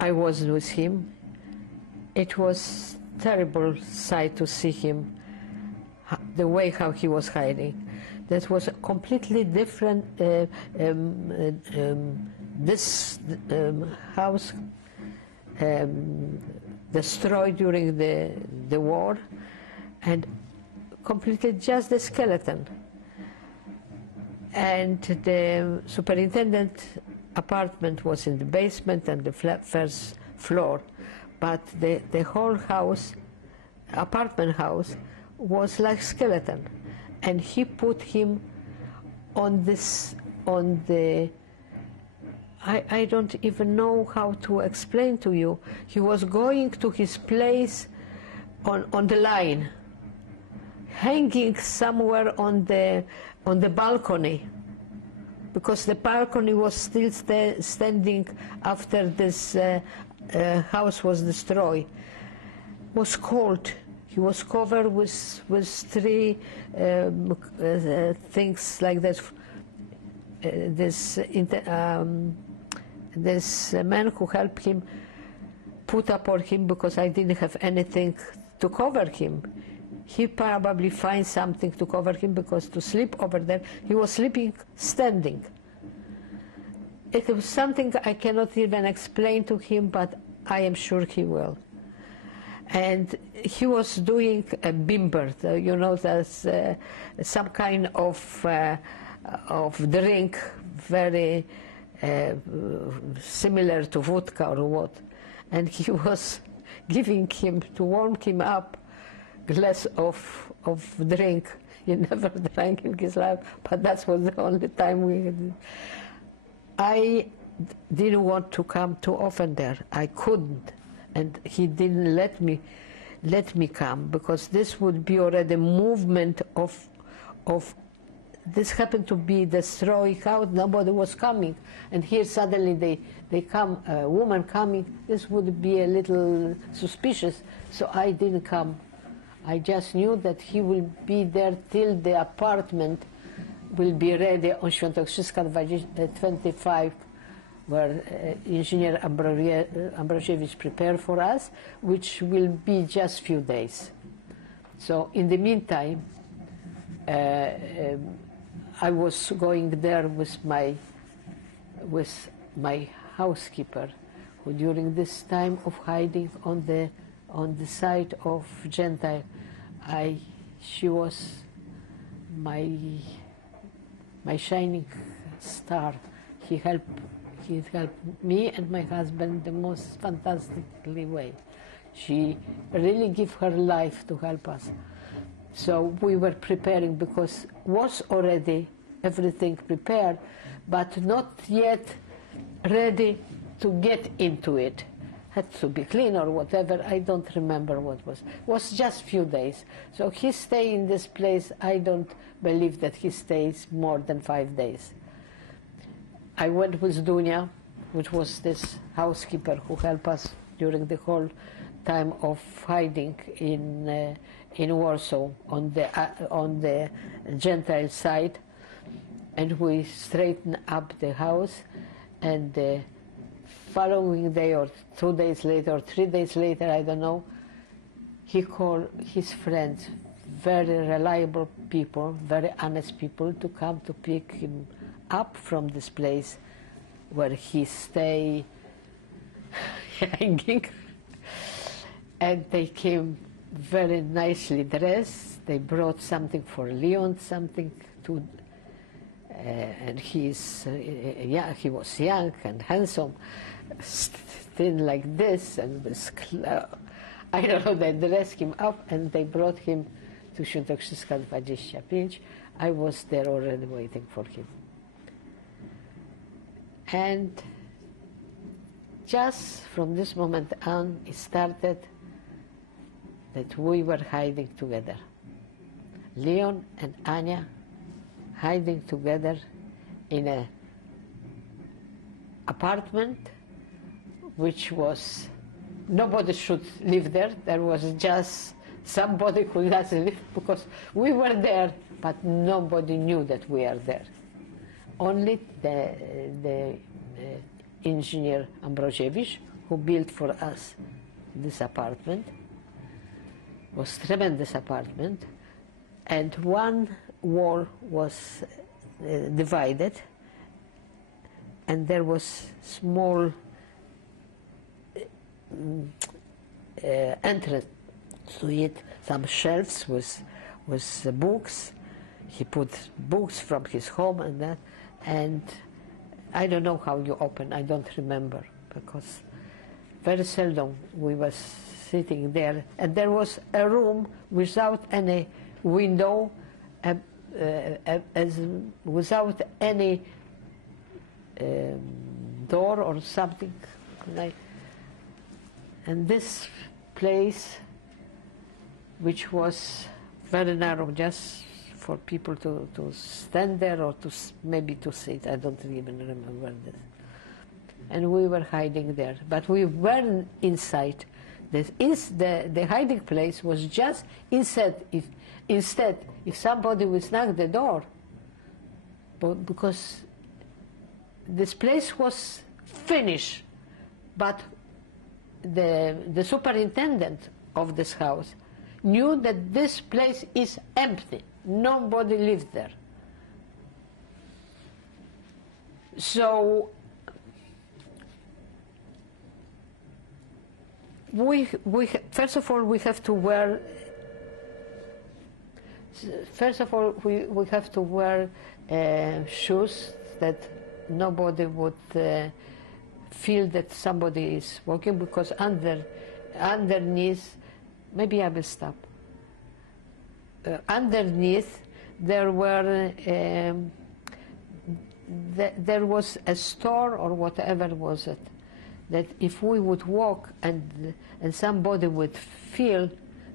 I was with him. It was terrible sight to see him, the way how he was hiding. That was a completely different. This house destroyed during the war, and completely just the skeleton. And the superintendent apartment was in the basement and the first floor. But the whole house, apartment house, was like skeleton. and he put him on the, I don't even know how to explain to you. He was going to his place on the line, hanging somewhere on the balcony, because the balcony was still standing after this house was destroyed. It was cold. He was covered with three things like that. This man who helped him put up on him, because I didn't have anything to cover him. He probably find something to cover him, because to sleep over there, he was sleeping standing. It was something I cannot even explain to him, but I am sure he will. And he was doing a bimber, you know, that's some kind of drink, very similar to vodka or what. And he was giving him, to warm him up, glass of drink. He never drank in his life, but that was the only time we had. I didn't want to come too often there. I couldn't, and he didn't let me come, because this would be already movement of this happened to be destroyed house. Nobody was coming, and here suddenly they come, a woman coming. This would be a little suspicious, so I didn't come. I just knew that he will be there till the apartment will be ready on Świętokrzyska 25, where engineer Ambrosiewicz prepared for us, which will be just few days. So in the meantime, I was going there with my housekeeper, who during this time of hiding on the side of Gentile, she was my shining star. He helped me and my husband the most fantastically way. She really gave her life to help us. So we were preparing, because was already everything prepared, but not yet ready to get into it. Had to be clean or whatever. I don't remember what was. It was just few days. So he stayed in this place. I don't believe that he stays more than 5 days. I went with Dunia, which was this housekeeper who helped us during the whole time of hiding in Warsaw on the Gentile side, and we straightened up the house. And the following day, or 2 days later, or 3 days later, I don't know, he called his friends, very reliable people, very honest people, to come to pick him up from this place where he stay hanging. And they came very nicely dressed. They brought something for Leon, something to, and he was young and handsome, thin like this, and this, I don't know, they dressed him up and they brought him to Świętokrzyska 25. I was there already waiting for him. And just from this moment on, it started that we were hiding together. Leon and Anya hiding together in an apartment which was, nobody should live there. There was just somebody who doesn't live, because we were there, but nobody knew that we are there. Only the engineer Ambrosiewicz, who built for us this apartment, was a tremendous apartment, and one wall was divided, and there was small entrance to it, some shelves with books. He put books from his home and that, and I don't know how you open, I don't remember, because very seldom we was sitting there, and there was a room without any window, as without any door or something like. And this place, which was very narrow, just for people to stand there or to maybe to sit, I don't even remember this. And we were hiding there, but we weren't inside. The hiding place was just inside. Instead, if somebody would knock the door, because this place was finished, but the superintendent of this house knew that this place is empty. Nobody lived there. So we first of all we have to wear. First of all, we have to wear shoes that nobody would feel that somebody is walking, because underneath, maybe I will stop. Underneath, there were there was a store or whatever was it, that if we would walk and somebody would feel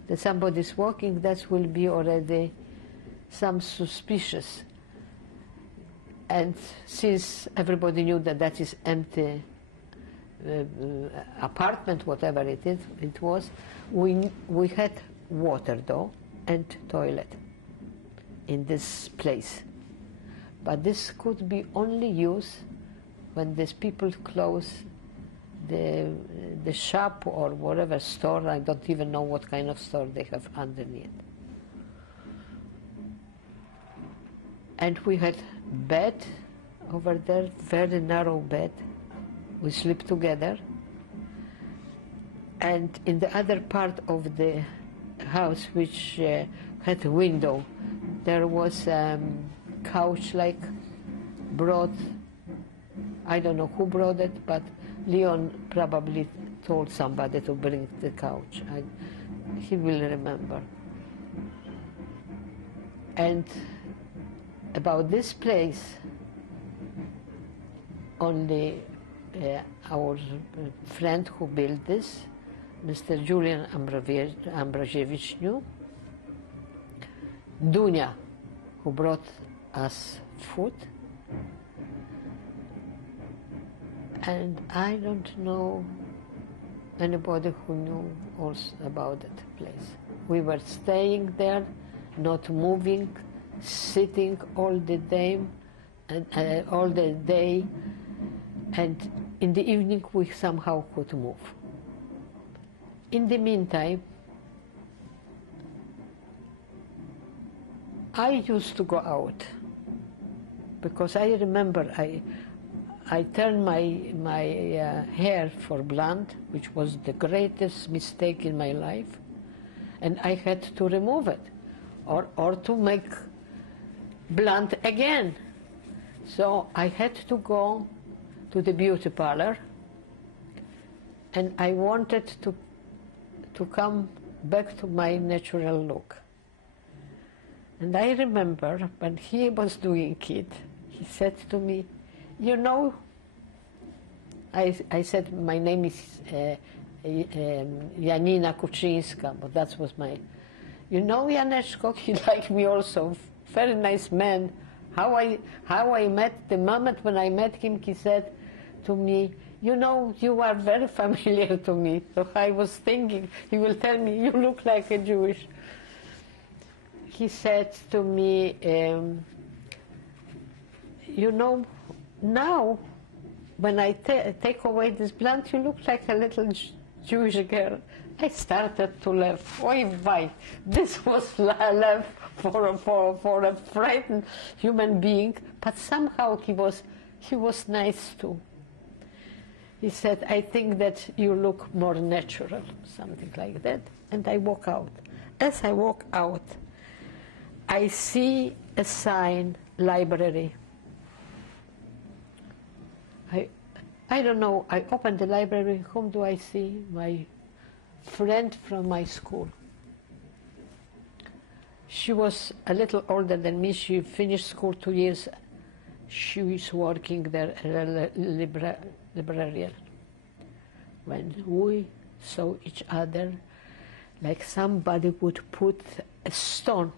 that somebody's walking, that will be already some suspicious. And since everybody knew that that is empty apartment, whatever it was, we had water though and toilet in this place. But this could be only used when these people close the shop or whatever store. I don't even know what kind of store they have underneath. And we had bed over there, very narrow bed. We sleep together. And in the other part of the house, which had a window, there was couch like brought. I don't know who brought it, but Leon probably told somebody to bring the couch. He will remember. And about this place, only our friend who built this, Mr. Julian Ambrosiewicz, knew. Dunia, who brought us food. And I don't know anybody who knew also about that place. We were staying there, not moving, sitting all the day, and in the evening we somehow could move. In the meantime, I used to go out, because I remember I turned my hair for blonde, which was the greatest mistake in my life, and I had to remove it, or to make blonde again. So I had to go to the beauty parlor, and I wanted to come back to my natural look. And I remember when he was doing it, he said to me, you know, I said my name is Janina Kuczynska, but that was my, you know, Janeczko, he liked me also, very nice man. How I met, the moment when I met him, he said to me, you know, you are very familiar to me. So I was thinking, he will tell me, you look like a Jewish. He said to me, you know, now, when I take away this blonde, you look like a little Jewish girl. I started to laugh. Oi, why? This was laugh for a frightened human being, but somehow he was nice too. He said, I think that you look more natural, something like that. And I walk out. As I walk out, I see a sign, library. I don't know, I open the library, whom do I see? My friend from my school. She was a little older than me. She finished school 2 years. She was working there as a librarian. When we saw each other, like somebody would put a stone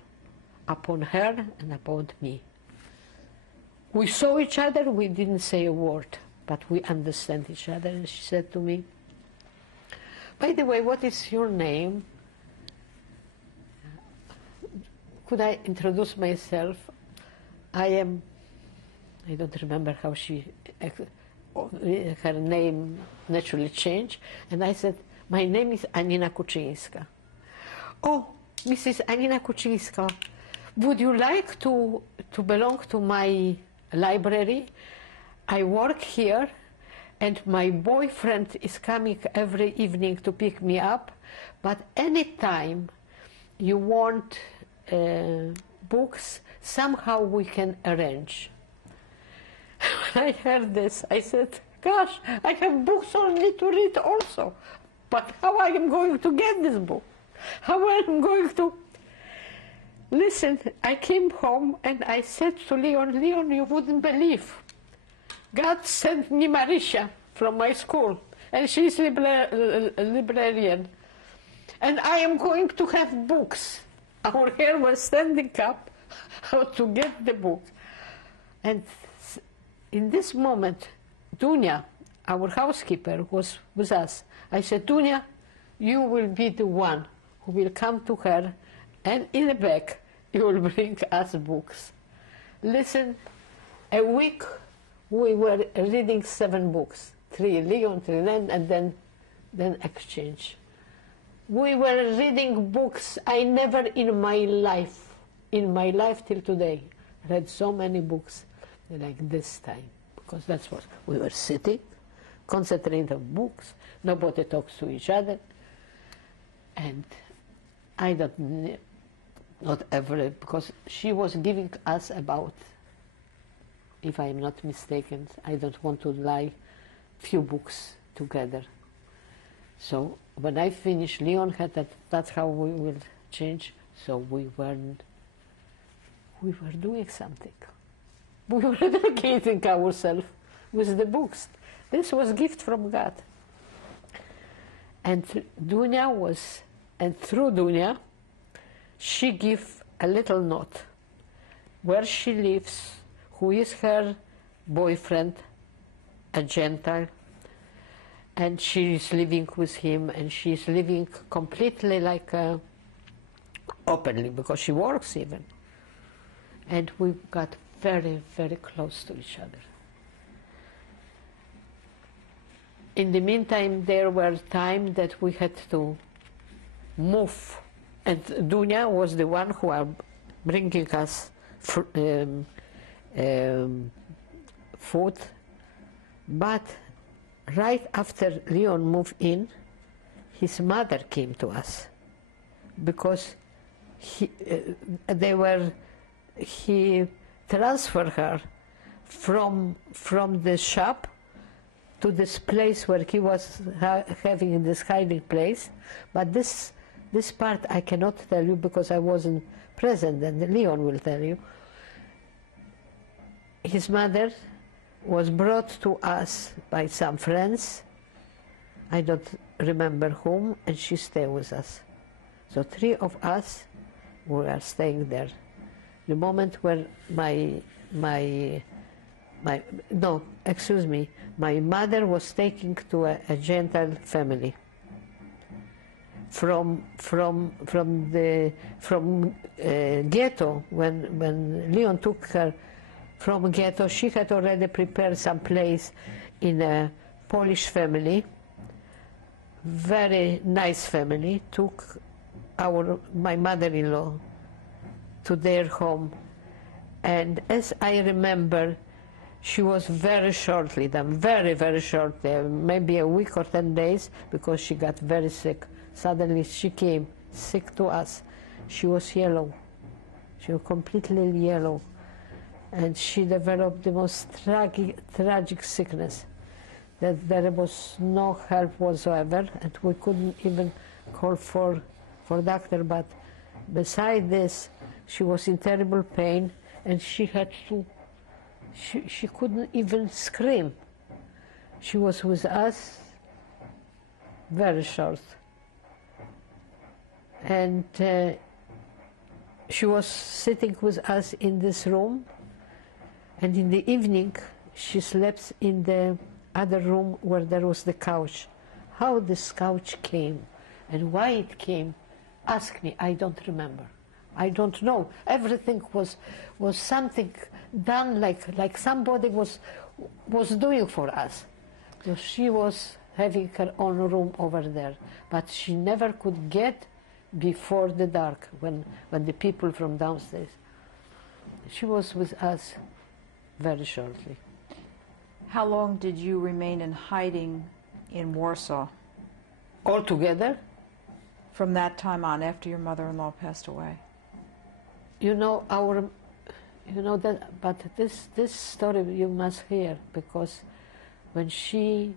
upon her and upon me. We saw each other, we didn't say a word, but we understand each other. And she said to me, "By the way, what is your name? Could I introduce myself? I don't remember how her name naturally changed." And I said, "My name is Anya Kotkowska." "Oh, Mrs. Anya Kotkowska, would you like to belong to my library? I work here, and my boyfriend is coming every evening to pick me up, but anytime you want books, somehow we can arrange." When I heard this, I said, "Gosh, I have books only to read also, but how I am going to get this book? How I am going to..." Listen, I came home and I said to Leon, "Leon, you wouldn't believe. God sent me Marisha from my school, and she's a librarian, and I am going to have books." Our hair was standing up how to get the book. And in this moment, Dunya, our housekeeper, was with us. I said, "Dunya, you will be the one who will come to her, and in the back you will bring us books." Listen, a week we were reading 7 books, 3 Leon, 3 Len, and then exchange. We were reading books. I never in my life till today, read so many books like this time, because that's what we were sitting, concentrating on books. Nobody talks to each other, and I don't, not ever, because she was giving us about, if I am not mistaken, I don't want to lie, few books together. So when I finished, Leon had that, that's how we will change. So we were doing something. We were educating ourselves with the books. This was a gift from God. And Dunya was, and through Dunya, she gave a little note where she lives, who is her boyfriend, a Gentile, and she is living with him, and she is living completely like openly, because she works even. And we got very, very close to each other. In the meantime, there were times that we had to move, and Dunya was the one who are bringing us food, but right after Leon moved in, his mother came to us, because he transferred her from the shop to this place where he was having this hiding place. But this part I cannot tell you because I wasn't present, and Leon will tell you. His mother was brought to us by some friends, I don't remember whom, and she stayed with us. So 3 of us were staying there. The moment where my mother was taken to a gentile family from ghetto. When Leon took her from ghetto, she had already prepared some place in a Polish family, very nice family. Took my mother-in-law to their home, and as I remember, she was very shortly done, very, very short, maybe a week or 10 days, because she got very sick. Suddenly she came sick to us. She was yellow. She was completely yellow, and she developed the most tragic sickness, that there was no help whatsoever, and we couldn't even call for doctor, but Beside this, she was in terrible pain, and she had to, she couldn't even scream. She was with us very short. And she was sitting with us in this room, and in the evening she slept in the other room where there was the couch. How this couch came and why it came, ask me, I don't remember. I don't know. Everything was something done like somebody was doing for us. So she was having her own room over there, but she never could get before the dark when the people from downstairs. She was with us very shortly. How long did you remain in hiding in Warsaw? Altogether? From that time on, after your mother-in-law passed away? But this story you must hear, because when she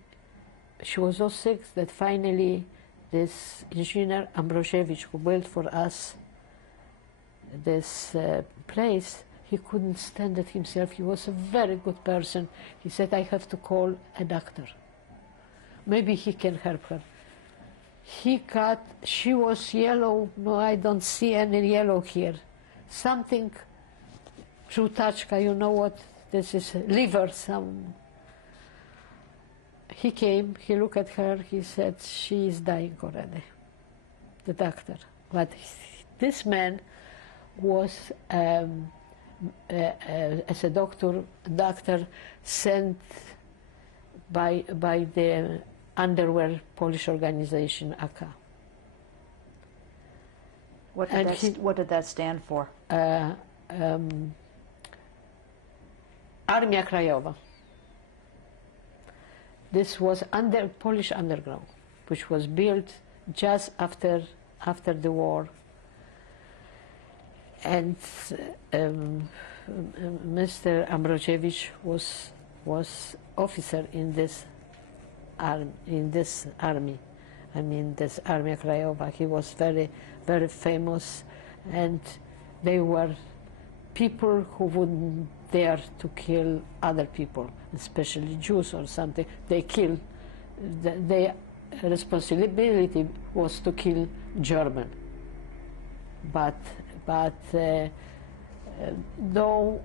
was so sick that finally this engineer Ambrosiewicz, who built for us this place, he couldn't stand it himself. He was a very good person. He said, I have to call a doctor. Maybe he can help her. She was yellow. No, I don't see any yellow here. Something, Żółtaczka, you know what? This is liver, some. He came, he looked at her, he said, she is dying already, the doctor. But this man was, as a doctor sent by the underwear Polish organization, AK. What did that stand for? Armia Krajowa. This was Polish underground, which was built just after the war. And Mr. Ambrosiewicz was officer in this army. This Armia Krajowa. He was very, very famous, and they were people who wouldn't dare to kill other people, especially Jews or something. They killed. Their responsibility was to kill German. But though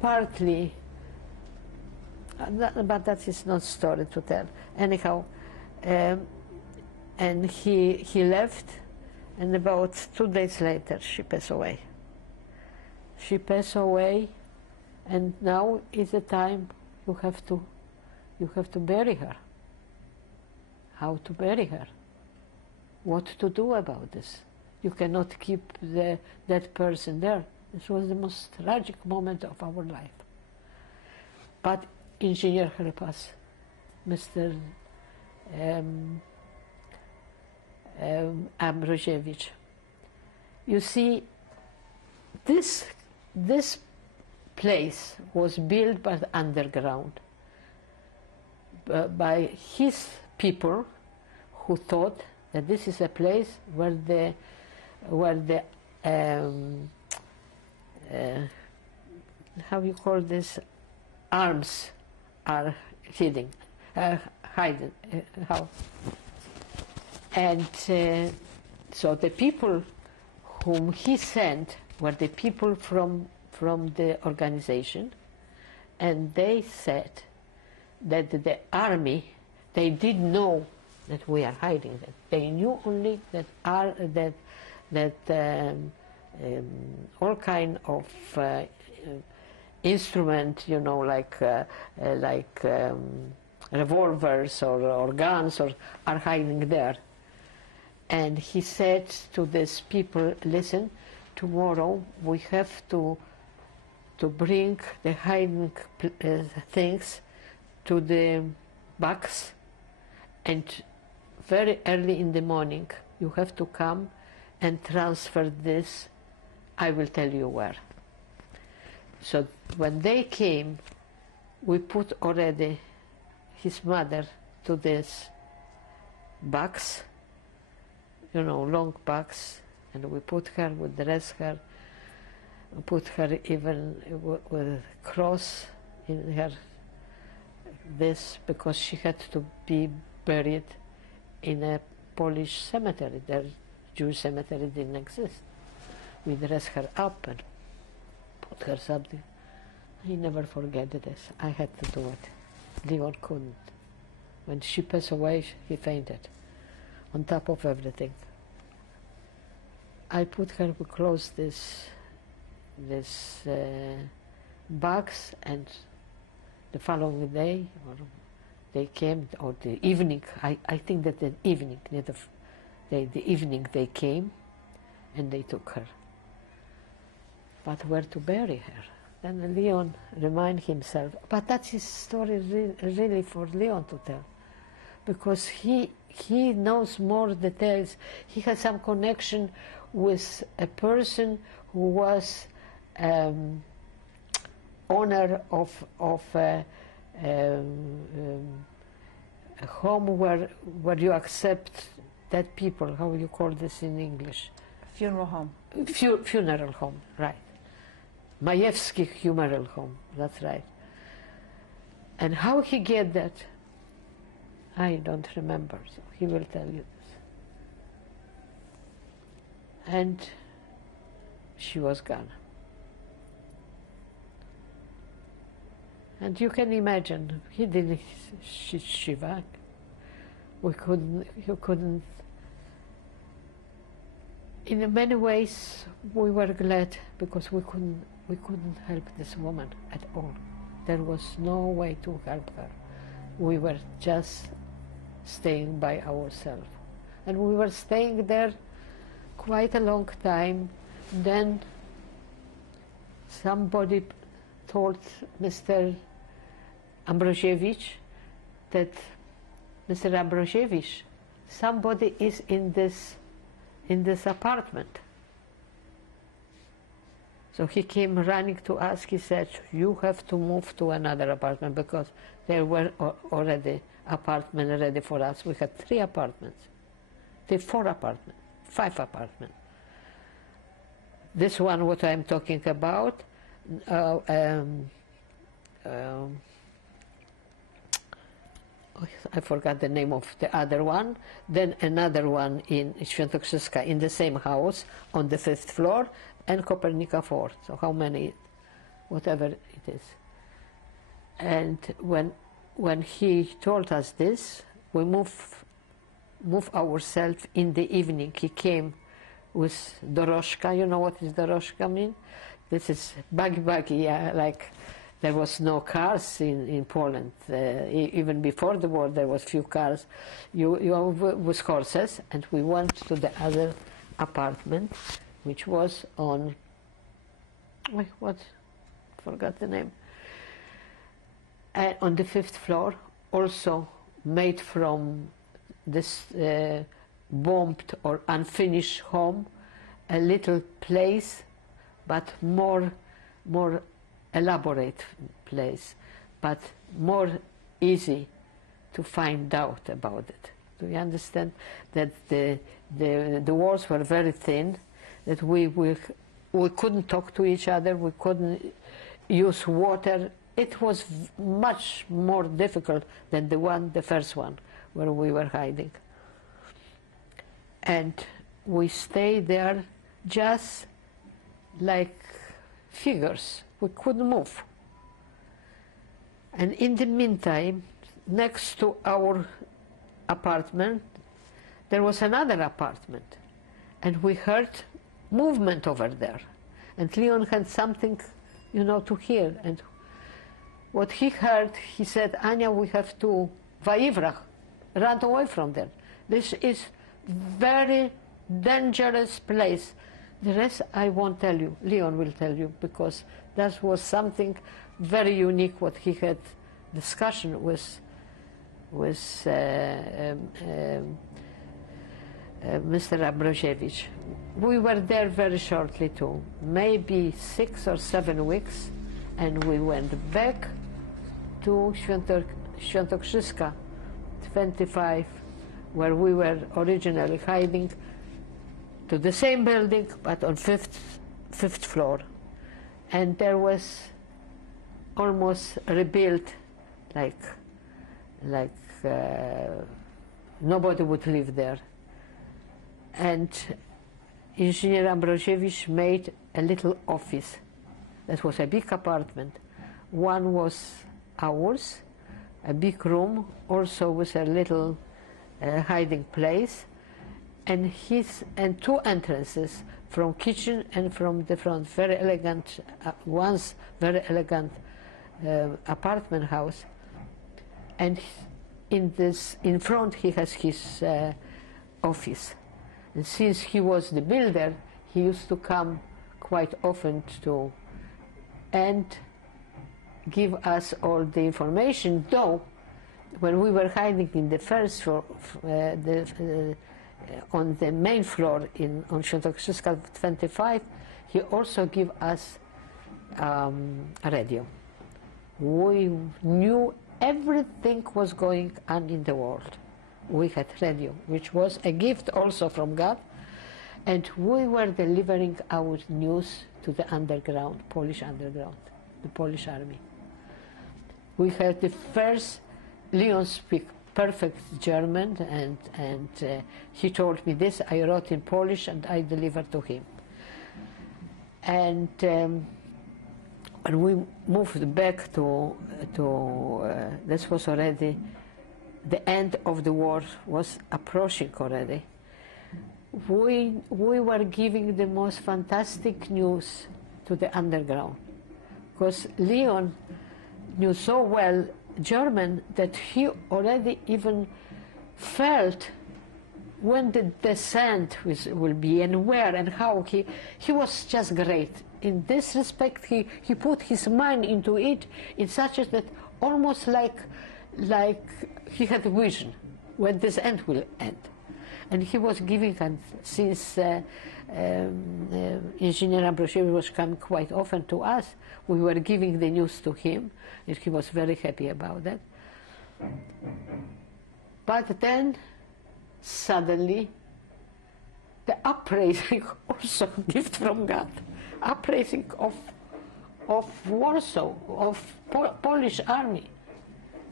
partly, but that is not story to tell. Anyhow, and he left, and about 2 days later she passed away. She passed away, and now is the time you have to bury her. How to bury her? What to do about this? You cannot keep that person there. This was the most tragic moment of our life. But engineer helped us, Mr. Ambrosiewicz. You see, this place was built by the underground, by his people who thought that this is a place where the how you call this, arms are hidden. How? And so the people whom he sent were the people from the organization, and they said that the army, they didn't know that we are hiding them. They knew only that all kind of instrument, like revolvers or guns are hiding there. And he said to these people, listen, tomorrow we have to bring the hiding things to the box, and very early in the morning you have to come and transfer this. I will tell you where. So when they came, we put already his mother to this box, long box, And we put her, we dress her, put her even with a cross in her this, because she had to be buried in a Polish cemetery. Their Jewish cemetery didn't exist. We dressed her up and put her something. I never forget this. I had to do it. Leon couldn't. When she passed away, he fainted on top of everything. I put her, we closed this box, and the following day, or they came, or the evening, I think that the evening, the evening they came, and they took her. But where to bury her? Then Leon remind himself, but that's his story really for Leon to tell, because he knows more details. He has some connection with a person who was owner of a home where you accept dead people. How you call this in English? Funeral home. Funeral home, right. Mayevska funeral home, that's right. And how he get that, I don't remember, so he will tell you this. And she was gone. And you can imagine, he did Shiva. You couldn't. In many ways, we were glad because we couldn't help this woman at all. There was no way to help her. We were just staying by ourselves. And we were staying there quite a long time. Then somebody told Mr. Ambrosiewicz that, Mr. Ambrosiewicz, somebody is in this apartment. So he came running to us. He said, you have to move to another apartment, because there were already apartments ready for us. We had 3 apartments, 4 apartments, 5 apartments. This one, what I'm talking about, I forgot the name of the other one. Then another one in Świętokrzyska, in the same house, on the 5th floor, and Kopernika 4. So how many? Whatever it is. And when he told us this, we move ourselves in the evening. He came with dorożka. You know what is dorożka mean? This is buggy, yeah, like there was no cars in Poland. Even before the war, there was few cars. You with horses, and we went to the other apartment, which was on, forgot the name, on the 5th floor, also made from this bombed or unfinished home, a little place, but more elaborate place, but more easy to find out about it. Do you understand that the walls were very thin, that we couldn't talk to each other, we couldn't use water. It was much more difficult than the first one, where we were hiding. And we stayed there just like figures. We couldn't move. And in the meantime, next to our apartment, there was another apartment. And we heard movement over there. And Leon had something, to hear. And what he heard, he said, Anya, we have to Waivrach, run away from there. This is very dangerous place. The rest I won't tell you. Leon will tell you, because that was something very unique what he had discussion with Mr. Ambrosiewicz. We were there very shortly too, maybe 6 or 7 weeks, and we went back to Świętokrzyska 25, where we were originally hiding. to the same building, but on fifth floor. And there was almost rebuilt, like nobody would live there. And Engineer Ambrosiewicz made a little office. That was a big apartment. One was ours, a big room, also with a little hiding place, and two entrances from kitchen and from the front. Very elegant, once very elegant apartment house. And in front he has his office. And since he was the builder, he used to come quite often and give us all the information, though when we were hiding in the first floor, on the main floor on Kotkowska 25, he also gave us a radio. We knew everything was going on in the world. We had radio, which was a gift also from God, and we were delivering our news to the underground, Polish underground, the Polish army. We had the first, Leon speak perfect German, and he told me this, I wrote in Polish and I delivered to him. And when we moved back this was already, the end of the war was approaching already. We were giving the most fantastic news to the underground, because Leon knew so well German that he already even felt when the descent will be and where and how. He was just great. In this respect, he put his mind into it in such a that almost like he had a vision when this end will end. And he was giving, and since Engineer Ambrosiewicz was coming quite often to us, we were giving the news to him, and he was very happy about that. But then, suddenly, the uprising, also a gift from God, uprising of Warsaw, of Polish army,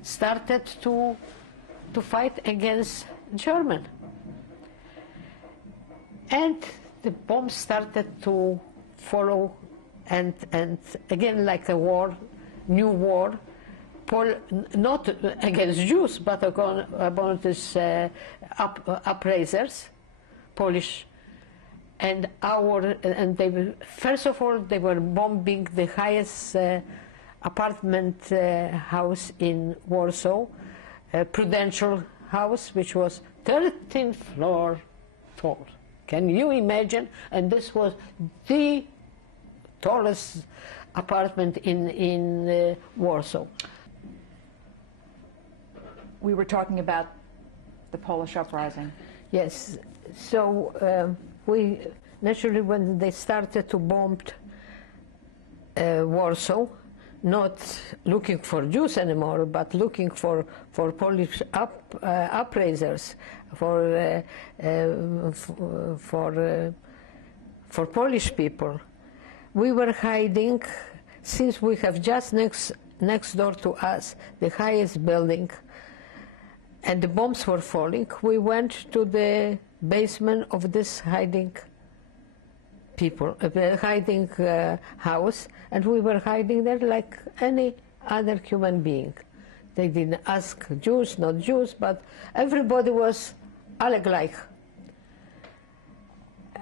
started to fight against German. And the bombs started to follow, and again like a war, new war, not against Jews, but about these uprisers, Polish, and they first of all they were bombing the highest apartment house in Warsaw, Prudential House, which was 13th floor tall. Can you imagine? And this was the tallest apartment in Warsaw. We were talking about the Polish uprising. Yes. So we naturally, when they started to bomb Warsaw, not looking for Jews anymore, but looking for Polish uprisers, for Polish people. We were hiding, since we have just next door to us the highest building, and the bombs were falling. We went to the basement of this hiding house, and we were hiding there like any other human being. They didn't ask Jews, not Jews, but everybody was alle gleich.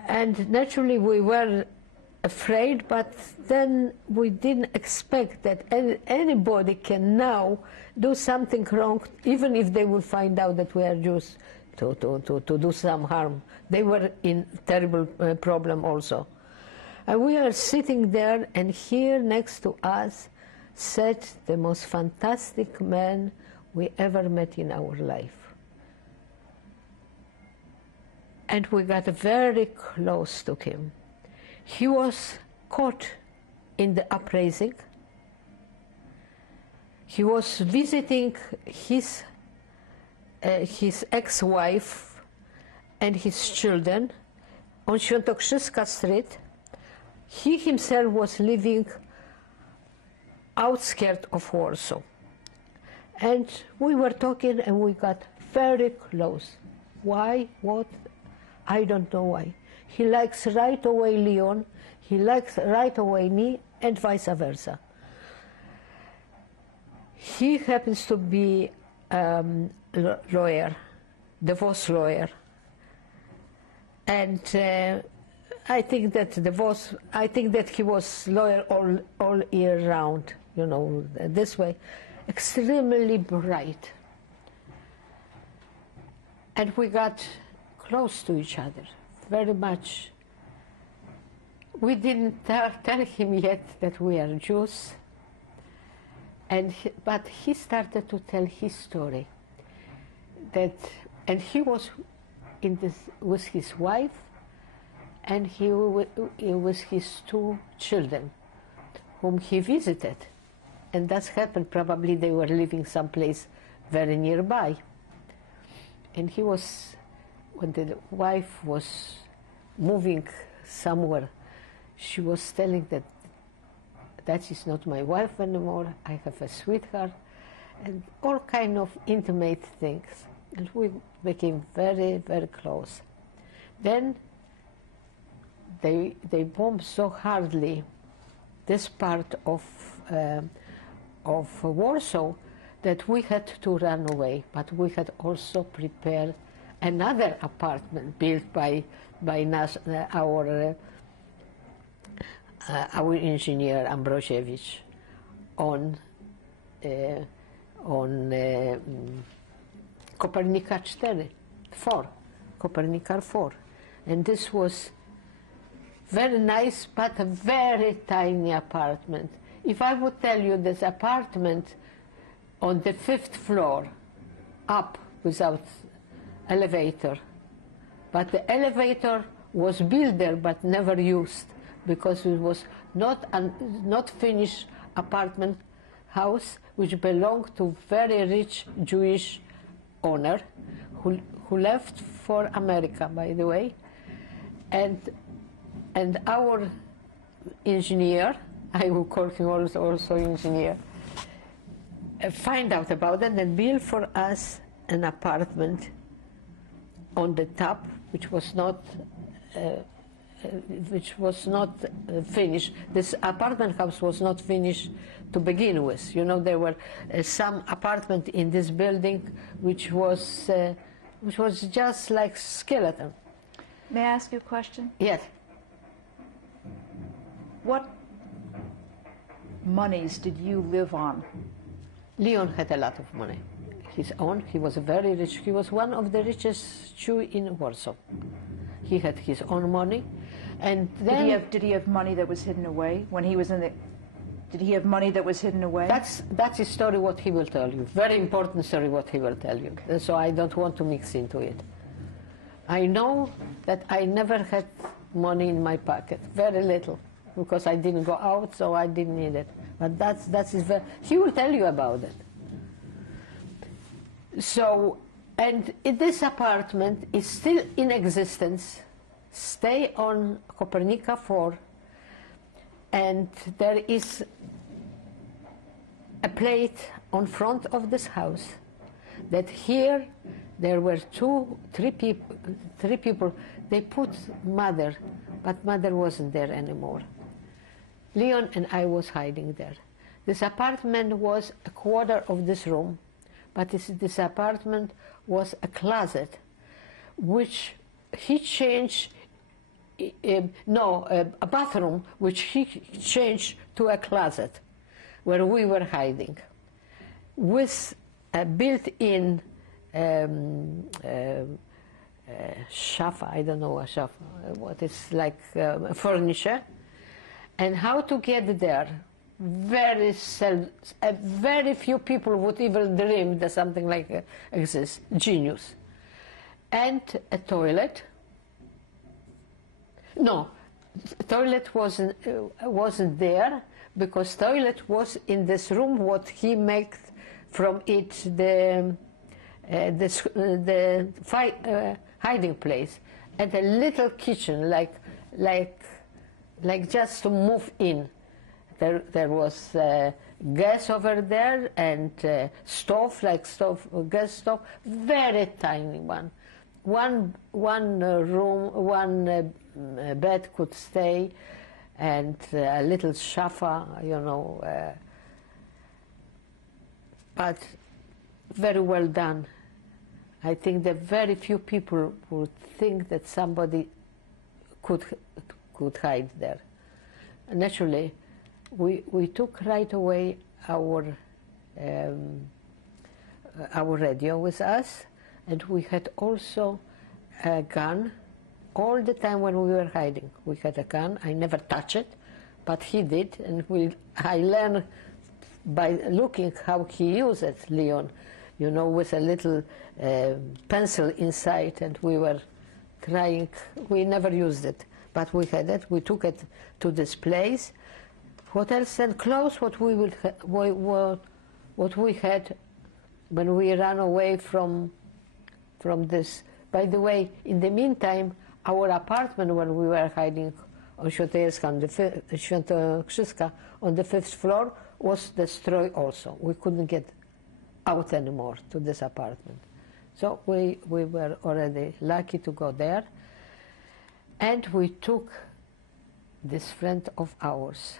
And naturally we were afraid, but then we didn't expect that anybody can now do something wrong, even if they will find out that we are Jews, to do some harm. They were in terrible problem also. And we are sitting there, and here next to us sat the most fantastic man we ever met in our life. And we got very close to him. He was caught in the uprising. He was visiting his ex-wife and his children on Świętokrzyska Street. He himself was living outskirts of Warsaw. And we were talking and we got very close. Why? What? I don't know why. He likes right away Leon, he likes right away me, and vice versa. He happens to be lawyer, divorce lawyer. And I think that he was lawyer all year round, you know, this way. Extremely bright. And we got close to each other, very much. We didn't tell him yet that we are Jews, but he started to tell his story. And he was with his wife, and he with his 2 children, whom he visited. And that's happened, probably they were living someplace very nearby. And he was, when the wife was moving somewhere, she was telling that is not my wife anymore, I have a sweetheart, and all kind of intimate things. And we became very, very close. Then they bombed so hardly this part of Warsaw that we had to run away, but we had also prepared another apartment built by our engineer Ambrosiewicz on Kopernika 4, and this was very nice, but a very tiny apartment. If I would tell you this apartment on the 5th floor, up without elevator, but the elevator was built there but never used because it was not finished apartment house which belonged to very rich Jewish owner who left for America, by the way, and our engineer, I will call him also engineer, find out about it and build for us an apartment on the top, which was not finished. This apartment house was not finished to begin with. You know, there were some apartment in this building which was just like skeleton. May I ask you a question? Yes. What monies did you live on? Leon had a lot of money. His own. He was very rich. He was one of the richest Jew in Warsaw. He had his own money, and then did he have money that was hidden away when he was in the? Did he have money that was hidden away? That's a story what he will tell you. Very important story what he will tell you. And so I don't want to mix into it. I know that I never had money in my pocket. Very little, because I didn't go out, so I didn't need it. But he will tell you about it. So, and this apartment is still in existence, stay on Kopernika 4, and there is a plate on front of this house that here there were three people, they put mother, but mother wasn't there anymore. Leon and I was hiding there. This apartment was a quarter of this room, but this apartment was a closet, which he changed, a bathroom, which he changed to a closet, where we were hiding, with a built-in shafa, I don't know a shafa, what is like furniture, and how to get there. Very few people would even dream that something like exists. Genius. And a toilet. No, toilet wasn't there, because toilet was in this room. What he made from it the hiding place, and a little kitchen, like just to move in. There was gas over there and stove, gas stove, very tiny one. One room, one bed could stay, and a little shafa, you know, but very well done. I think that very few people would think that somebody could hide there. Naturally, we took right away our radio with us, and we had also a gun. All the time when we were hiding, we had a gun. I never touched it, but he did, and I learned by looking how he used it, Leon, you know, with a little pencil inside, and we were trying. We never used it, but we had it. We took it to this place. What else? And close what we had when we ran away from this. By the way, in the meantime, our apartment when we were hiding on Kotkowska on the 5th floor was destroyed also. We couldn't get out anymore to this apartment. So we were already lucky to go there. And we took this friend of ours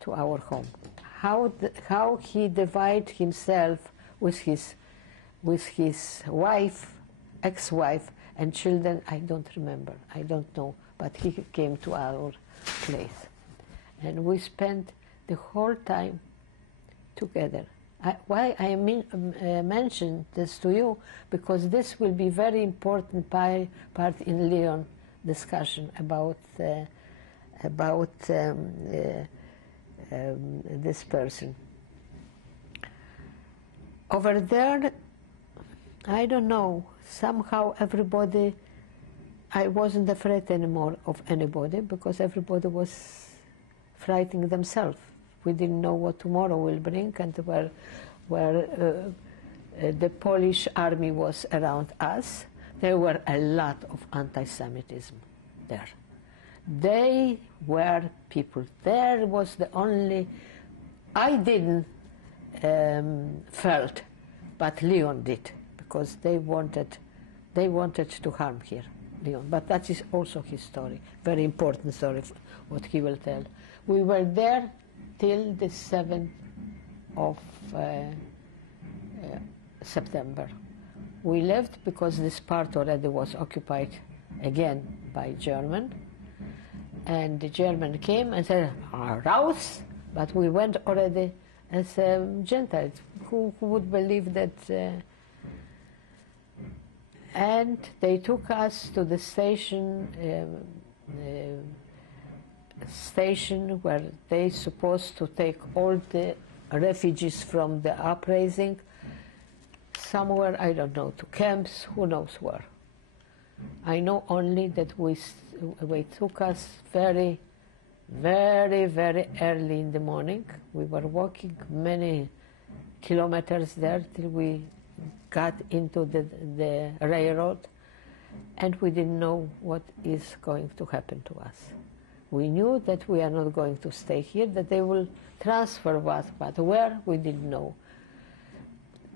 to our home. How he divided himself with his wife, ex-wife, and children, I don't remember. I don't know. But he came to our place. And we spent the whole time together. Why I mention this to you? Because this will be very important part in Leon's discussion about this person. Over there, I don't know, somehow everybody, I wasn't afraid anymore of anybody because everybody was frightening themselves. We didn't know what tomorrow will bring, and where the Polish army was around us, there were a lot of anti-Semitism there. They were people. There was the only, I didn't felt, but Leon did, because they wanted to harm here, Leon. But that is also his story, very important story, what he will tell. We were there till the 7th of September. We left because this part already was occupied again by German, and the German came and said, raus, but we went already as Gentiles. Who would believe that? And they took us to the station where they supposed to take all the refugees from the uprising somewhere, I don't know, to camps, who knows where. I know only that they took us very, very, very early in the morning. We were walking many kilometers there till we got into the railroad, and we didn't know what is going to happen to us. We knew that we are not going to stay here, that they will transfer us, but where, we didn't know.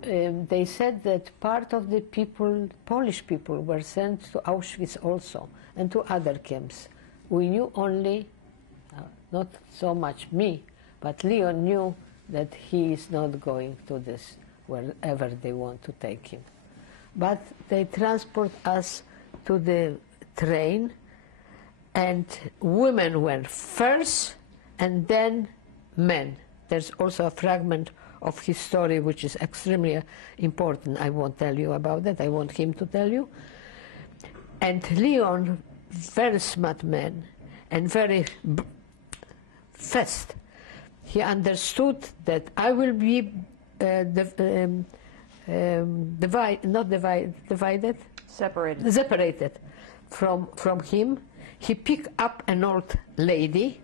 They said that part of the people, Polish people, were sent to Auschwitz also, and to other camps. We knew only, not so much me, but Leon knew that he is not going to this, wherever they want to take him. But they transport us to the train, and women went first, and then men. There's also a fragment of his story which is extremely important. I won't tell you about that. I want him to tell you. And Leon, very smart man, and very fast. He understood that I will be separated from him. He picked up an old lady,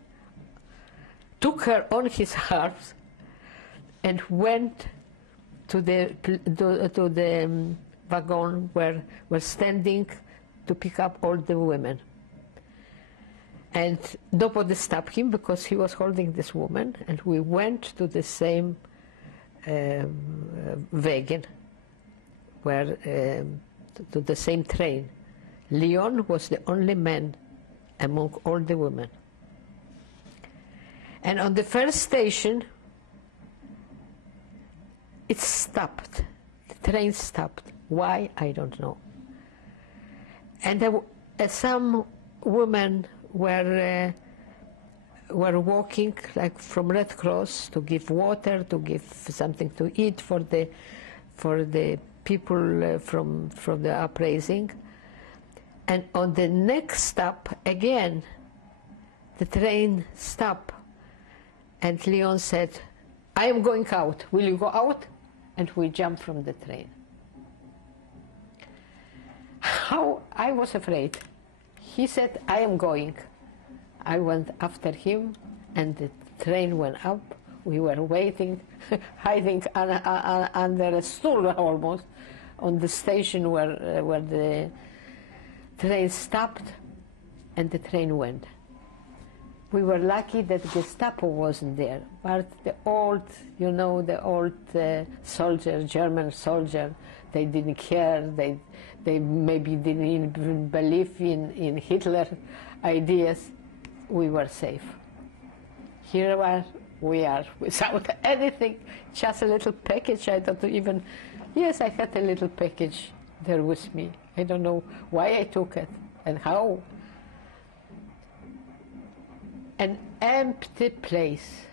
took her on his arms, and went to the wagon where were standing to pick up all the women. And nobody stopped him because he was holding this woman, and we went to the same wagon, where to the same train. Leon was the only man among all the women. And on the first station, it stopped. The train stopped. Why? I don't know. And some women were walking like from Red Cross to give water, to give something to eat for the people from the uprising. And on the next stop, again, the train stopped. And Leon said, I am going out. Will you go out? And we jumped from the train. How I was afraid. He said, I am going. I went after him, and the train went up. We were waiting, hiding under a stool almost, on the station where the train stopped, and the train went. We were lucky that Gestapo wasn't there, but the old, the old soldier, German soldier, they didn't care. They maybe didn't even believe in Hitler ideas. We were safe. Here we are without anything, just a little package. I don't even, yes, I had a little package there with me. I don't know why I took it and how. An empty place.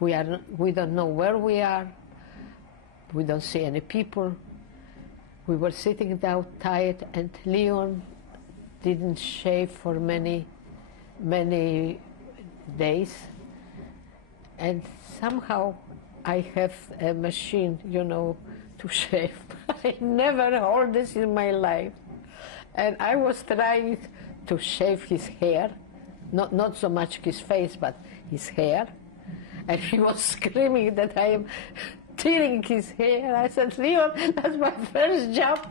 We don't know where we are. We don't see any people. We were sitting down tired, and Leon didn't shave for many days. And somehow I have a machine, to shave. I never heard this in my life. And I was trying to shave his hair. Not so much his face, but his hair. And he was screaming that I am tearing his hair. I said, Leon, that's my first job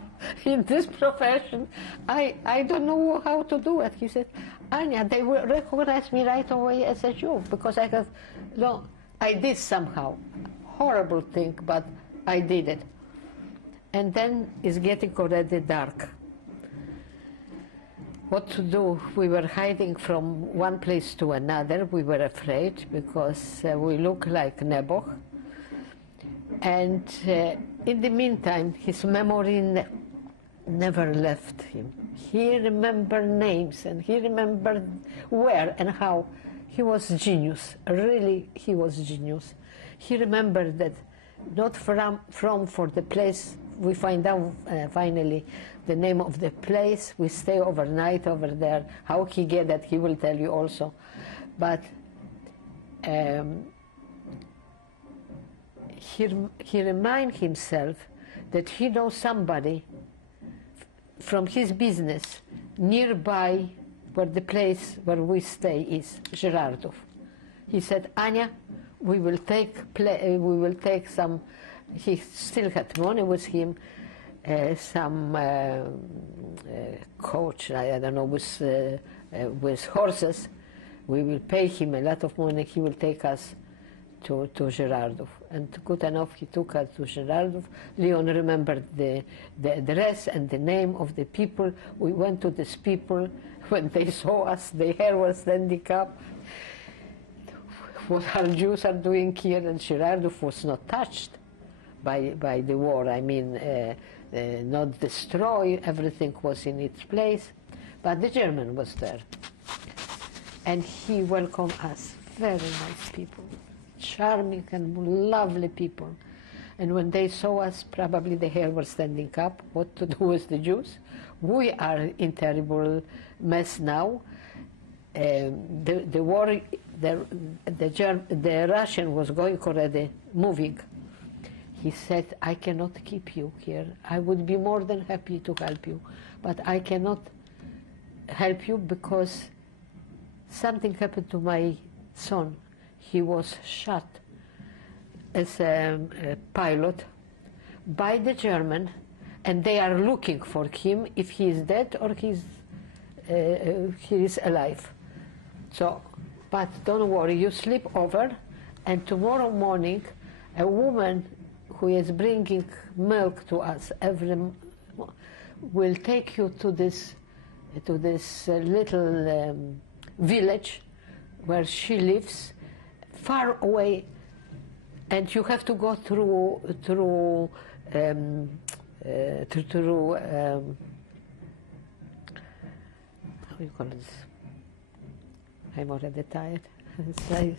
in this profession. I don't know how to do it. He said, Anya, they will recognize me right away as a Jew, because I did somehow. Horrible thing, but I did it. And then it's getting already dark. What to do? We were hiding from one place to another. We were afraid because we look like Nebo. And in the meantime, his memory never left him. He remembered names, and he remembered where and how. He was genius. Really, he was genius. He remembered that not from for the place. We find out finally the name of the place. We stay overnight over there. How he get that, he will tell you also. But he remind himself that he knows somebody from his business nearby where the place where we stay is, Żyrardów. He said, Anya, we will take some. He still had money with him, some coach, I don't know, with horses. We will pay him a lot of money. He will take us to Żyrardów. And good enough, he took us to Żyrardów. Leon remembered the address and the name of the people. We went to these people. When they saw us, their hair was standing up. What our Jews are doing here, and Żyrardów was not touched by the war. I mean, not destroyed. Everything was in its place. But the German was there. And he welcomed us. Very nice people. Charming and lovely people. And when they saw us, probably the hair was standing up. What to do with the Jews? We are in terrible mess now. The war, the Russian was going already, moving. He said, I cannot keep you here. I would be more than happy to help you, but I cannot help you because something happened to my son. He was shot as a pilot by the German, and they are looking for him if he is dead or he's he is alive. So, but don't worry, you sleep over, and tomorrow morning, a woman who is bringing milk to us will take you to this little village where she lives, far away, and you have to go through how you call this? I'm already tired. It's like,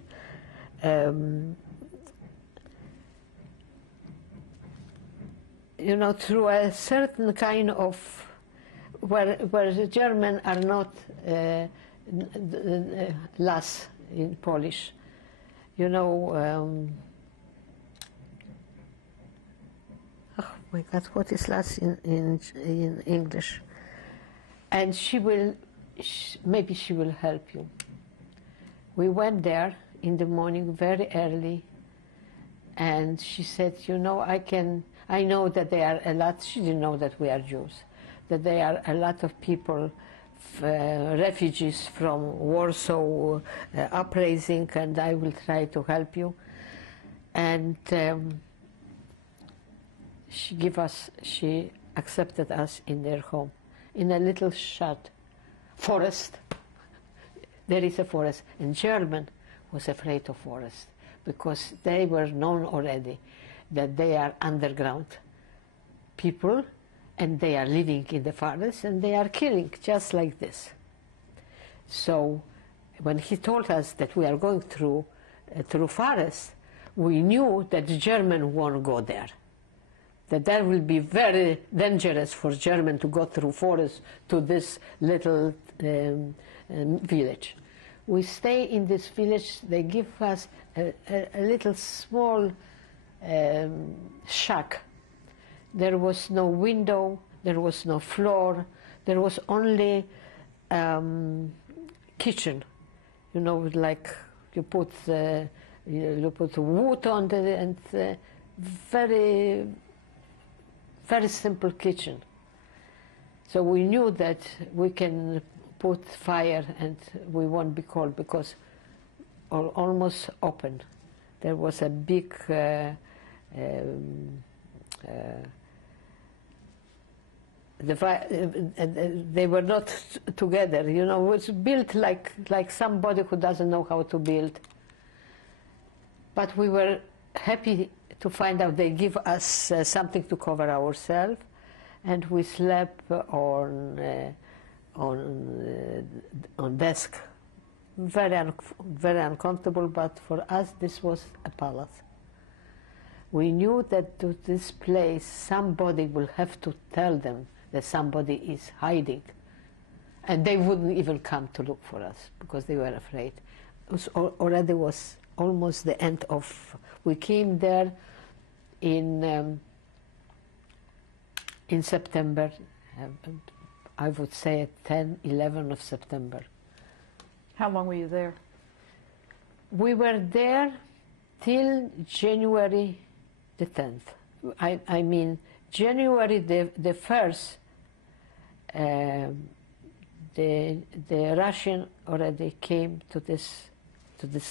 you know, through a certain kind of where the German are not las in Polish, you know. Oh my God, what is las in English? And maybe she will help you. We went there in the morning very early, and she said, you know, I know that there are a lot, she didn't know that we are Jews, that there are a lot of people, refugees from Warsaw Uprising, and I will try to help you. And she accepted us in their home, in a little shut forest. There is a forest, and German was afraid of forest because they were known already that they are underground people, and they are living in the forest, and they are killing just like this. So when he told us that we are going through forest, we knew that the German won't go there, that that will be very dangerous for German to go through forest to this little village. We stay in this village. They give us a little small shack. There was no window, there was no floor, there was only kitchen. You know, like you put wood on it, and very, very simple kitchen. So we knew that we can put fire and we won't be cold because almost open. There was a big they were not together, you know. It was built like somebody who doesn't know how to build. But we were happy to find out they give us something to cover ourselves, and we slept on desk. Very uncomfortable, but for us this was a palace. We knew that to this place somebody will have to tell them that somebody is hiding, and they wouldn't even come to look for us because they were afraid. It already was almost the end of. We came there in September. I would say 10, 11 of September. How long were you there? We were there till January the 10th. I mean, January the 1st, the Russian already came to this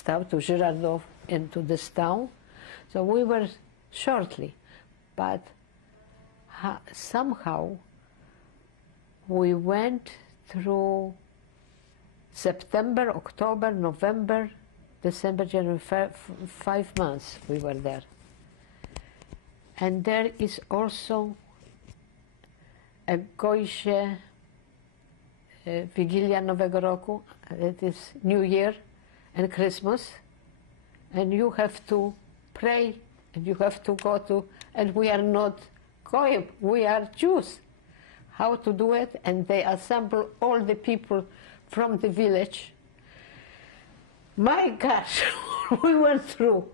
town, to Zhirardov, and to this town. So we were shortly, but somehow we went through September, October, November, December, January, 5 months we were there. And there is also a Gojsze Wigilia Nowego Roku, it is New Year and Christmas, and you have to pray, and you have to go to, and we are not Goyim, we are Jews. How to do it? And they assemble all the people from the village. My gosh, we went through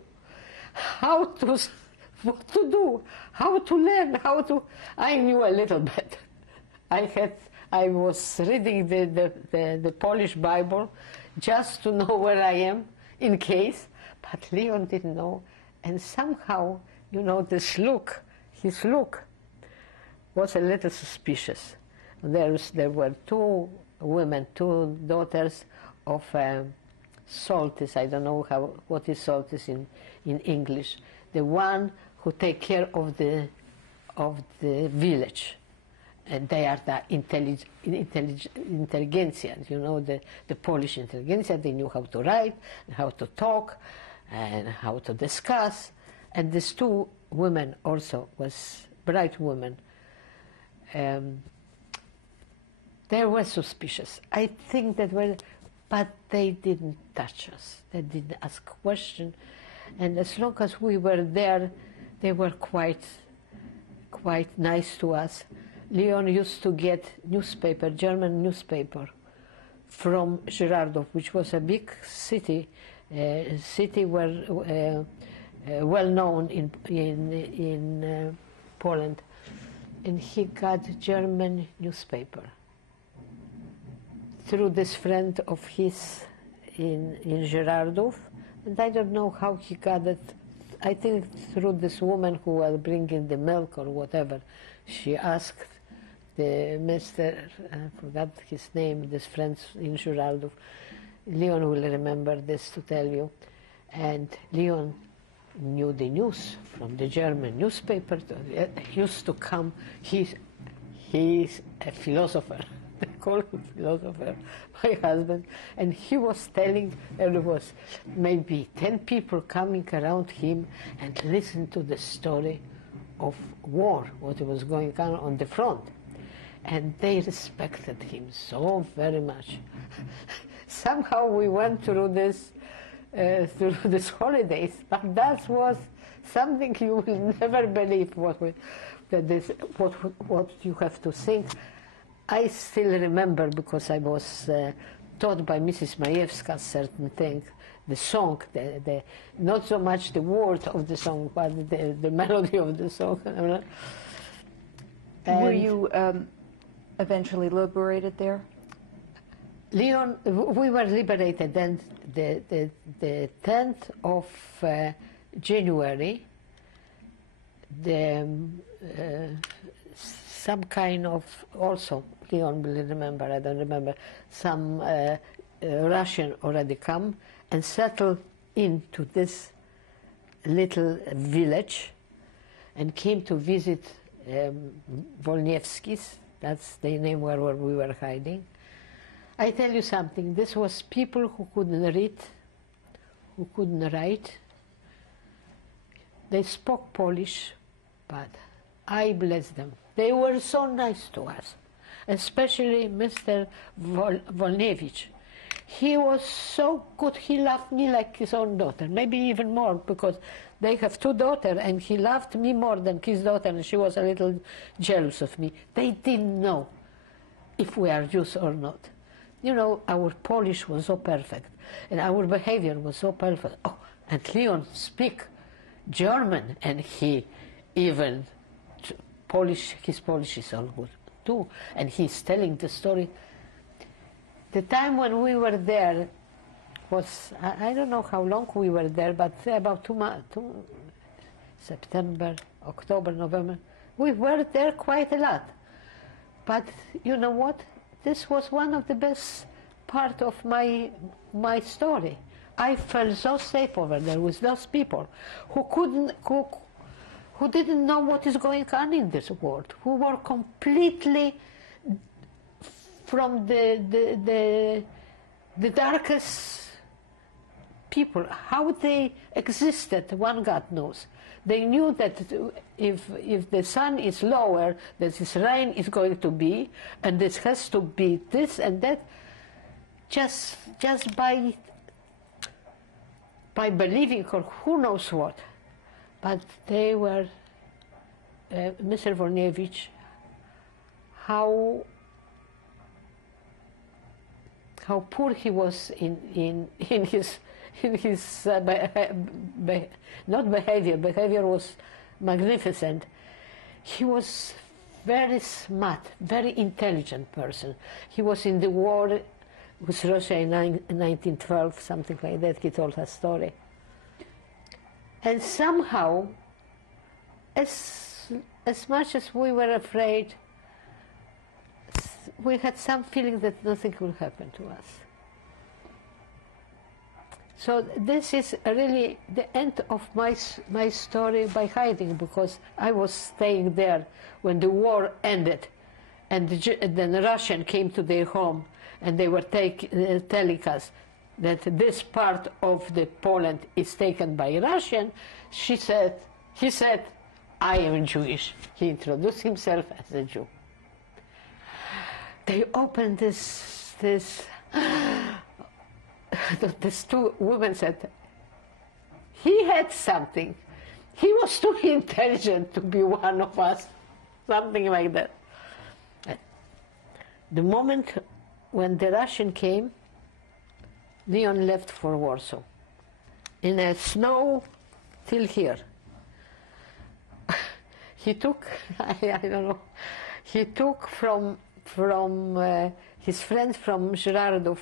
what to do, how to learn, I knew a little bit. I was reading the Polish Bible just to know where I am in case, but Leon didn't know, and somehow, you know, his look was a little suspicious. There were two women, two daughters of Soltis. I don't know what is Soltis in English. The one who take care of the village, and they are the intelligentsia. You know, the Polish intelligentsia. They knew how to write, and how to talk, and how to discuss. And these two women also was bright women. They were suspicious. I think that but they didn't touch us. They didn't ask questions. And as long as we were there, they were quite nice to us. Leon used to get newspaper, German newspaper, from Żyrardów, which was a big city, where well known in Poland, and he got German newspaper through this friend of his in Żyrardów, and I don't know how he got it. I think through this woman who was bringing the milk or whatever. She asked the Mr. I forgot his name, this friend in Żyrardów. Leon will remember this to tell you. And Leon knew the news from the German newspaper. He used to come. He's a philosopher. They call him philosopher, my husband. And he was telling, there was maybe 10 people coming around him and listen to the story of war, what was going on the front. And they respected him so very much. Somehow we went through this holidays, but that was something you will never believe what you have to think. I still remember, because I was taught by Mrs. Mayevska certain thing, the song, not so much the word of the song, but the melody of the song. Were you eventually liberated there? Leon, we were liberated then the 10th of January. Some kind of, also, Leon will remember, I don't remember, some Russian already come and settled into this little village and came to visit Wolniewski's, that's the name where we were hiding. I tell you something, this was people who couldn't read, who couldn't write. They spoke Polish, but I bless them. They were so nice to us, especially Mr. Wolniewicz. He was so good, he loved me like his own daughter, maybe even more, because they have two daughters, and he loved me more than his daughter, and she was a little jealous of me. They didn't know if we are Jews or not. You know, our Polish was so perfect, and our behavior was so perfect. Oh, and Leon speak German, and he even his Polish is all good too, and he's telling the story. The time when we were there was, I don't know how long we were there, but about 2 months, September, October, November. We were there quite a lot. But you know what? This was one of the best part of my story. I felt so safe over there with those people who didn't know what is going on in this world, who were completely from the darkest people, how they existed, one God knows. They knew that if the sun is lower, that this rain is going to be, and this has to be this and that, just by believing or who knows what. But they were, Mr. Wolniewicz, how poor he was in his not behavior. Behavior was magnificent. He was very smart, very intelligent person. He was in the war with Russia in 1912, something like that. He told a story. And somehow, as much as we were afraid, we had some feeling that nothing will happen to us. So this is really the end of my story by hiding, because I was staying there when the war ended, and then the Russian came to their home, and they were telling us that this part of the Poland is taken by Russian. He said, I am Jewish. He introduced himself as a Jew. They opened this two women said, he had something. He was too intelligent to be one of us, something like that. The moment when the Russian came, Leon left for Warsaw in a snow till here. He took, I don't know, he took from his friends from Żyrardów,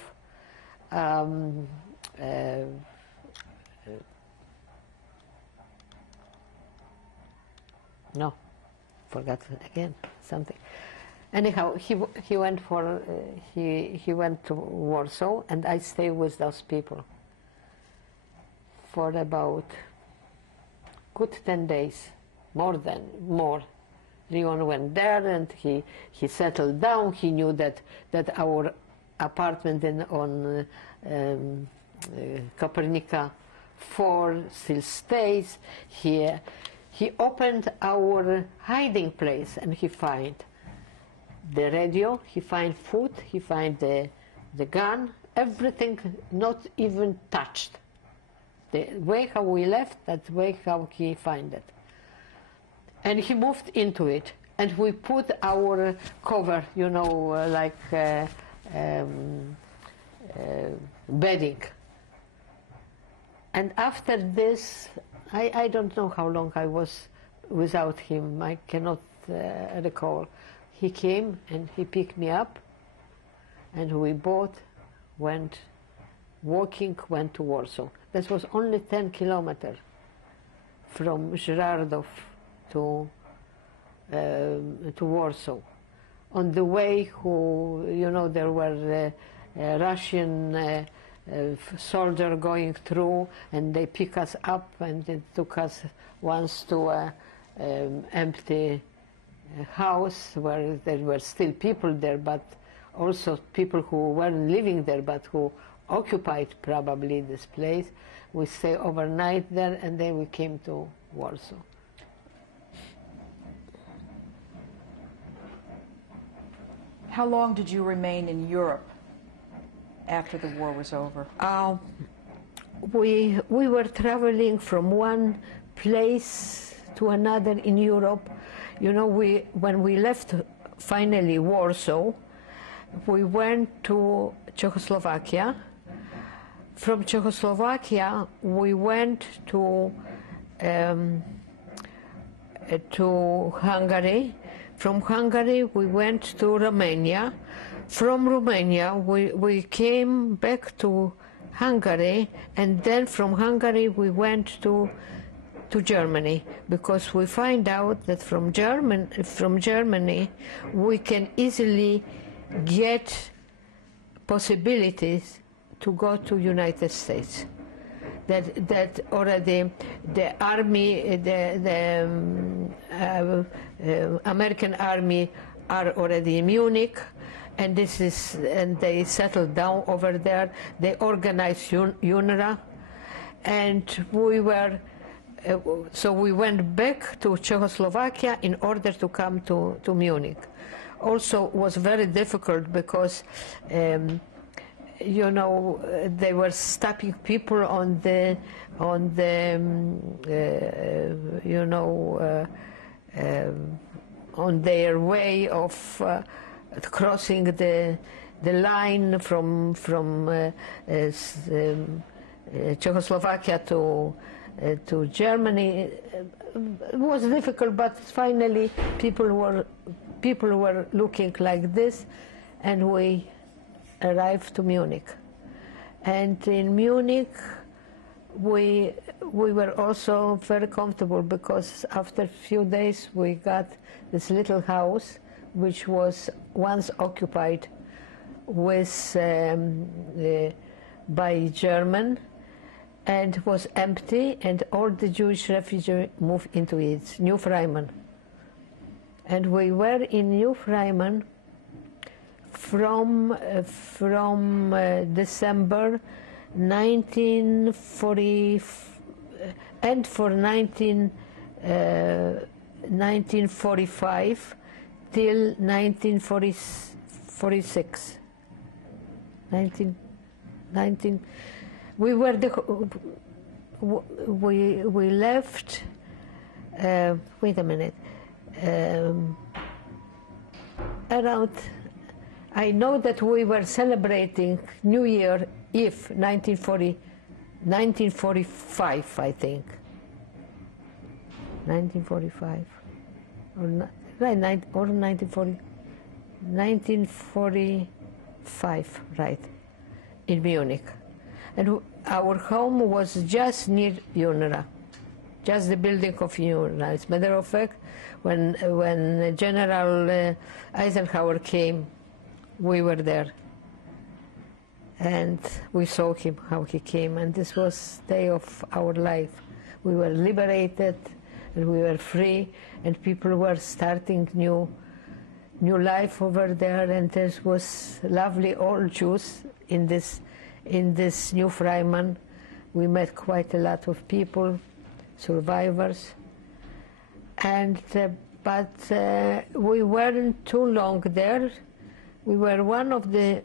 no, forgot again something. Anyhow, he went for he went to Warsaw, and I stayed with those people for about good 10 days, more. Leon went there, and he settled down. He knew that our apartment on Kopernika 4 still stays. He opened our hiding place, and he find the radio, he find food, he find the gun, everything not even touched. The way how we left, that way how he find it. And he moved into it, and we put our cover, you know, like bedding. And after this, I don't know how long I was without him. I cannot recall. He came and he picked me up, and we both went to Warsaw. That was only 10 kilometers from Żyrardów to Warsaw. On the way, there were Russian soldiers going through, and they pick us up, and they took us once to an empty house where there were still people there, but also people who weren't living there, but who occupied probably this place. We stayed overnight there, and then we came to Warsaw. How long did you remain in Europe after the war was over? We were traveling from one place to another in Europe. You know, when we left finally Warsaw, we went to Czechoslovakia. From Czechoslovakia, we went to Hungary. From Hungary, we went to Romania. From Romania, we came back to Hungary, and then from Hungary, we went to Germany, because we find out that from Germany, we can easily get possibilities to go to United States. That already the army, the American army are already in Munich, and they settled down over there. They organized UNRWA, and so we went back to Czechoslovakia in order to come to Munich. Also was very difficult because they were stopping people on their way of crossing the line from Czechoslovakia to Germany. It was difficult, but finally people were looking like this, and we arrived to Munich. And in Munich, we were also very comfortable, because after a few days we got this little house which was once occupied with by German, and was empty, and all the Jewish refugees moved into it, New Freiman. And we were in New Freiman from December 1940 and for 1945 till 1946. We were we left. Wait a minute. Around. I know that we were celebrating New Year Eve, 1945, I think. 1945, or 1940, 1945, right, in Munich. And our home was just near UNRWA, just the building of UNRWA. As a matter of fact, when General Eisenhower came, we were there. And we saw him, how he came, and this was the day of our life. We were liberated, and we were free, and people were starting new life over there, and there was lovely old Jews in this New Freiman. We met quite a lot of people, survivors, and but we weren't too long there. We were one of the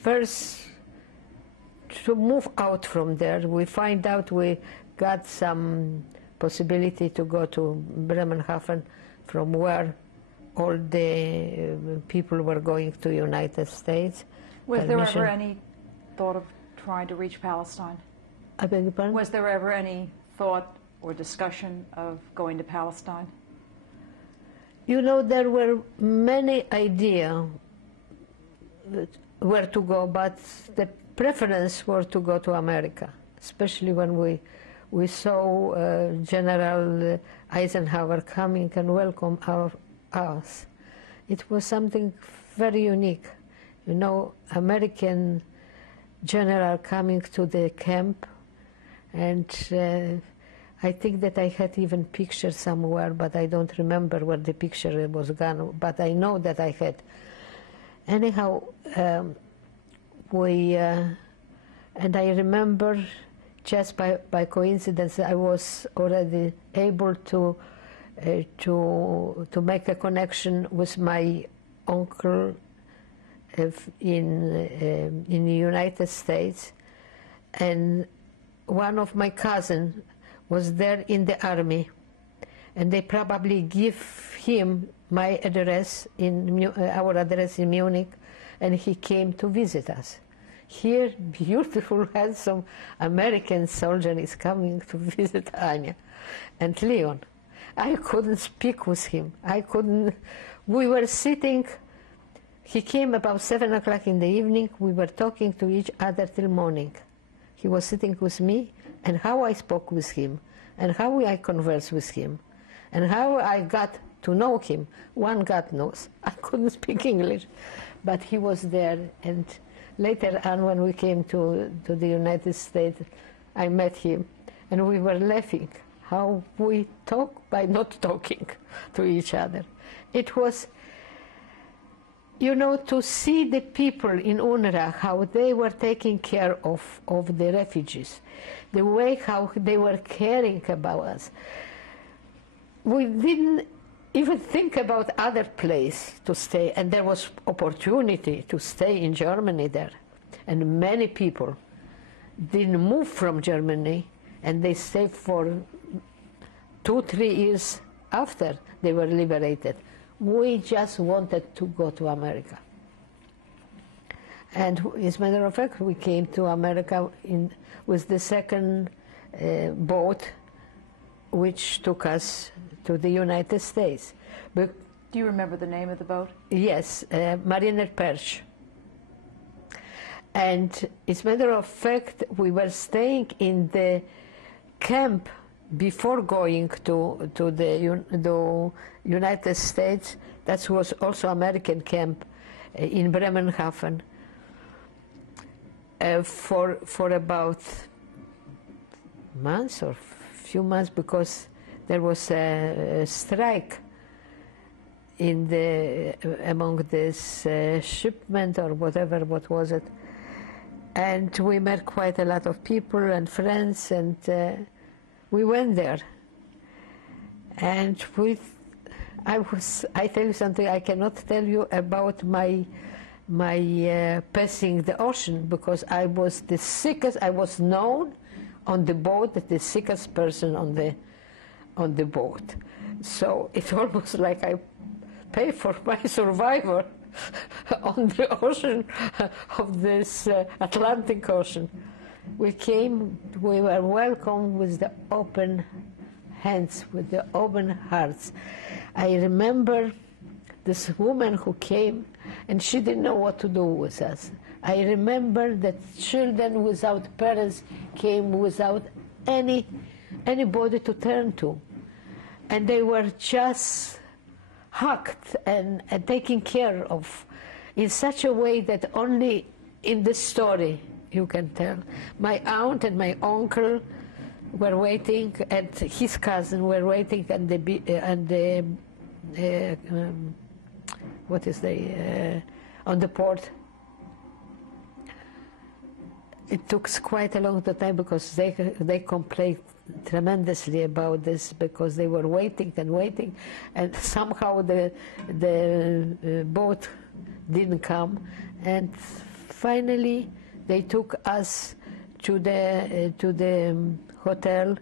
first to move out from there. We find out we got some possibility to go to Bremenhaven, from where all the people were going to United States. Was there ever any thought of trying to reach Palestine? I beg your pardon? Was there ever any thought or discussion of going to Palestine? You know, there were many ideas where to go, but the preference was to go to America, especially when we saw General Eisenhower coming and welcome us. It was something very unique. You know, American general coming to the camp, and I think that I had even pictures somewhere, but I don't remember where the picture was gone, but I know that I had. Anyhow, and I remember, just by coincidence, I was already able to make a connection with my uncle in the United States, and one of my cousins was there in the army, and they probably give him my address our address in Munich, and he came to visit us. Here, beautiful, handsome American soldier is coming to visit Anya and Leon. I couldn't speak with him. We were sitting, he came about 7 o'clock in the evening, we were talking to each other till morning. He was sitting with me, and how I spoke with him, and how I conversed with him, and how I got to know him, one God knows. I couldn't speak English, but he was there, and later on when we came to the United States, I met him, and we were laughing how we talk by not talking to each other. It was, you know, to see the people in UNRWA, how they were taking care of the refugees, the way how they were caring about us. We didn't even think about other place to stay, and there was opportunity to stay in Germany there. And many people didn't move from Germany, and they stayed for 2-3 years after they were liberated. We just wanted to go to America. And as a matter of fact, we came to America with the second boat, which took us to the United States. But do you remember the name of the boat? Yes, Mariner Perch. And as a matter of fact, we were staying in the camp before going to the United States, that was also American camp in Bremenhaven for about months or few months, because there was a strike in among this shipment or whatever, what was it? And we met quite a lot of people and friends, and we went there. And I tell you something, I cannot tell you about my passing the ocean, because I was the sickest. I was known on the boat as the sickest person on the boat. So it's almost like I pay for my survivor on the ocean of this Atlantic Ocean. We were welcomed with the open hands, with the open hearts. I remember this woman who came, and she didn't know what to do with us. I remember that children without parents came without anybody to turn to. And they were just hugged and taken care of in such a way that only in the story you can tell. My aunt and my uncle were waiting, and his cousin were waiting on the port. It took quite a long time, because they complained tremendously about this, because they were waiting and waiting, and somehow the boat didn't come, and finally they took us to the hotel,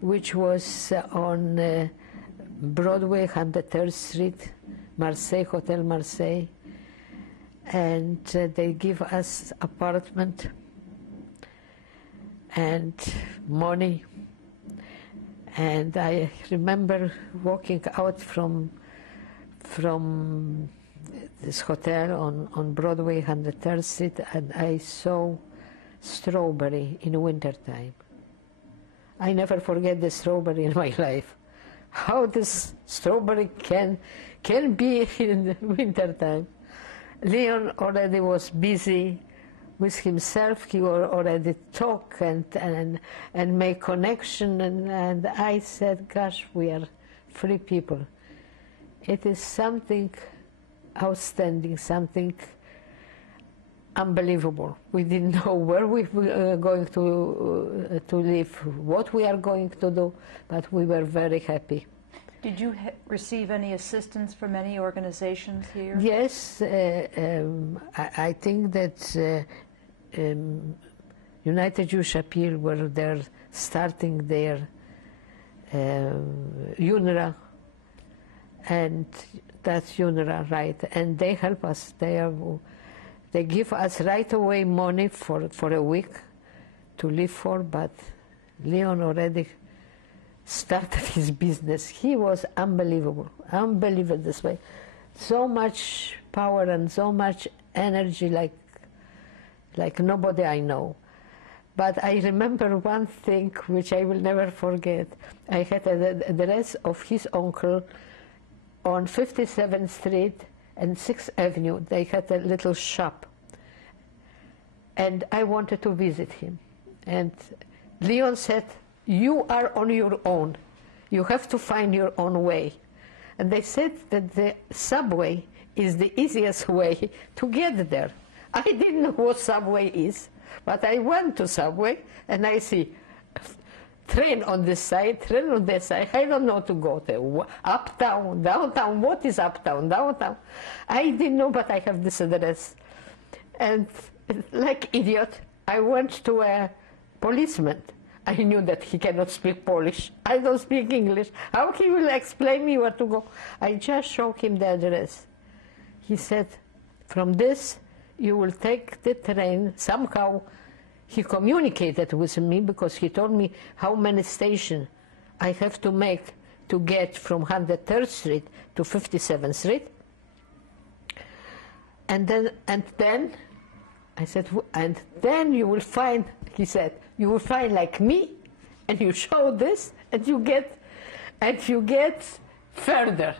which was on Broadway, 103rd Street, Marseille, Hotel Marseille, and they give us apartment and money. And I remember walking out from this hotel on Broadway, 103rd Street, and I saw strawberry in wintertime. I never forget the strawberry in my life. How this strawberry can be in the wintertime. Leon already was busy with himself. He already talk and make connection, and I said, gosh, we are free people. It is something outstanding, something unbelievable. We didn't know where we were going to live, what we are going to do, but we were very happy. Did you receive any assistance from any organizations here? Yes, I think that United Jewish Appeal were there starting their UNRWA, and that's UNRWA, right? And they help us. They give us right away money for a week to live for, but Leon already started his business. He was unbelievable this way. So much power and so much energy, like nobody I know. But I remember one thing which I will never forget. I had the address of his uncle on 57th Street and 6th Avenue. They had a little shop. And I wanted to visit him. And Leon said, you are on your own. You have to find your own way. And they said that the subway is the easiest way to get there. I didn't know what subway is, but I went to subway and I see train on this side, train on this side. I don't know to go there. Uptown, downtown. What is uptown, downtown? I didn't know, but I have this address. And like idiot, I went to a policeman. I knew that he cannot speak Polish. I don't speak English. How he will explain me where to go? I just showed him the address. He said, from this, you will take the train. Somehow he communicated with me, because he told me how many stations I have to make to get from 103rd Street to 57th Street. And then I said, and then you will find, he said, you will find like me and you show this, and you get further.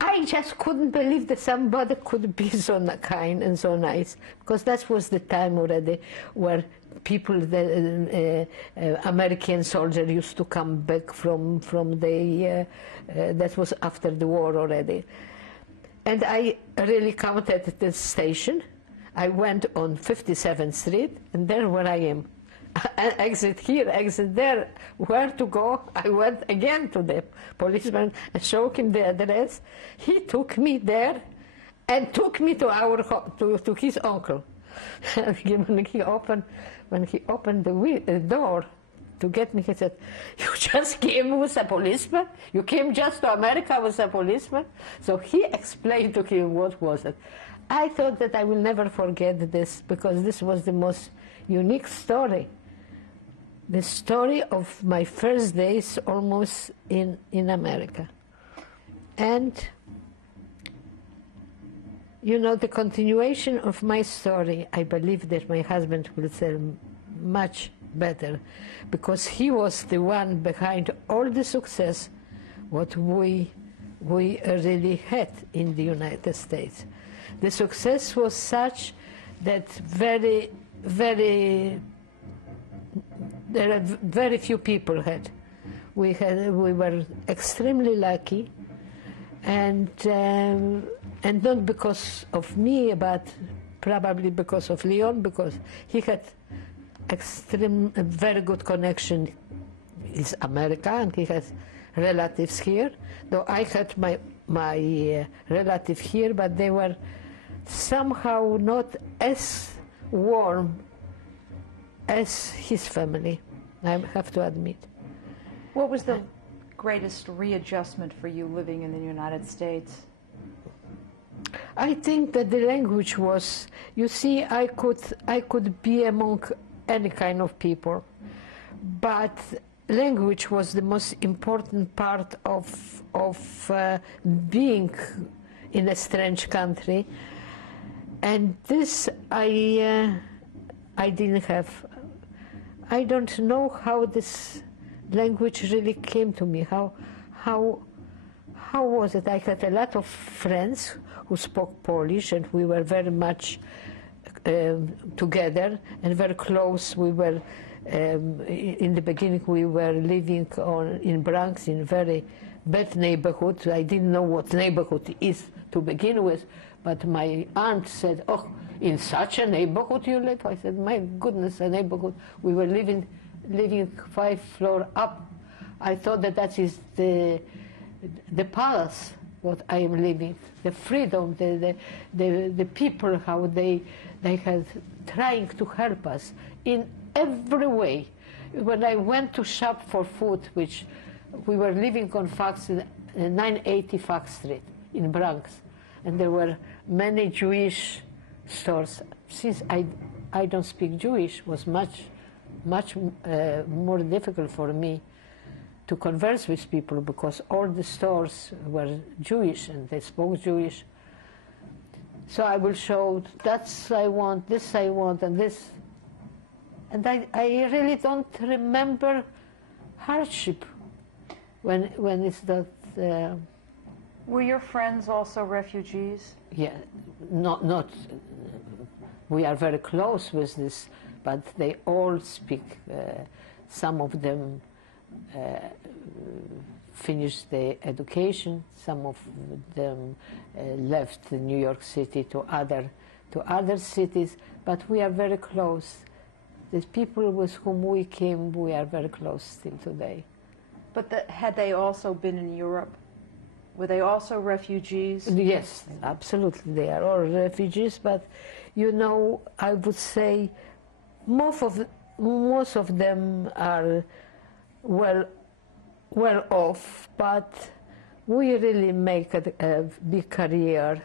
I just couldn't believe that somebody could be so kind and so nice, because that was the time already where people, the American soldiers used to come back from the, that was after the war already. And I really counted the station. I went on 57th Street, and there where I am. Exit here, exit there, where to go. I went again to the policeman and showed him the address. He took me there and took me to his uncle. when he opened the door to get me, he said, "You just came with a policeman? You came just to America with a policeman?" So he explained to him what was it. I thought that I will never forget this, because this was the most unique story. The story of my first days almost in America. And, you know, the continuation of my story, I believe that my husband will tell much better, because he was the one behind all the success what we really had in the United States. The success was such that there are very few people had. We were extremely lucky, and not because of me, but probably because of Leon, because he had very good connection with America, and he has relatives here. Though I had my relative here, but they were somehow not as warm as his family, I have to admit. What was the greatest readjustment for you living in the United States? I think that the language was, you see, I could be among any kind of people, but language was the most important part of being in a strange country, and this I didn't have. I don't know how this language really came to me. How was it? I had a lot of friends who spoke Polish, and we were very much together and very close. We were in the beginning. We were living in Bronx, in very bad neighborhood. I didn't know what neighborhood is to begin with, but my aunt said, "Oh, in such a neighborhood you live?" I said, "My goodness, a neighborhood." We were living 5 floors up. I thought that is the palace, what I am living, the freedom, the people, how they had trying to help us in every way. When I went to shop for food, which we were living on 980 Fox Street in Bronx, and there were many Jewish stores. Since I don't speak Jewish, it was much more difficult for me to converse with people, because all the stores were Jewish and they spoke Jewish. So I will show, that's I want, this I want, and this. And I really don't remember hardship when it's that. Were your friends also refugees? Yeah, not. We are very close with this, but they all speak. Some of them finished their education. Some of them left New York City to other cities. But we are very close. The people with whom we came, we are very close still today. But had they also been in Europe? Were they also refugees? Yes, absolutely. They are all refugees, but you know, I would say most of them are well off, but we really make a big career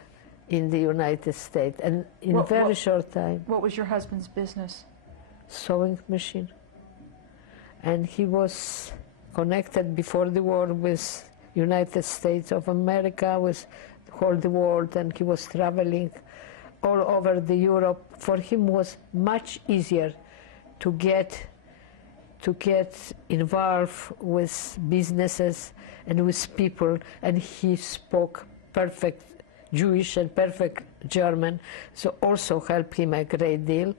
in the United States, and in very short time. What was your husband's business? Sewing machine. And he was connected before the war with United States of America, with whole the world, and he was traveling all over the Europe. For him was much easier to get to get involved with businesses and with people, and he spoke perfect Jewish and perfect German, so also helped him a great deal.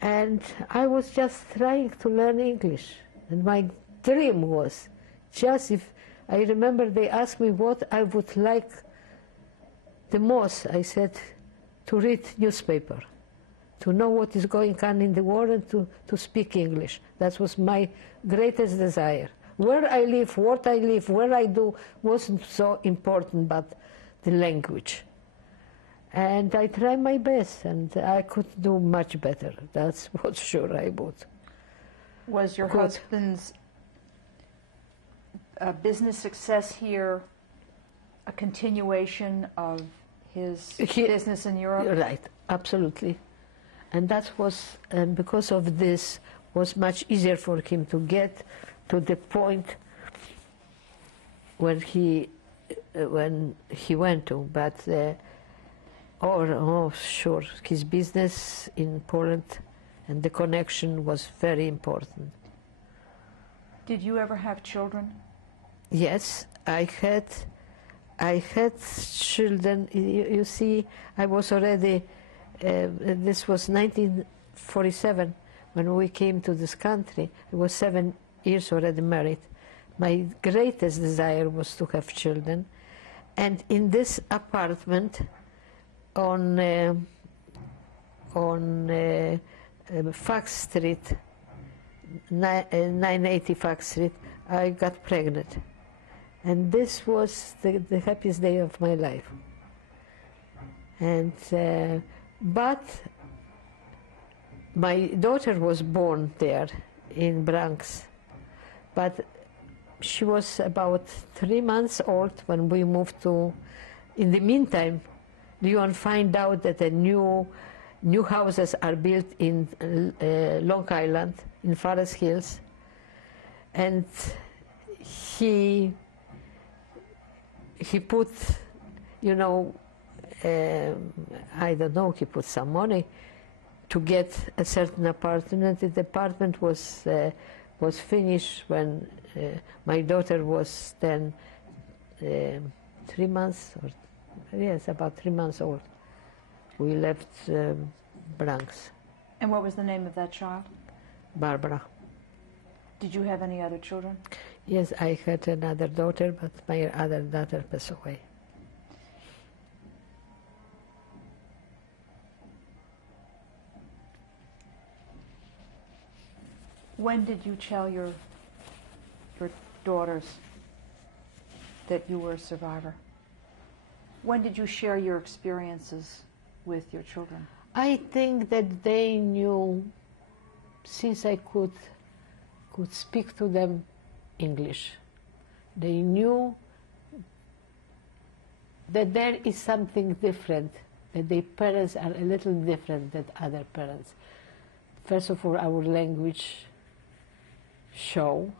And I was just trying to learn English, and my dream was just, if I remember they asked me what I would like the most, I said to read newspaper, to know what is going on in the world, and to speak English. That was my greatest desire. Where I live, what I live, where I do wasn't so important, but the language. And I tried my best, and I could do much better. That's what sure I would. Was your husband's business success here a continuation of his business in Europe? Right, absolutely. And that was, and because of this, was much easier for him to get to the point when he went to. But sure, his business in Poland and the connection was very important. Did you ever have children? Yes, I had children. You see, I was already. This was 1947 when we came to this country. I was 7 years already married. My greatest desire was to have children, and in this apartment on Fox Street, 980 Fox Street, I got pregnant. And this was the happiest day of my life. And but my daughter was born there in Bronx, but she was about 3 months old when we moved to. In the meantime, you find out that the new houses are built in Long Island, in Forest Hills, and he put, I don't know, he put some money to get a certain apartment. The apartment was finished when my daughter was then 3 months, about 3 months old. We left Bronx. And what was the name of that child? Barbara. Did you have any other children? Yes, I had another daughter, but my other daughter passed away. When did you tell your daughters that you were a survivor? When did you share your experiences with your children? I think that they knew, since I could speak to them English. They knew that there is something different, that their parents are a little different than other parents. First of all, our language show,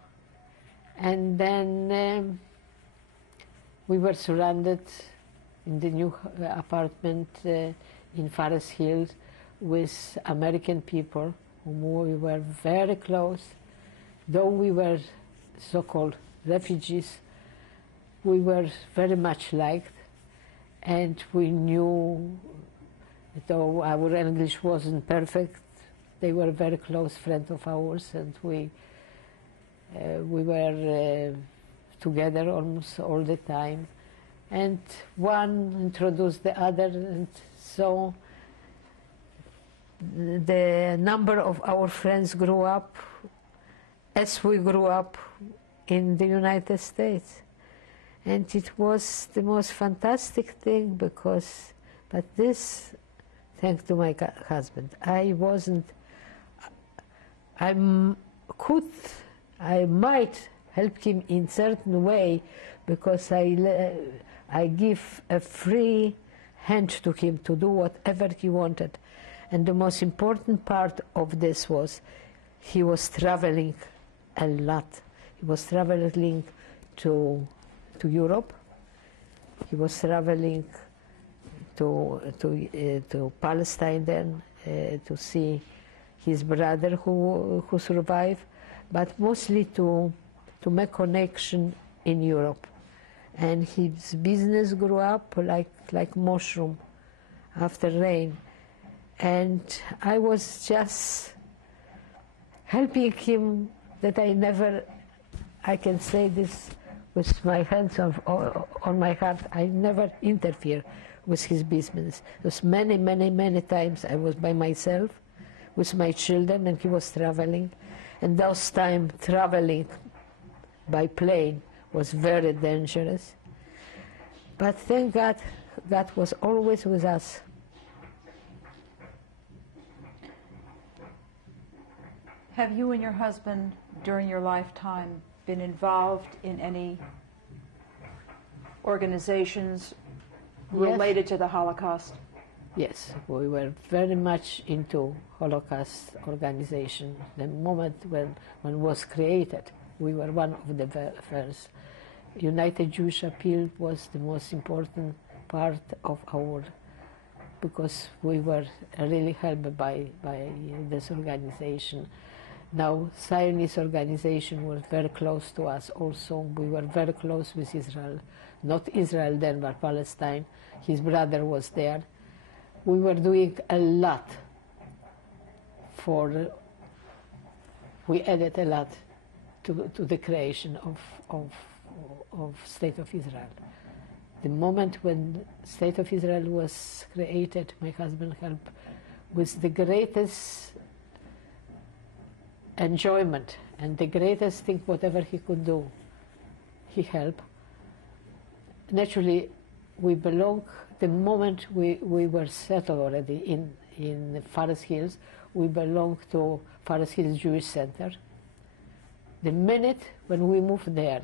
and then we were surrounded in the new apartment in Forest Hills with American people whom we were very close. Though we were so-called refugees, we were very much liked, and we knew, though our English wasn't perfect, they were very close friends of ours, and we were together almost all the time. And one introduced the other, and so the number of our friends grew up as we grew up in the United States. And it was the most fantastic thing because, but this, thanks to my husband, I might help him in certain way because I give a free hand to him to do whatever he wanted. And the most important part of this was he was traveling a lot. He was traveling to Europe. He was traveling to Palestine then to see his brother who survived, but mostly to make connection in Europe. And his business grew up like mushroom after rain. And I was just helping him that I can say this with my hands on my heart, I never interfere with his business. Because many times I was by myself with my children and he was traveling. And those times traveling by plane was very dangerous. But thank God, God was always with us. Have you and your husband, during your lifetime, been involved in any organizations related to the Holocaust? Yes, we were very much into Holocaust organization. The moment when it was created, we were one of the first. United Jewish Appeal was the most important part of our, because we were really helped by this organization. Now, Zionist organization was very close to us also. We were very close with Israel. Not Israel then, but Palestine. His brother was there. We were doing a lot we added a lot to the creation of State of Israel. The moment when State of Israel was created, my husband helped with the greatest enjoyment and the greatest thing, whatever he could do, he helped. Naturally, we belong, the moment we were settled already in the Forest Hills, we belonged to Forest Hills Jewish Center. The minute when we moved there,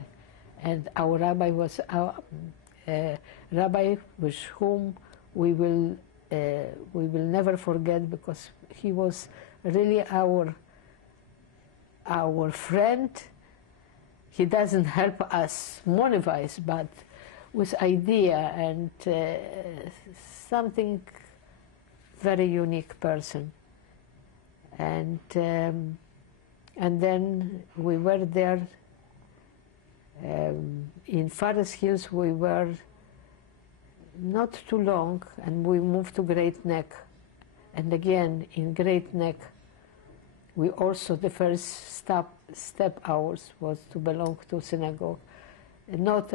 and our rabbi was our rabbi with whom we will never forget, because he was really our friend. He doesn't help us money-wise, but with idea and something very unique person. And then we were there in Forest Hills. We were not too long, and we moved to Great Neck. And again, in Great Neck, we also, the first step ours was to belong to synagogue, not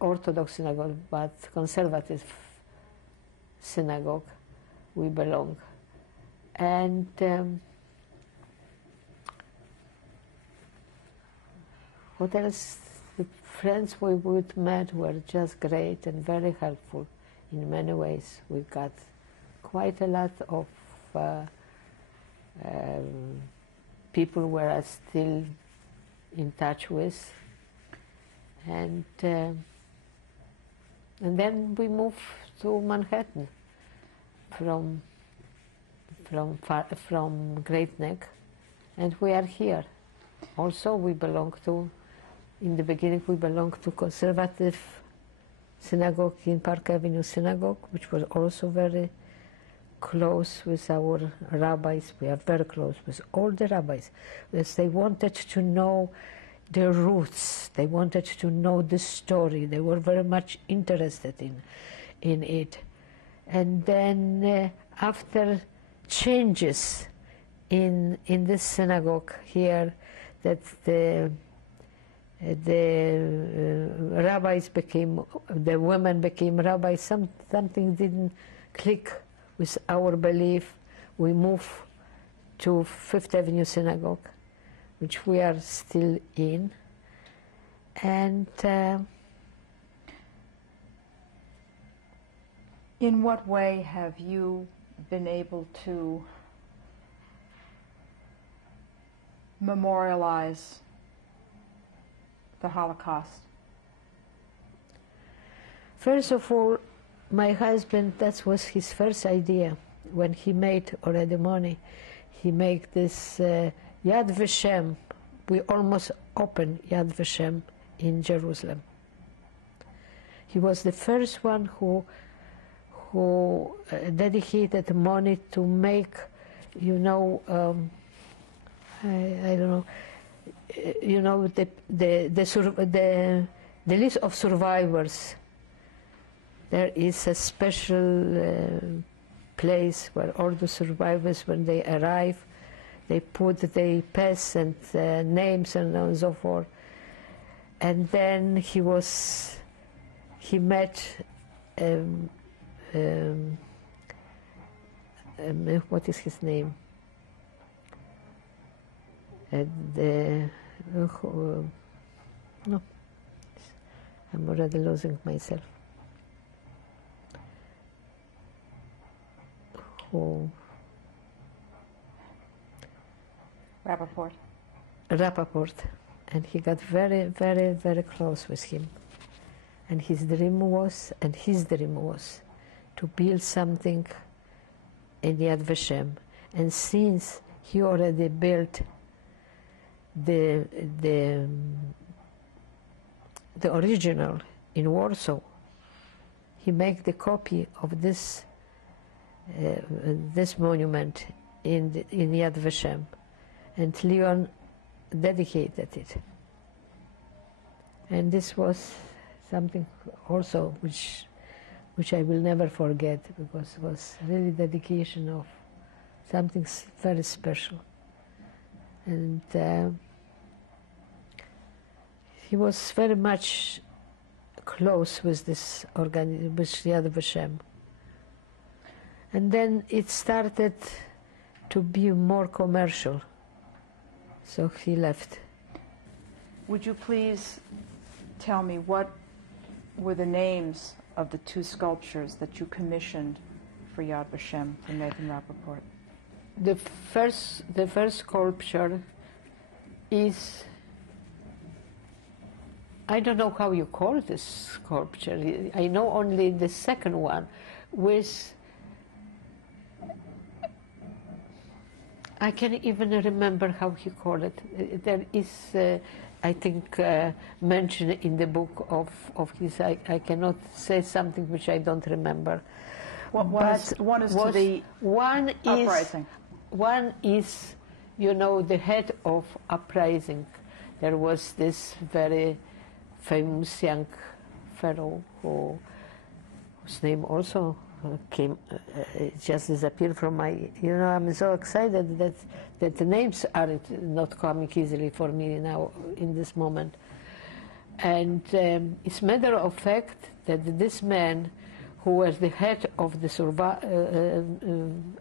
Orthodox synagogue, but conservative synagogue we belong. And what else? The friends we would met were just great and very helpful in many ways. We got quite a lot of people we are still in touch with, and then we moved to Manhattan from Great Neck, and we are here. Also, we belong to, in the beginning, we belonged to conservative synagogue in Park Avenue Synagogue, which was also very close with our rabbis. We are very close with all the rabbis, because they wanted to know their roots. They wanted to know the story. They were very much interested in it. And then after changes in this synagogue here, that the rabbis became, the women became rabbis, something didn't click with our belief. We moved to Fifth Avenue Synagogue, which we are still in. And in what way have you been able to memorialize the Holocaust? First of all, my husband, that was his first idea. When he made already money, he made this Yad Vashem. We almost opened Yad Vashem in Jerusalem. He was the first one who dedicated money to make you know, I don't know, you know, the list of survivors. There is a special place where all the survivors, when they arrive, they put their pets and names and so forth. And then he met what is his name? No, I'm already losing myself. Rappaport. And he got very, very, very close with him. And his dream was to build something in Yad Vashem. And since he already built the original in Warsaw, he made the copy of this monument in Yad Vashem, and Leon dedicated it. And this was something also which I will never forget, because it was really dedication of something very special. And he was very much close with this with Yad Vashem. And then it started to be more commercial, so he left. Would you please tell me what were the names of the two sculptures that you commissioned for Yad Vashem from Nathan Rappaport? The first sculpture is, I don't know how you call this sculpture. I know only the second one, with, I can't even remember how he called it. There is, I think, mentioned in the book of his. I cannot say something which I don't remember. One is to the uprising. One is, you know, the head of uprising. There was this very famous young fellow whose name also just disappeared from my, you know, I'm so excited that the names aren't not coming easily for me now in this moment. And it's matter of fact that this man, who was the head of the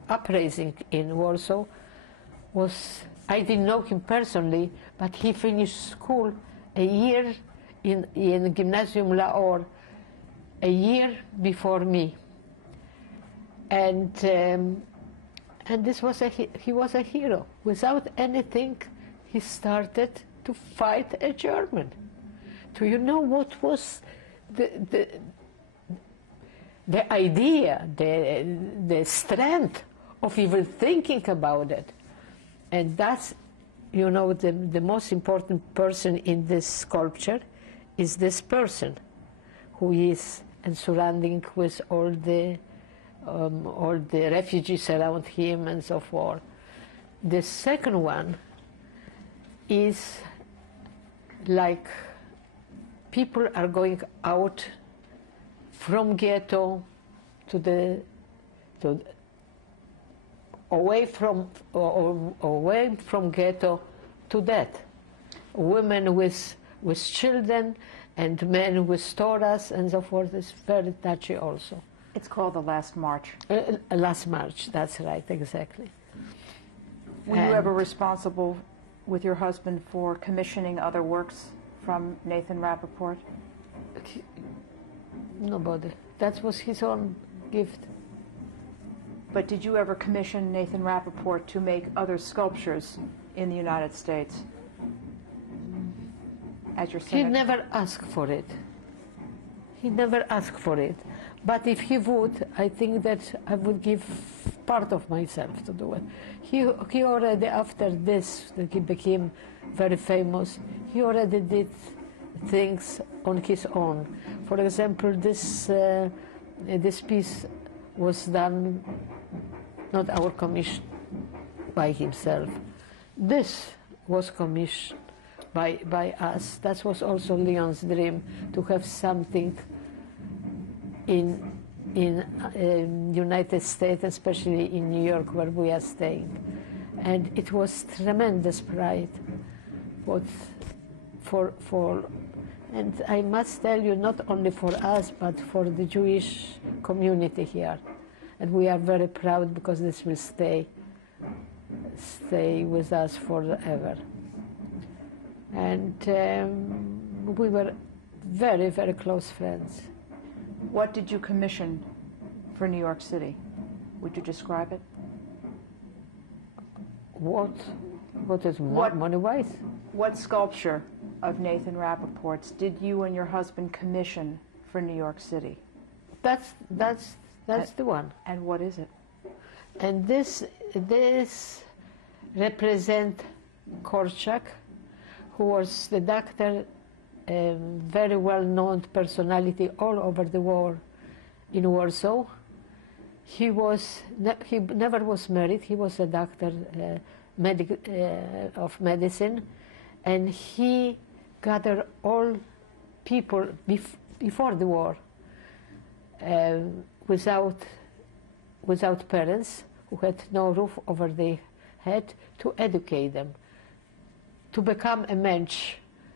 uprising in Warsaw, I didn't know him personally, but he finished school a year in Gymnasium Lahore, a year before me. And this was he was a hero. Without anything, he started to fight a German. Do you know what was the idea, the strength of even thinking about it? And that's, you know, the most important person in this sculpture is this person, who is and surrounding with all the refugees around him and so forth. The second one is like people are going out from ghetto away from ghetto to death. Women with children and men with Torahs and so forth is very touchy also. It's called The Last March. Last March, that's right, exactly. Were you ever responsible with your husband for commissioning other works from Nathan Rappaport? Nobody. That was his own gift. But did you ever commission Nathan Rappaport to make other sculptures in the United States? As your He never asked for it. He never asked for it. But if he would, I think that I would give part of myself to do it. He already, after this, that he became very famous, he already did things on his own. For example, this piece was done, not our commission, by himself. This was commissioned by us. That was also Leon's dream, to have something in United States, especially in New York, where we are staying. And it was tremendous pride. And I must tell you, not only for us, but for the Jewish community here. And we are very proud, because this will stay with us forever. And we were very, very close friends. What did you commission for New York City? Would you describe it? What is money-wise? What sculpture of Nathan Rappaport's did you and your husband commission for New York City? That's the one. And what is it? And this represent Korczak, who was the doctor, a very well-known personality all over the war in Warsaw. He never was married. He was a doctor of medicine, and he gathered all people before the war without parents, who had no roof over their head, to educate them, to become a mensch,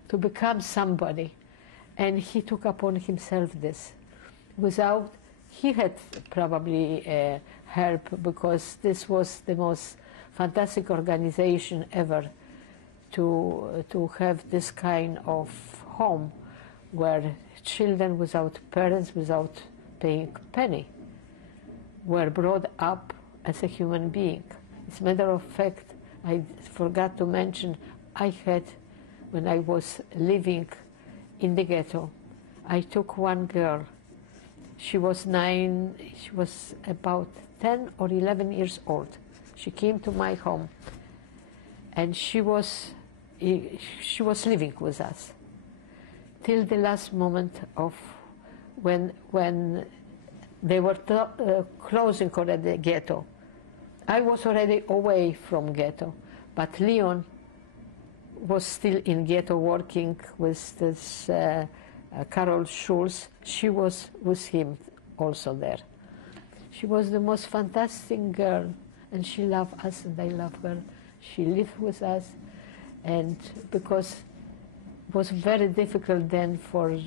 to become somebody. And he took upon himself this. He had probably help, because this was the most fantastic organization ever, to have this kind of home where children without parents, without paying a penny, were brought up as a human being. As a matter of fact, I forgot to mention, when I was living in the ghetto, I took one girl. She was about 10 or 11 years old. She came to my home, and she was living with us till the last moment of when they were closing already the ghetto. I was already away from ghetto, but Leon was still in ghetto working with this Carol Schulz. She was with him also there. She was the most fantastic girl, and she loved us, and I love her. She lived with us, and because it was very difficult then for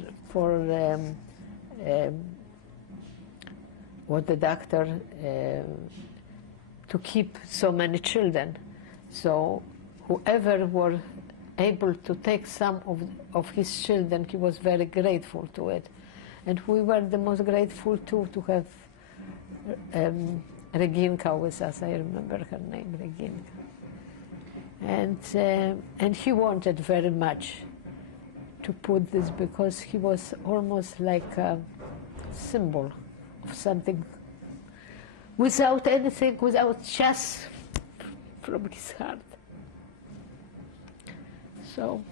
what the doctor to keep so many children. So whoever were able to take some of his children, he was very grateful to it. And we were the most grateful too, to have Reginka with us. I remember her name, Reginka. And he wanted very much to put this, because he was almost like a symbol of something, without anything, just from his heart. So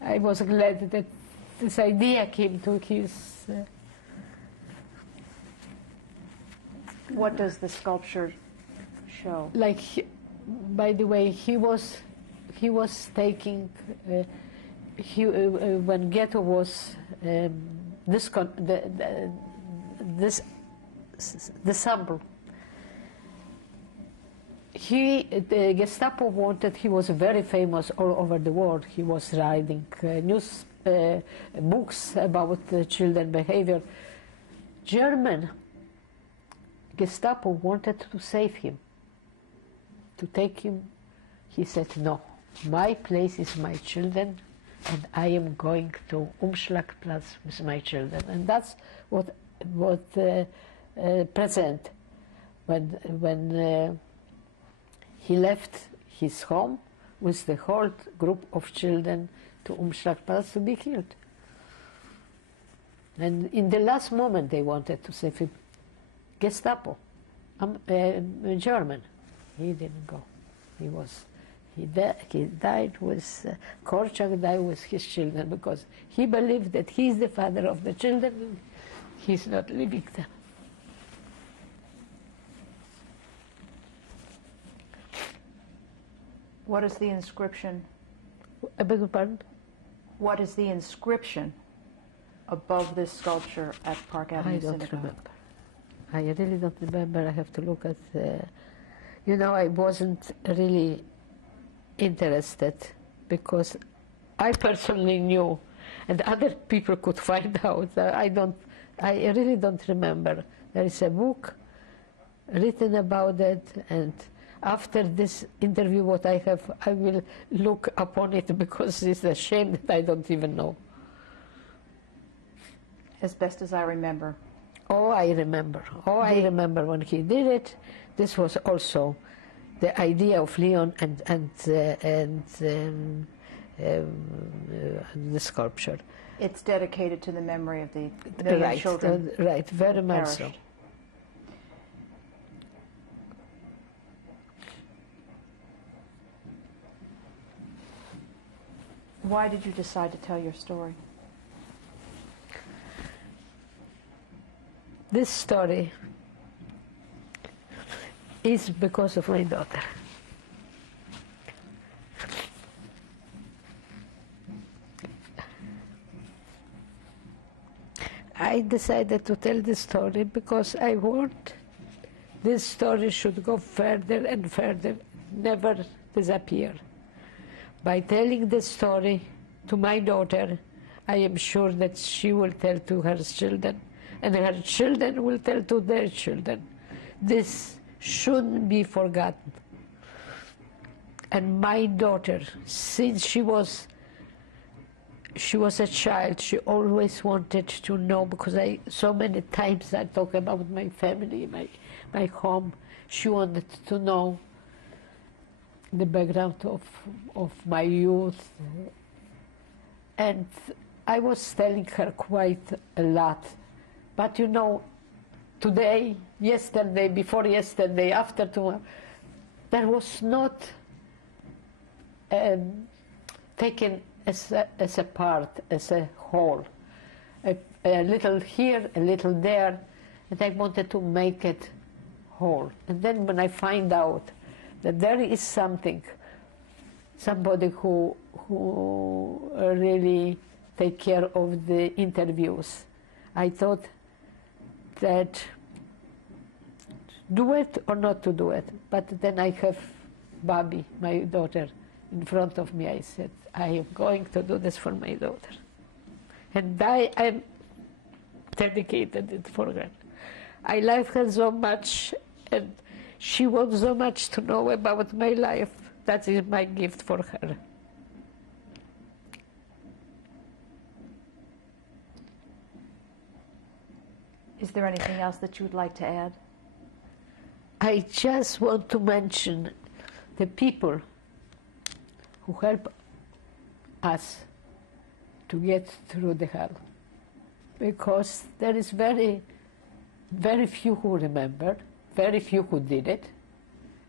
I was glad that this idea came to his. What does the sculpture show? By the way, he was taking when ghetto was the sample. The Gestapo wanted. He was very famous all over the world. He was writing books about children behavior. German Gestapo wanted to save him, to take him. He said, "No, my place is my children, and I am going to Umschlagplatz with my children." And that's what present when he left his home with the whole group of children to Umschlagplatz to be killed. And in the last moment they wanted to save him. Gestapo, German. He didn't go. He died with, Korczak died with his children, because he believed that he's the father of the children, and he's not leaving them. What is the inscription? I beg your pardon? What is the inscription above this sculpture at Park Avenue Synagogue? I don't remember. I really don't remember. I have to look at you know, I wasn't really interested because I personally knew and other people could find out. I really don't remember. There is a book written about it, and after this interview what I have, I will look upon it because it's a shame that I don't even know. As best as I remember. Oh, I remember. Oh, I remember when he did it. This was also the idea of Leon and the sculpture. It's dedicated to the memory of the million children. Right, very much so. Why did you decide to tell your story? This story is because of my daughter. I decided to tell this story because I want this story should go further and further, never disappear. By telling this story to my daughter, I am sure that she will tell to her children, and her children will tell to their children. This shouldn't be forgotten. And my daughter, since she was a child, she always wanted to know, because so many times I talk about my family, my home. She wanted to know the background of my youth. And I was telling her quite a lot. But you know, today, yesterday, before yesterday, after tomorrow, there was not taken as a part, as a whole. A little here, a little there, and I wanted to make it whole. And then when I find out that there is somebody who really take care of the interviews, I thought that do it or not to do it. But then I have Bobby, my daughter, in front of me. I said, I am going to do this for my daughter. And I am dedicated it for her. I love her so much, and she wants so much to know about my life. That is my gift for her. Is there anything else that you would like to add? I just want to mention the people who help us to get through the hell. Because there is very, very few who remember, very few who did it.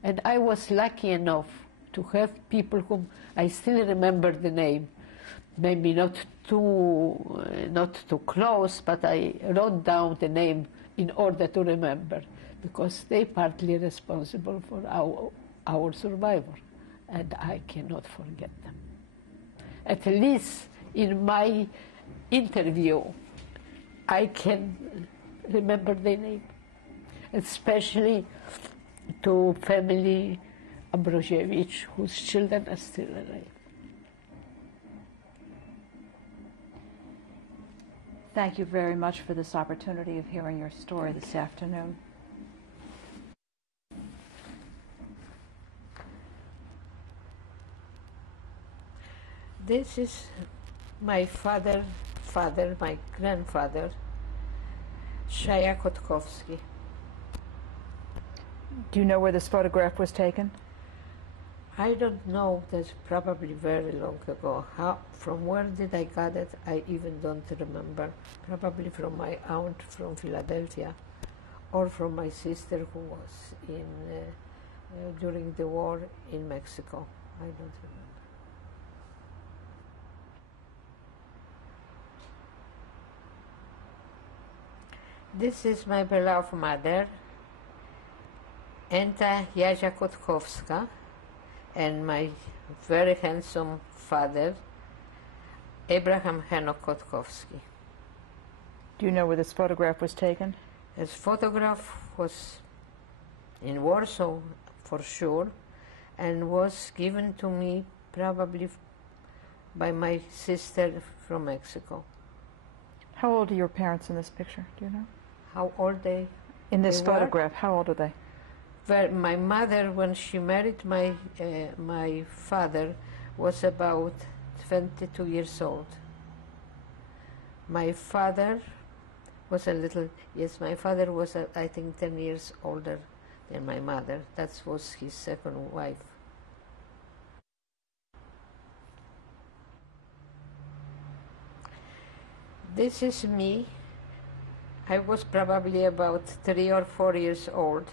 And I was lucky enough to have people whom I still remember the name. Maybe not too close, but I wrote down the name in order to remember, because they partly responsible for our survival, and I cannot forget them. At least in my interview, I can remember their name, especially to family Ambrosiewicz, whose children are still alive. Thank you very much for this opportunity of hearing your story this afternoon. This is my father, my grandfather, Shoah Kotkowski. Do you know where this photograph was taken? I don't know. That's probably very long ago. From where did I get it? I even don't remember. Probably from my aunt from Philadelphia, or from my sister who was during the war in Mexico. I don't remember. This is my beloved mother, Anya Jolson nee Kotkowska, and my very handsome father, Abraham Kotkowski. Do you know where this photograph was taken? This photograph was in Warsaw, for sure, and was given to me probably by my sister from Mexico. How old are your parents in this picture? Do you know? How old they? In this they were? photograph, how old are they? Well, my mother, when she married my father, was about 22 years old. My father was a little, yes, my father was, I think, 10 years older than my mother. That was his second wife. This is me. I was probably about 3 or 4 years old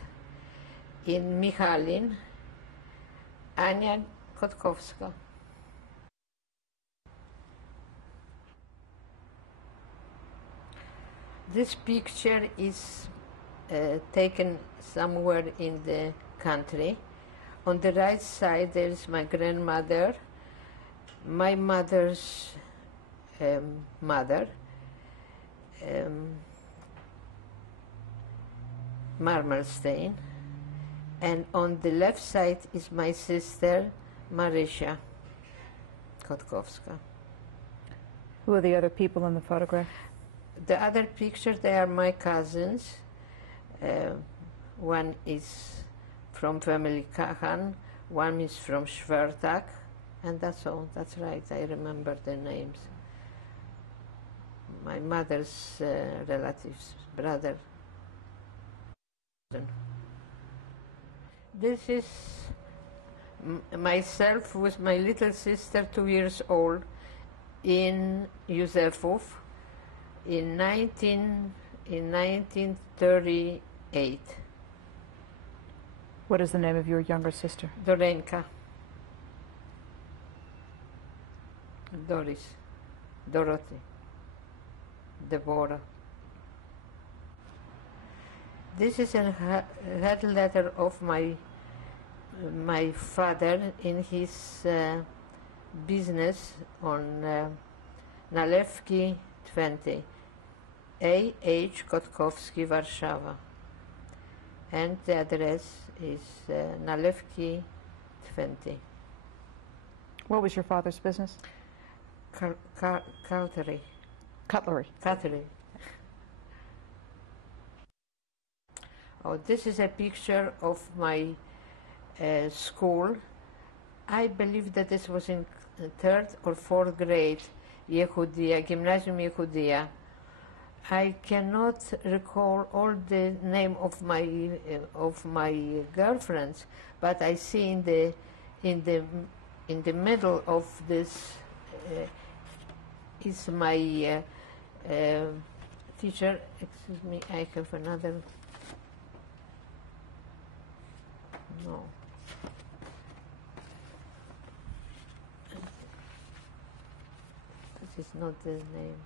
in Michalin, Anya Kotkowska. This picture is taken somewhere in the country. On the right side there is my grandmother, my mother's mother, Marmalstein, and on the left side is my sister, Marysia Kotkowska. Who are the other people in the photograph? The other pictures, they are my cousins. One is from family Kahan, one is from Schwertak, and that's all. That's right, I remember the names. My mother's relatives, brother. This is myself with my little sister, 2 years old, in Józefów in 1938. What is the name of your younger sister? Dorenka. Doris. Dorothy. Deborah. This is a head letter of my father in his business on Nalewki 20, A.H. Kotkowski, Warszawa. And the address is Nalewki 20. What was your father's business? Cutlery. Cutlery. Cutlery. Oh, this is a picture of my school. I believe that this was in 3rd or 4th grade, Yehudia, Gymnasium Yehudia. I cannot recall all the name of my girlfriends, but I see in the middle of this is my teacher. Excuse me, I have another. No. This is not the name.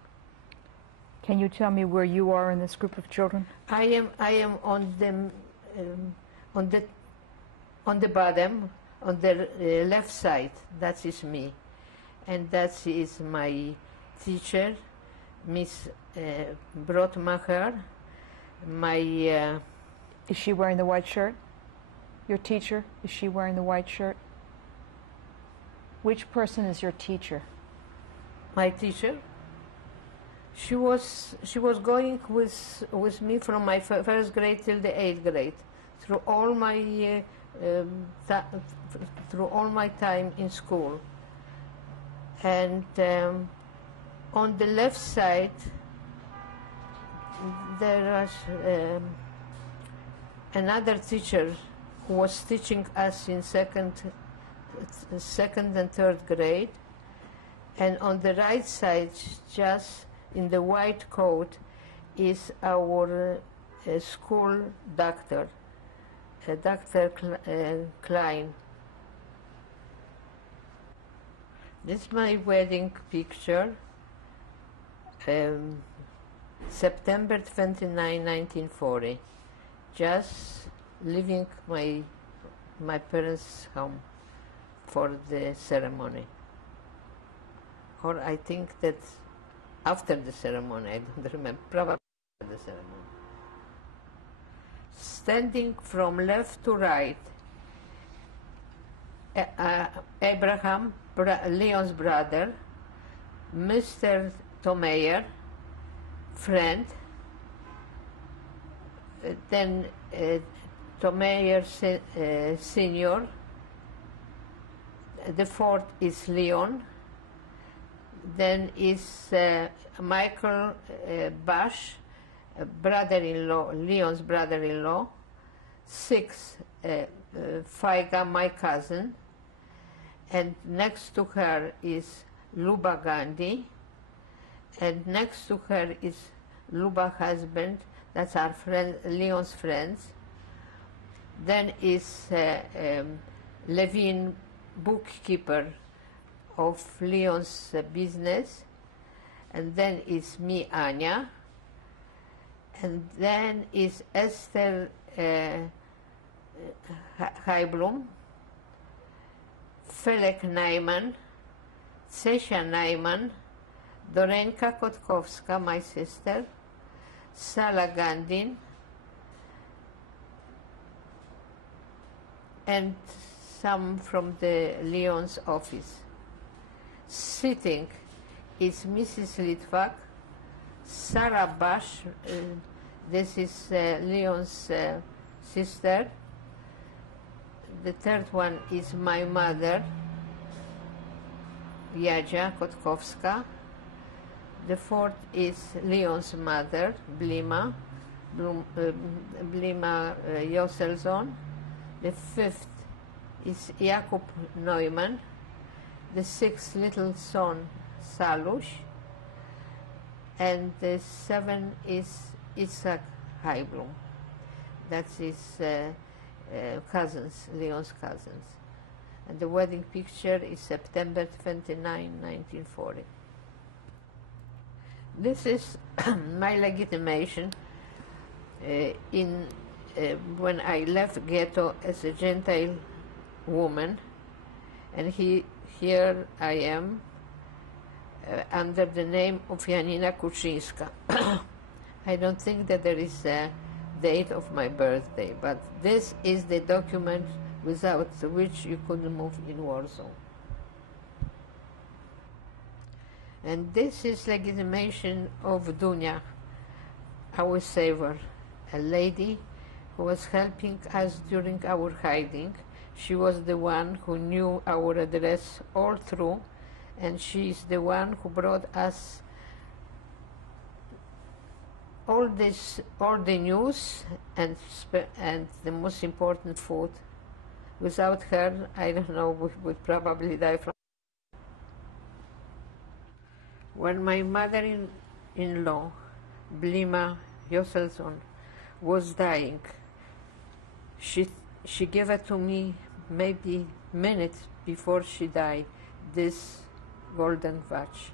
Can you tell me where you are in this group of children? I am on the bottom, on the left side. That is me, and that is my teacher, Miss Brotmacher. My is she wearing the white shirt? Your teacher, is she wearing the white shirt? Which person is your teacher? My teacher. She was going with me from my 1st grade till the 8th grade, through all my time in school. And on the left side there was another teacher who was teaching us in second and 3rd grade, and on the right side, just in the white coat, is our school doctor, Dr. Klein. This is my wedding picture, September 29, 1940, just leaving my parents' home before the ceremony. Or I think that after the ceremony, I don't remember, probably after the ceremony. Standing from left to right, Abraham, Leon's brother, Mr. Tomeyer, friend, then Tomeyer Senior, the fourth is Leon, then is Michael Bash, brother-in-law, Leon's brother-in-law, six, Faiga, my cousin, and next to her is Luba Gandhi, and next to her is Luba husband, that's our friend, Leon's friends. Then is Levin, bookkeeper of Leon's business, and then is me, Anya, and then is Esther Heiblum, Felek Naiman, Sesha Naiman, Dorenka Kotkowska, my sister, Sala Gandin, and some from the Leon's office. Sitting is Mrs. Litvak, Sarah Bash, this is Leon's sister. The third one is my mother, Jadzia Kotkowska. The fourth is Leon's mother, Blima Joselson. The fifth is Jakub Neumann. The sixth little son, Salush. And the seventh is Isaac Heiblum. That's his cousins, Leon's cousins. And the wedding picture is September 29, 1940. This is my legitimation when I left ghetto as a gentile woman, and here I am under the name of Janina Kuczynska. I don't think that there is a date of my birthday, but this is the document without which you couldn't move in Warsaw. And this is legitimation of Dunia, our savior, a lady who was helping us during our hiding. She was the one who knew our address all through, and she is the one who brought us all the news and the most important food. Without her, I don't know, we would probably die from. When my mother-in-law, Blima Joselson, was dying, she gave it to me maybe minutes before she died, this golden watch.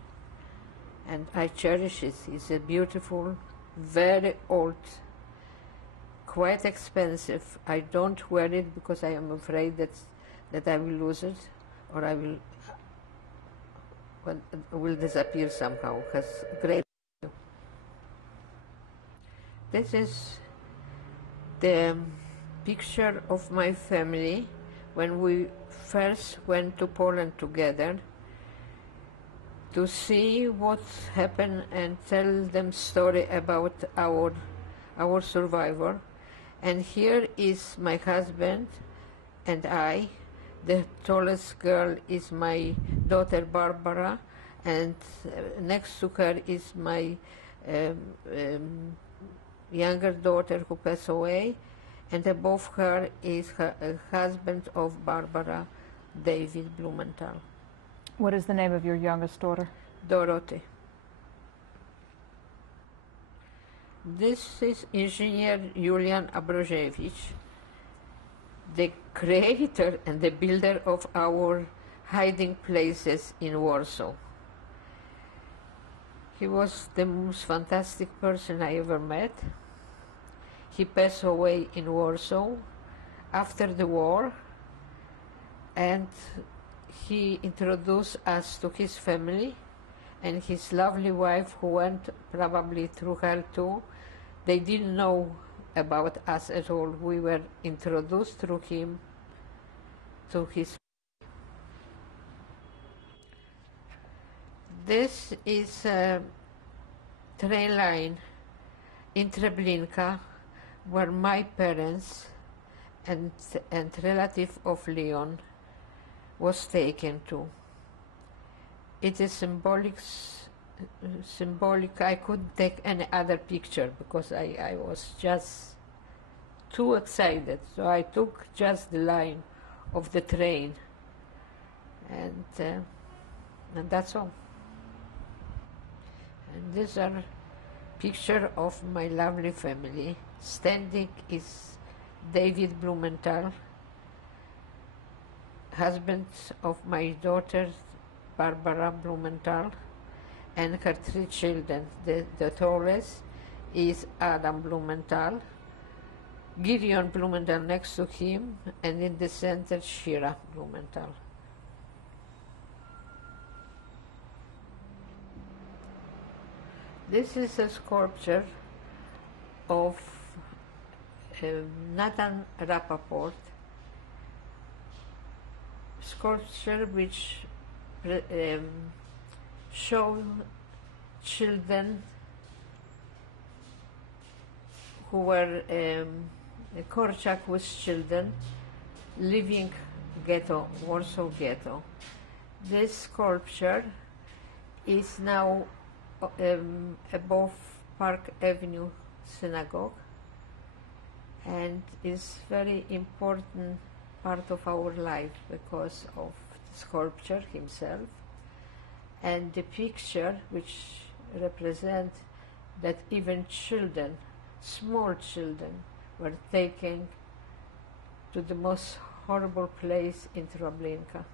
And I cherish it. It's a beautiful, very old, quite expensive. I don't wear it because I am afraid that I will lose it, or I will disappear somehow. It has great value. This is the picture of my family when we first went to Poland together to see what happened and tell them story about our survivor. And here is my husband and I. The tallest girl is my daughter Barbara, and next to her is my younger daughter who passed away, and above her is her husband of Barbara, David Blumenthal. What is the name of your youngest daughter? Dorothy. This is engineer Julian Abrozewicz, the creator and the builder of our hiding places in Warsaw. He was the most fantastic person I ever met. He passed away in Warsaw after the war, and he introduced us to his family and his lovely wife, who went probably through hell too. They didn't know about us at all. We were introduced through him to his. This is a train line in Treblinka where my parents and relative of Leon was taken to. It is symbolic. I couldn't take any other picture because I was just too excited. So I took just the line of the train, and that's all. And these are picture of my lovely family. Standing is David Blumenthal, husband of my daughter Barbara Blumenthal, and her 3 children. The tallest is Adam Blumenthal, Gideon Blumenthal next to him, and in the center Shira Blumenthal. This is a sculpture of Nathan Rappaport, sculpture which show children who were Korczak with children living ghetto, Warsaw Ghetto. This sculpture is now above Park Avenue Synagogue and is very important part of our life because of the sculpture himself and the picture which represent that even children, small children, were taken to the most horrible place in Treblinka.